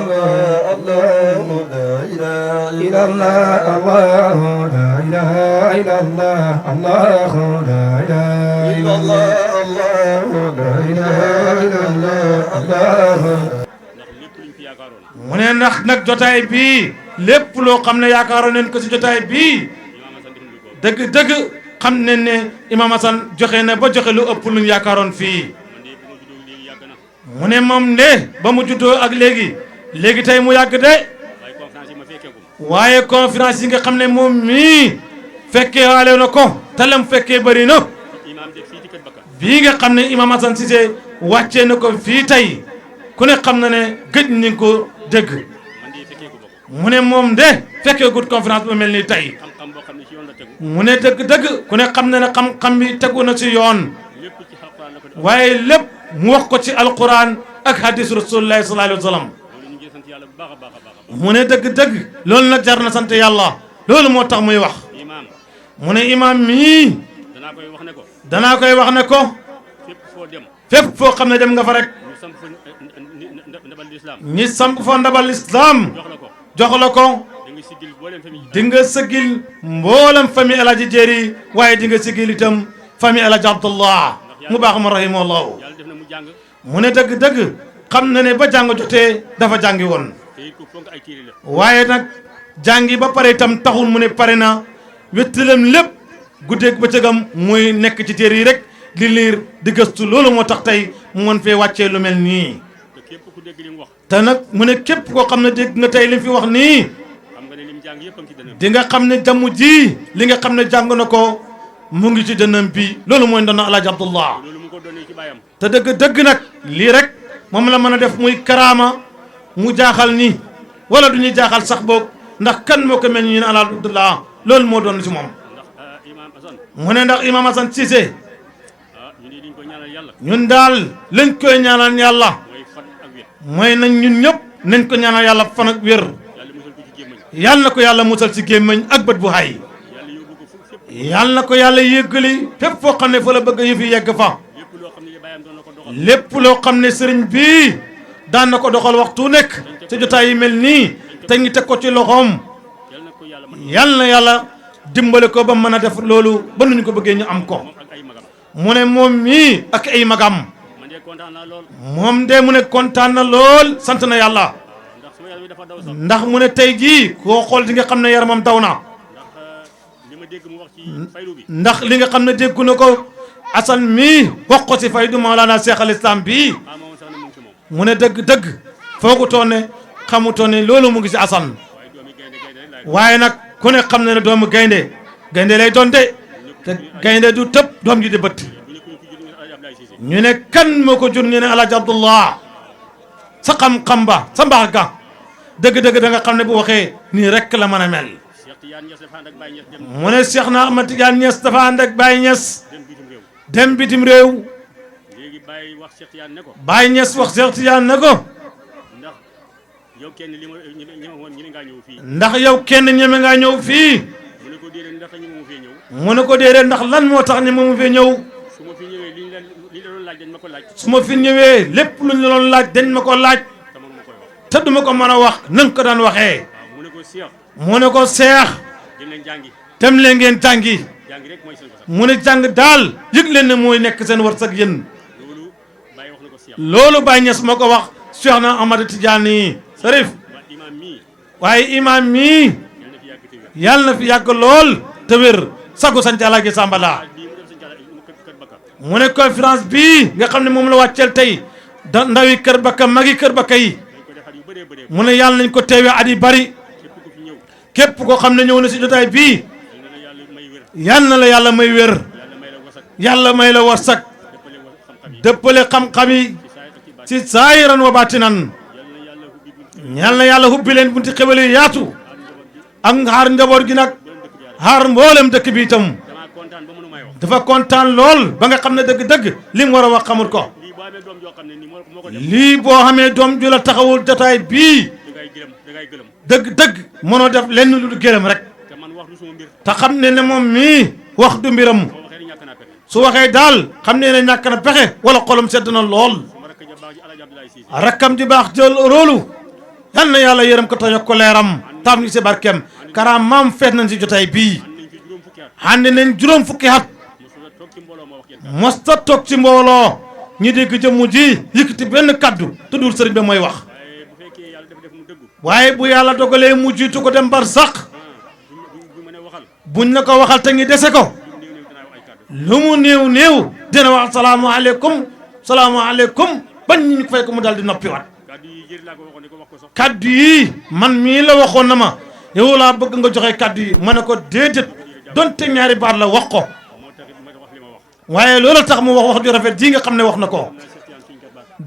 الله الله لا إله إلا الله الله لا إله إلا الله الله لا إله إلا الله الله لا إله إلا الله الله mu ne ndax nag jotaay bii lépp loo xam ne yaakaaroon nañ ko si jotaay bii dëgg xam nañ ne Imam Assane joxe na ba joxe lu ëpp luñ yaakaaroon fii mu ne moom de ba mu juddoo ak léegi tey mu yàgg de waaye conférence yi nga xam ne moom mii fekkee waale na ko talam fekkee bëri na bii nga xam ne Imam Assane Cissé wàccee na ko fii tey ku ne xam na ne gëj nañ ko dégg mu ne moom de fekkee gut conférence bu mel ni tey mu ne dëgg ku ne xam na ne xam-xam bi tegu na ci yoon waaye lépp mu wax ko ci alquran ak hadis rasulullahi sallallahu alayhi wa sallam mu ne dëgg loolu nag jar na sant yàlla loolu moo tax muy wax mu ne imam mii danaa koy wax ne ko fépp foo xam ne dem nga fa rek ñi samp fa ndabal islam jox la ko di nga sëggil mboolem famille El Hadji Jéeri waaye di nga sëggil itam famille El Hadji Abdallah mu baax ma rahimahullahu mu ne dëgg xam na ne ba jàng jotee dafa jàngi woon waaye nag jàngi ba pare itam taxul mu ne pare na wéttalam lépp guddeeg bëccëgam muy nekk ci téere yi rek di liir di gëstu loolu moo tax tey mu mën fee wàccee lu mel nii te nag mu ne képp koo xam ne dégg nga tey li fi wax nii di nga xam ne jàmm ji li nga xam ne jàng na ko mu ngi ci dënnam bi loolu mooy ndono Alaaji Abdullah te dëgg nag lii rek moom la mën a def muy karaama mu jaaxal ni wala du ñu jaaxal sax boog ndax kan moo ko mel ñu ne Alaaji Abdullah loolu moo doon ci moom mu ne ndax Imam Assane Cissé ñun daal lañ koy ñaanal yàlla mooy nañ ñun ñëpp nañ ko ñaanal yàlla fan ak wér yàlla na ko yàlla musal ci gémmiñ ak bët bu hay yàlla na ko yàlla yéggali fépp foo xam ne fa la bëgg yëf yi yegg fa lépp loo xam ne sëriñ bii daan na ko doxal waxtu nekk ci jotaay yi mel nii te ngi teg ko ci loxoom yàlla na yàlla dimbale ko ba mën a def loolu ba nu ñu ko bëggee ñu am ko mu ne moom mii ak ay magam moom de mu ne kontaan na lool sant na yàlla ndax mu ne tey jii koo xool di nga xam ne yaramam daw na ndax li nga xam ne déggu na ko Assane mii wax ko si faydu Mawlana Cheikh al Islam bii mu ne dëgg foogutoon ne xamutoon ne loolu mu ngi si Assane waaye nag ku ne xam na ne doomu gaynde lay doon de te gaynde du tëb doom ji di bët ñu ne kan moo ko jur ñu ne Alaaji Abdullah sa xam-xam ba sa mbaax ga dëgg da nga xam ne bu waxee nii rek la mën a mel mu ne Cheikh na Ahmad Tidiane Niass dafa ànd ak Baye Niass dem bitim réew Baye Niass wax Cheikh Tidiane ne ko ndax yow kenn ñeme ngaa ñëw fii mu ne ko déedéet ndax lan moo tax ne moomu fee ñëw su ma fi ñëwee lépp luñ la doon laaj dañ ma ko laaj te duma ko mën a wax na nga ko daan waxee mu ne ko seex dem leen ngeen jàngi mu ne jàng daal yëg leen ne mooy nekk seen wërsëg yéen loolu Baye Niass moo ko wax Cheikh na Ahmad Tidiane Sarif waaye imam mii yàlla na fi yàgg lool te wér sagu sant Alaaji Sambala mu ne conférence bii nga xam ne moom la wàcceel tey da ndawi Kër Bakka magi Kër Bakka yi mu ne yàlla nañ ko teewee at yi bari képp koo xam ne ñëw na si jotaay bii yàlla na la yàlla may wér yàlla may la warsak dëppale xam-xam yi ci saayiran wa baatinan yàlla na yàlla hubbi leen bunti xewal yu yaatu ak xaar njaboot gi nag xaar mboolem dëkk bi itam dafa kontaan lool ba nga xam ne dëgg li mu war a wax xamul ko lii boo xamee doom ju la taxawul jotaay bii dëgg mënoo def lenn lu gërëm rek te xam ne moom mii wax du mbiram su waxee daal xam ne ñàkk na pexe wala xolam sedd na lool rakkam ji baax jël roolu yal na yàlla yërëm ko te yokk ko leeram taam ngi si barkeem karaam maam feet nañ si jotaay bii ànd nañ juróom fukki at mosta toog ci mbooloo ñi dégg jëmm ji yëkkati benn kaddu tuddul sëriñ bi mooy wax waaye bu yàlla dogalee mu jiitu ko dem bar sax buñ na ko waxal te ngi dese ko lu mu néew dina wax salaamaaleykum bañ ñu fay ko mu daal di noppiwaat kaddu yi man mii la waxoon na ma yow laa bëgg nga joxe kaddu yi ma ne ko déedéet donte ñaari baat la wax ko waaye loolu tax mu wax ju rafet ji nga xam ne wax na ko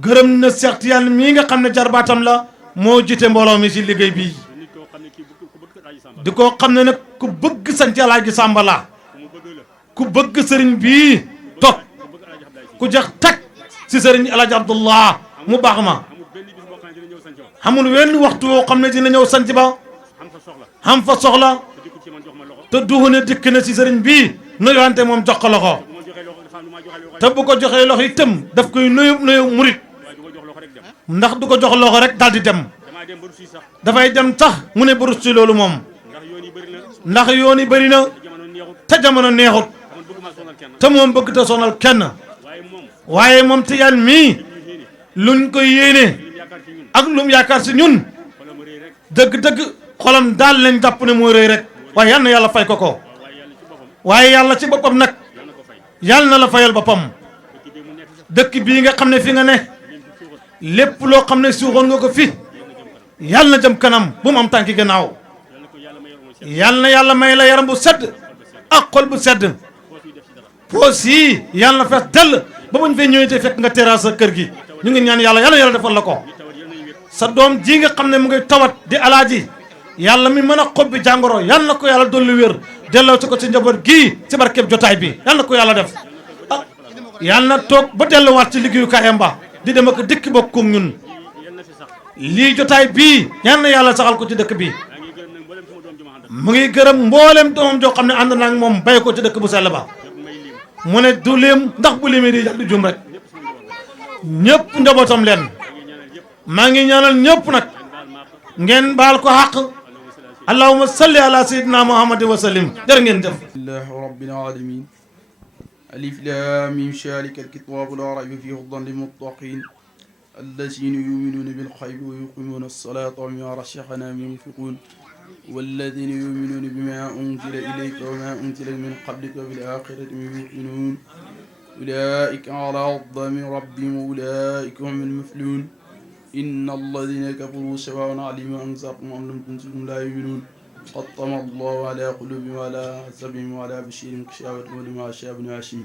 gërëm na Cheikh Tidiane mii nga xam ne jarbaatam la moo jiite mbooloo mi si liggéey bii di ko xam ne nag ku bëgg sanc Alaaji Sambala ku bëgg sëriñ bii toog ku jax tag si sëriñ Alaaji Abdullah mu baax ma xamul wenn waxtu woo xam ne dina ñëw sanc ba xam fa soxla te duxu ne dikk na si sëriñ bii nuyuwante moom jox ko loxo te bu ko joxee loxo itam daf koy nuyu murit ndax du ko jox loxo rek daal di dem dafay dem tax mu ne burus ci loolu moom ndax yoon yi bëri na te jamono neexut te moom bëgg te sonal kenn waaye moom Tijaan mii luñ koy yéene ak lum yaakaar si ñun dëgg xolam daal lañ jàpp ne mooy rëy rek waaye yal na yàlla fay ko waaye yàlla ci boppam nag yal na la fayal boppam dëkk bii nga xam ne fi nga ne lépp loo xam ne suuxoon nga ko fi yal na jëm kanam bu mu am tànki gannaaw yal na yàlla may la yaram bu sedd ak xol bu sedd poos yi yàlla na fees dell ba buñ fee ñëwee te fekk nga terrasse sa kër gi ñu ngi ñaan yàlla yàlla yàlla defal la ko sa doom ji nga xam ne mu ngi tawat di alaaji yàlla mi mën a xob bi jàngoro yàlla na ko yàlla dolli wér delloo ci ko ci njaboot gii ci barkeb jotaay bi yàlla na ko yàlla def ah yàlla na toog ba delluwaat ci liggéeyu kaayam ba di dem ak dikki bokk ak ñun lii jotaay bii yàlla na yàlla saxal ko ci dëkk bi mu ngi gërëm mboolem doomam joo xam ne ànd naa ak moom bay ko ci dëkk bu sell ba mu ne du lim ndax bu limee di du jum rek ñëpp njabootam leen maa ngi ñaanal ñëpp nag ngeen baal ko xaq allahumma salli ala sayyidina muhammadin wa sallim jërë ngeen def alhamdulillahi rabbil alamin alif lam mim zalika alkitabu la rayba fihi hudan lil muttaqin الذين يؤمنون بالغيب ويقيمون الصلاة ومما رزقناهم ينفقون والذين يؤمنون بما أنزل إليك وما أنزل من قبلك وبالآخرة هم يوقنون أولئك على هدى من ربهم وأولئك هم المفلحون إن الذين كفروا سواء عليهم أنذرتهم أم لم تنذرهم لا يؤمنون ختم الله على قلوبهم وعلى سمعهم وعلى أبصارهم غشاوة ولما شاء بن هاشم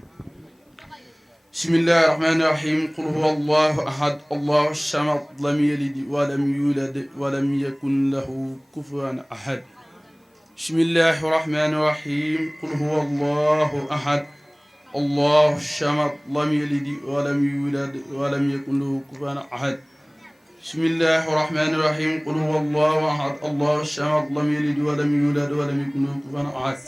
بسم الله الرحمن الرحيم قل هو الله أحد الله الصمد لم يلد ولم يولد ولم يكن له كفوا أحد بسم الله الرحمن الرحيم قل هو الله أحد الله الصمد لم يلد ولم يولد ولم يكن له كفوا أحد بسم الله الرحمن الرحيم قل هو الله أحد الله الصمد لم يلد ولم يولد ولم يكن له كفوا أحد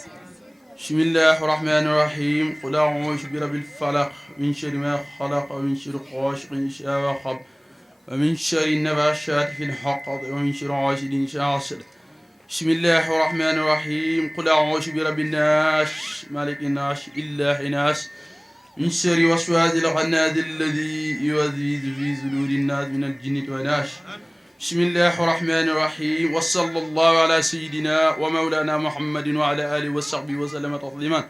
بسم الله الرحمن الرحيم قل أعوذ برب الفلق من شر ما خلق ومن شر غاسق إذا وقب ومن شر النفاثات في العقد ومن شر حاسد إذا حسد بسم الله الرحمن الرحيم قل أعوذ برب الناس مالك الناس إله الناس من شر وسواس الخناس الذي يوسوس في صدور الناس من الجنة والناس بسم الله الرحمن الرحيم وصلى الله على سيدنا ومولانا محمد وعلى آله وصحبه وسلم تسليما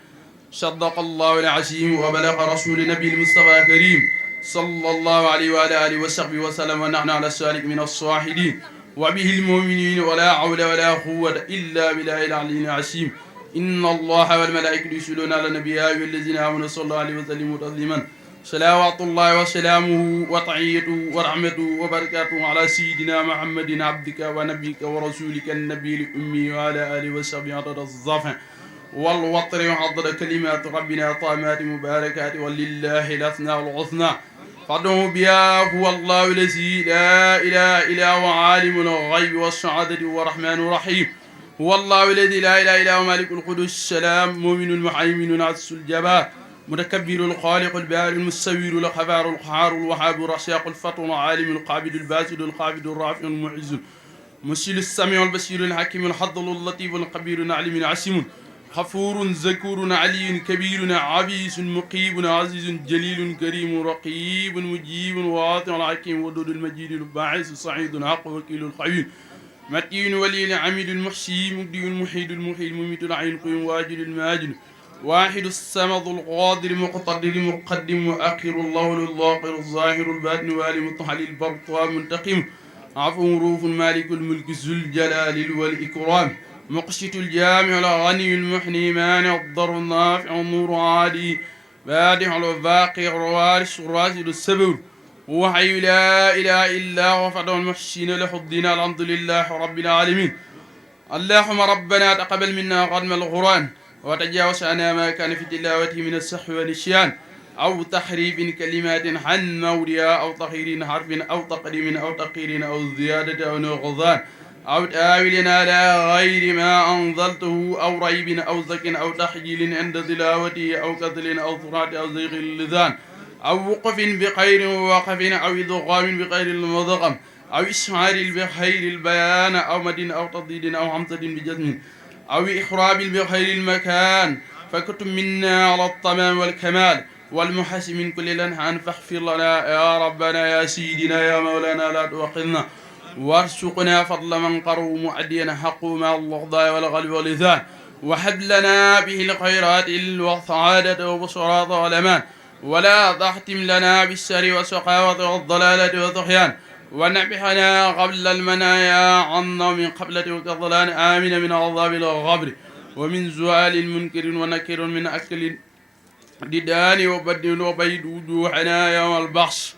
صدق الله العظيم وبلغ رسول النبي المصطفى الكريم صلى الله عليه وعلى آله وصحبه وسلم ونحن على السالك من الصاحدين وبه المؤمنين ولا حول ولا قوة إلا بالله العلي العظيم إن الله والملائكة يصلون على النبي يا أيها الذين آمنوا صلى الله عليه وسلم تسليما صلوات الله وسلامه وطعيته ورحمته وبركاته على سيدنا محمد عبدك ونبيك ورسولك النبي الأمي وعلى آله وصحبه عدد الظفن والوطر وعدد كلمات ربنا طامات مباركات ولله الأثناء الحسنى فادعوا بها هو الله الذي لا إله إلا هو عالم الغيب والشهادة والرحمن الرحيم هو الله الذي لا إله إلا هو مالك القدس السلام مؤمن المهيمن العزيز الجبار متكبر الخالق البارئ المصور الخبار القهار الوهاب الرشاق الفطن العالم القابض الباسل القابض الرافع المعز المسيل السميع البصير الحكيم الحضل اللطيف الخبير العليم العسيم غفور ذكور علي كبير عبيس مقيب عزيز جليل كريم رقيب مجيب واطع الحكيم ودود المجيد الباعث سعيد الحق وكيل الخير متين ولي العميد المحسي مبدي المحيد المحيي المميت العين القيوم واجد الماجد واحد الصمد القادر مقتدر مقدم مؤخر الله الظاهر الظاهر الباطن والي مطهل البر منتقم عفو روف مالك الملك ذو الجلال والإكرام مقسط الجامع الغني المحني مانع الضر النافع النور عادي بادع الباقي الوارث الراشد السبب هو حي لا إله إلا هو فدع المحسنين له الدين الحمد لله رب العالمين اللهم ربنا تقبل منا غنم القرآن وتجاوز عنا ما كان في تلاوته من السحو والنسيان أو تحريف كلمات عن مولها أو تغيير حرف أو تقديم أو تقرير أو زيادة أو نقصان أو تآويل على غير ما أنزلته أو ريب أو زك أو تحجيل عند تلاوته أو كسل أو صراط أو زيغ اللسان أو وقف بخير ووقف أو إدغام بخير المضغم أو إشعار بخير البيان أو مد أو تضيد أو همزة بجزم أو إخراب بخير المكان فكتب منا على التمام والكمال والمحسن من كل لنحان فاغفر لنا يا ربنا يا سيدنا يا مولانا لا تؤاخذنا وارزقنا فضل من قروا مؤديا حقه مع الضغضاء والغلب والإذان وهب لنا به الخيرات والسعادة والبشرات والأمان ولا تختم لنا بالشر والشقاوة والضلالة والطغيان ونبحنا قبل المنايا عنا من قبلة وكظلان آمن من عذاب الغبر ومن زوال المنكر ونكر من أكل ددان وبدل وبيد وجوهنا يوم البحث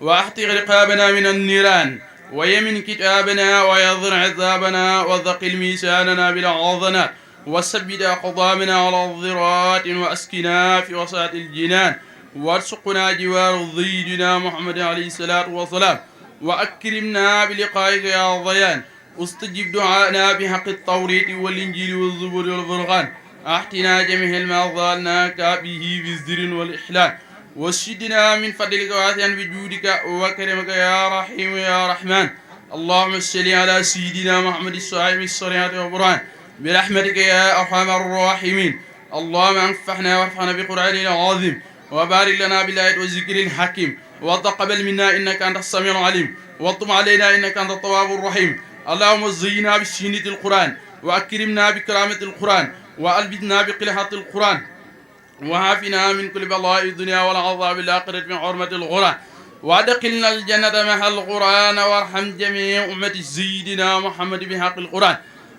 واحتق رقابنا من النيران ويمن كتابنا ويضر عذابنا وثقل ميساننا بالعظنات وثبت أقدامنا على الضرات وأسكنا في وسط الجنان وارزقنا جوار ضيدنا محمد عليه الصلاة والسلام وأكرمنا بلقائك يا ضيان استجب دعاءنا بحق التوريت والإنجيل والزبور والفرقان أحتنا جميع ما ظالناك به بالزر والإحلال واشدنا من فضلك واسعا بجودك وكرمك يا رحيم يا رحمن اللهم صل على سيدنا محمد الصاحب الصريعة والبرهان برحمتك يا أرحم الراحمين اللهم انفعنا وارفعنا بقرآن العظيم وبارك لنا بالآيات والذكر الحكيم وتقبل منا إنك أنت السميع العليم وطم علينا إنك أنت التواب الرحيم اللهم زينا بشينة القرآن وأكرمنا بكرامة القرآن وألبسنا بقلحة القرآن وعافنا من كل بلاء الدنيا والعذاب الآخرة من حرمة القرآن وأدخلنا الجنة مع القرآن وارحم جميع أمة سيدنا محمد بحق القرآن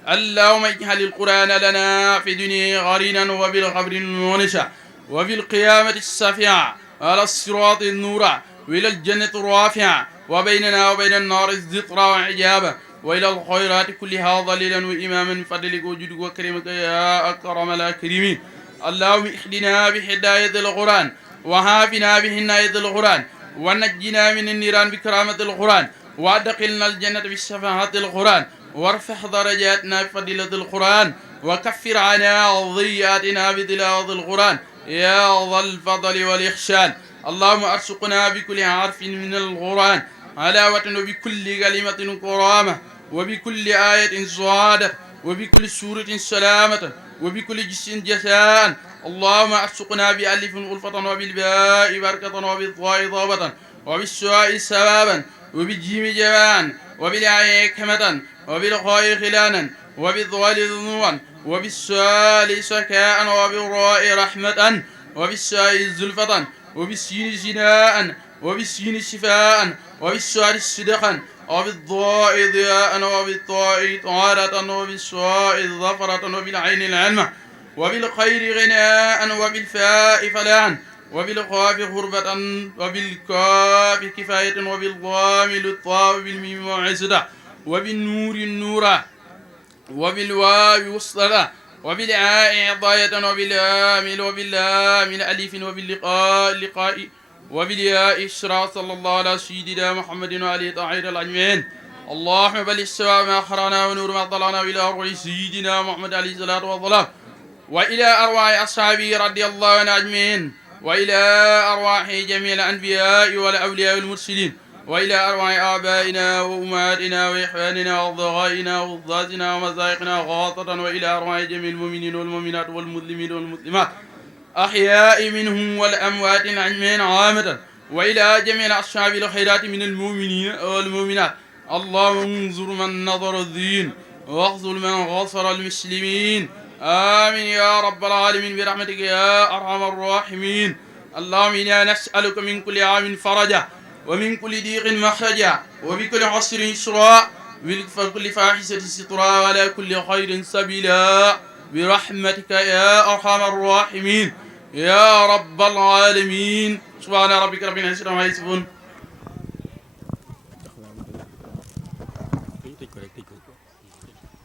اللهم اجعل القرآن لنا في الدنيا غرينا وبالقبر ونشا وفي القيامة السافعة على الصراط النورا وإلى الجنة الرافعة وبيننا وبين النار الزطرة وعجابة وإلى الخيرات كلها ظليلا وإماما فضلك وجودك وكرمك يا أكرم الأكرمين اللهم اهدنا بهداية القرآن وعافنا بعناية القرآن ونجنا من النيران بكرامة القرآن وأدخلنا الجنة بشفاعة القرآن وارفع درجاتنا بفضيلة القرآن وكفر عنا ضيئاتنا بتلاوة القرآن يا ذا الفضل والإحسان اللهم أرزقنا بكل حرف من القرآن علاوة وبكل كلمة كرامة وبكل آية سعادة وبكل سورة سلامة وبكل جسم جزاء اللهم أرزقنا بألف ألفة وبالباء بركة وبالضاء ضابة وبالسواء ثوابا وبالجيم جبان وبالعاء حكمة وبالخاء خلانا وبالضال ذنوبا وبالسال سكاء وبالراء رحمة وبالساء زلفة وبالسين زناء وبالسين شفاء وبالسال صدقا وبالضاء ضياء وبالطاء طهارة وبالساء ظفرة وبالعين العلمة وبالخير غناء وبالفاء فلاحا وبالقاف غربة وبالكاف كفاية وبالضام للطاء وبالميم موعظة وبالنور النورا وبالواو وصلة وبالعاء عضاية وباللام الألف وباللقاء اللقاء وبالياء إشراء صلى الله على سيدنا محمد وعليه طاهر الأجمعين اللهم بل السواء ما أخرنا ونور ما طلعنا إلى أرواح سيدنا محمد عليه الصلاة والسلام وإلى أرواح أصحابه رضي الله عنهم أجمعين وإلى أرواح جميع الأنبياء والأولياء والمرسلين وإلى أرواح آبائنا وأمهاتنا وإخواننا وأصدقائنا وأضدادنا ومشايخنا خاصة وإلى أرواح جميع المؤمنين والمؤمنات والمسلمين والمسلمات أحياء منهم والأموات أجمعين عامة وإلى جميع أصحاب الخيرات من المؤمنين والمؤمنات اللهم انظر من نظر الدين واخذل من غصر المسلمين آمين يا رب العالمين برحمتك يا أرحم الراحمين اللهم إنا نسألك من كل عام فرجا ومن كل ضيق مخرجا وبكل عسر يسرا وبكل فاحشة سترا وعلى كل خير سبيلا برحمتك يا أرحم الراحمين يا رب العالمين سبحان ربك رب العزة عما يصفون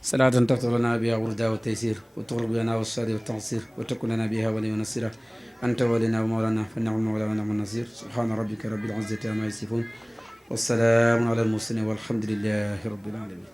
صلاة تطلنا بها وردا والتيسير وتغرب بنا والصاد والتعصير وتكون لنا بها ولي ونصيرا أنت ولنا ومولانا فالنعم المولى ونعم النصير سبحان ربك رب العزة عما يصفون والسلام على المرسلين والحمد لله رب العالمين.